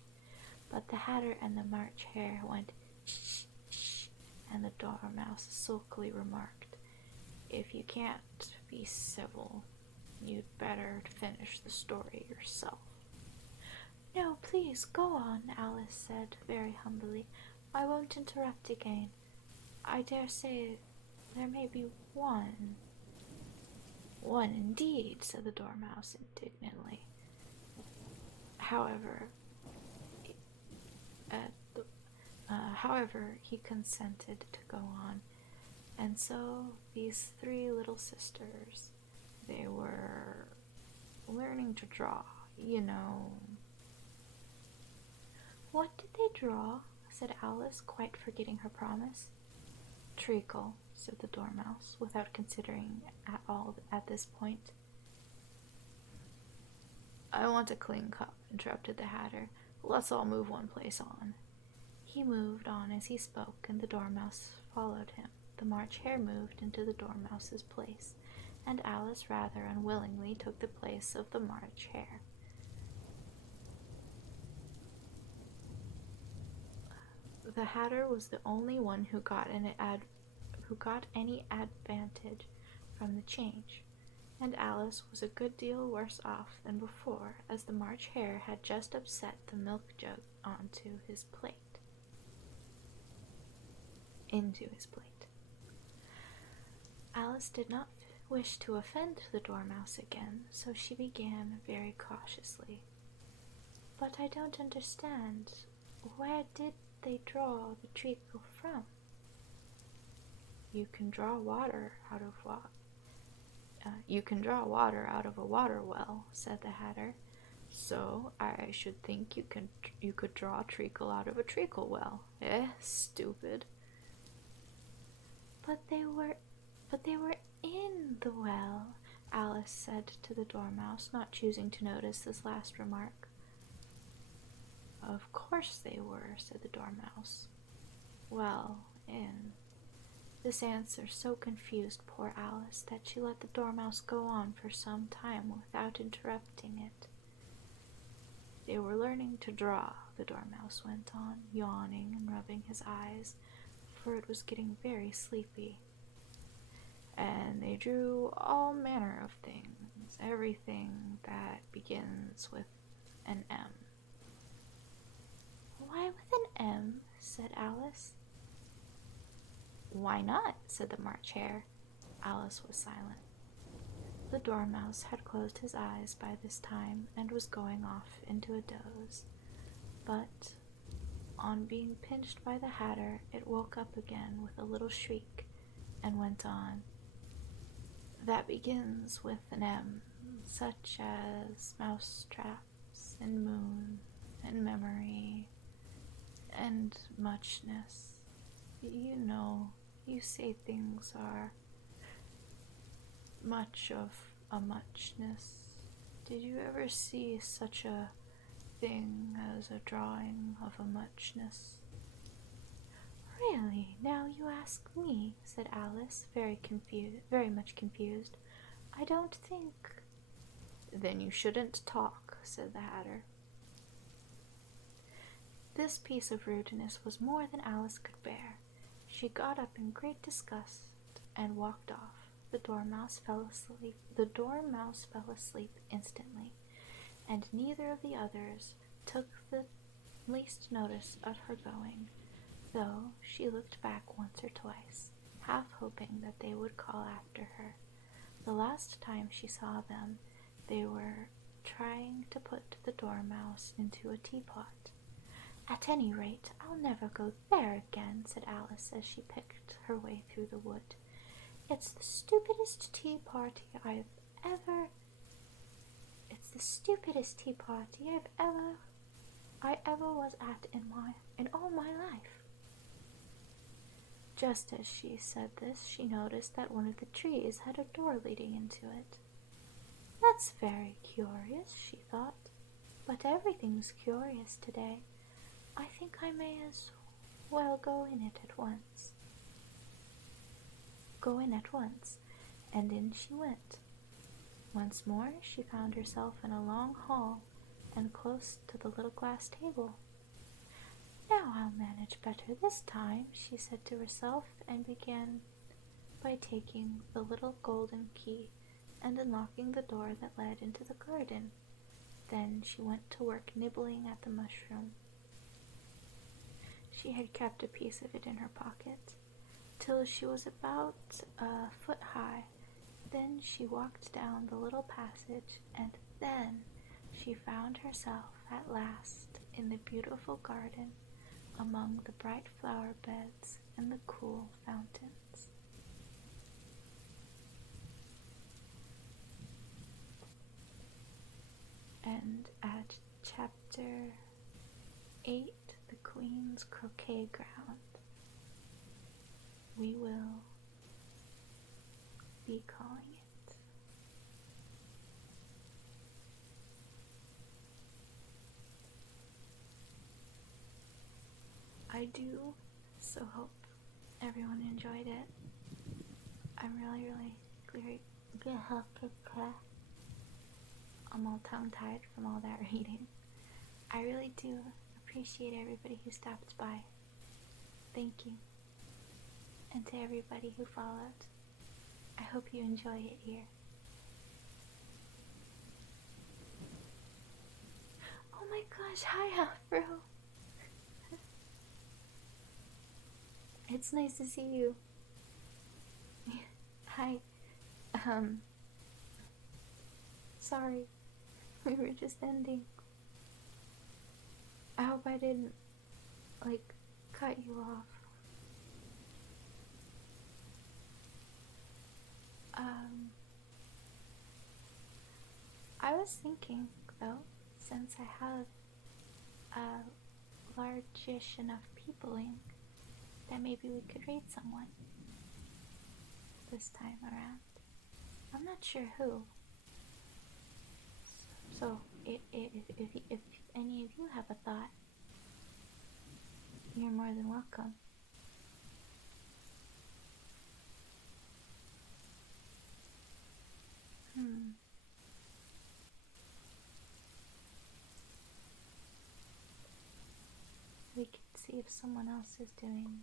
but the Hatter and the March Hare went shh, shh, and the Dormouse sulkily remarked, If you can't be civil, you'd better finish the story yourself. No, please, go on, Alice said very humbly. I won't interrupt again. I dare say there may be one. One indeed, said the Dormouse indignantly. However, he consented to go on, and so these three little sisters, they were learning to draw, you know. What did they draw? Said Alice, quite forgetting her promise. Treacle, said the Dormouse, without considering at all at this point. I want a clean cup, interrupted the Hatter. Let's all move one place on. He moved on as he spoke, and the Dormouse followed him. The March Hare moved into the Dormouse's place, and Alice rather unwillingly took the place of the March Hare. The Hatter was the only one who got any advantage from the change, and Alice was a good deal worse off than before, as the March Hare had just upset the milk jug into his plate. Alice did not wish to offend the Dormouse again, so she began very cautiously. But I don't understand. Where did they draw the treacle from? You can draw water out of a water well, said the Hatter. So I should think you could draw a treacle out of a treacle well. Stupid. But they were in the well, Alice said to the Dormouse, not choosing to notice this last remark. Of course they were, said the Dormouse. Well, in. This answer so confused poor Alice that she let the Dormouse go on for some time without interrupting it. They were learning to draw, the Dormouse went on, yawning and rubbing his eyes, for it was getting very sleepy. And they drew all manner of things, everything that begins with an M. Why with an M? Said Alice. Why not? Said the March Hare. Alice was silent. The Dormouse had closed his eyes by this time and was going off into a doze, but on being pinched by the Hatter, it woke up again with a little shriek and went on. That begins with an M, such as mousetraps and moon and memory and muchness. You know, you say things are much of a muchness. Did you ever see such a thing as a drawing of a muchness? Really, now you ask me, said Alice, very much confused. I don't think. Then you shouldn't talk, said the Hatter. This piece of rudeness was more than Alice could bear. She got up in great disgust and walked off. The Dormouse fell asleep instantly, and neither of the others took the least notice of her going, though she looked back once or twice, half hoping that they would call after her. The last time she saw them, they were trying to put the Dormouse into a teapot. At any rate, I'll never go there again, said Alice as she picked her way through the wood. It's the stupidest tea party I ever was at in all all my life. Just as she said this, she noticed that one of the trees had a door leading into it. That's very curious, she thought, but everything's curious today. I think I may as well go in at once. And in she went. Once more, she found herself in a long hall and close to the little glass table. Now I'll manage better this time, she said to herself, and began by taking the little golden key and unlocking the door that led into the garden. Then she went to work nibbling at the mushroom. She had kept a piece of it in her pocket till she was about a foot high. Then she walked down the little passage, and then she found herself at last in the beautiful garden among the bright flower beds and the cool fountains. And at chapter 8, the Queen's Croquet Ground, we will be calling it. I do so hope everyone enjoyed it. I'm really I'm all tongue-tied from all that reading. I really do appreciate everybody who stopped by. Thank you. And to everybody who followed, I hope you enjoy it here. Oh my gosh, hi Afro! It's nice to see you. Hi. Sorry. We were just ending. I hope I didn't, cut you off. I was thinking, though, since I have a large-ish enough peopling, that maybe we could raid someone this time around. I'm not sure who. So, if any of you have a thought, you're more than welcome. We could see if someone else is doing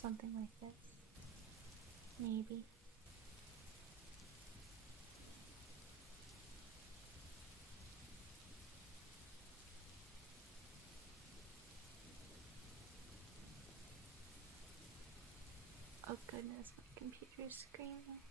something like this. Maybe. Oh goodness, my computer's screaming.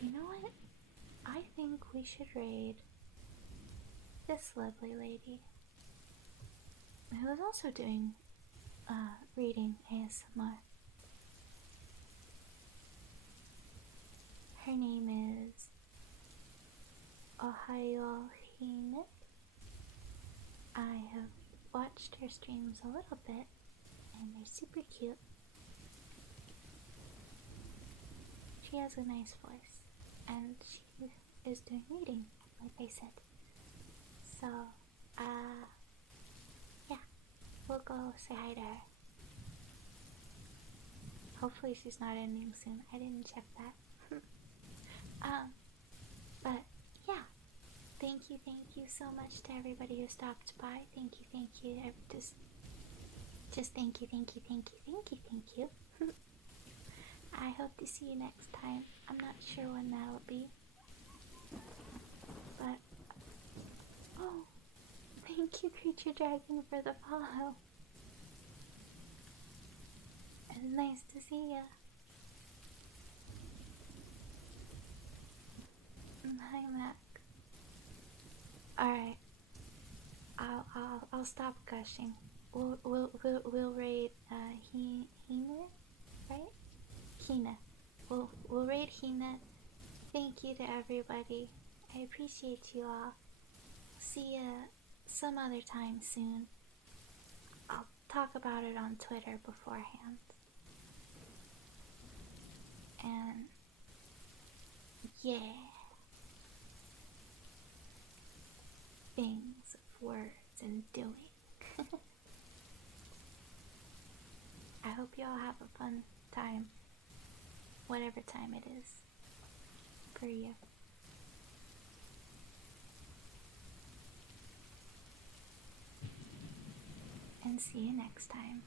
You know what? I think we should raid this lovely lady who is also doing reading ASMR. Her name is Ohayohime. I have watched her streams a little bit, and they're super cute. She has a nice voice, and she is doing reading, like I said. So, yeah, we'll go say hi to her. Hopefully she's not ending soon. I didn't check that. But yeah, thank you so much to everybody who stopped by. Thank you. Just thank you. I hope to see you next time. I'm not sure when that'll be. But, oh, thank you, Creature Dragon, for the follow. It's nice to see ya. Hi, Mac. Alright. I'll stop gushing. We'll raid, Hina? Right? Hina. We'll raid Hina. Thank you to everybody. I appreciate you all. See ya some other time soon. I'll talk about it on Twitter beforehand. And yeah. Things of words and doing. I hope you all have a fun time. Whatever time it is. For you. And see you next time.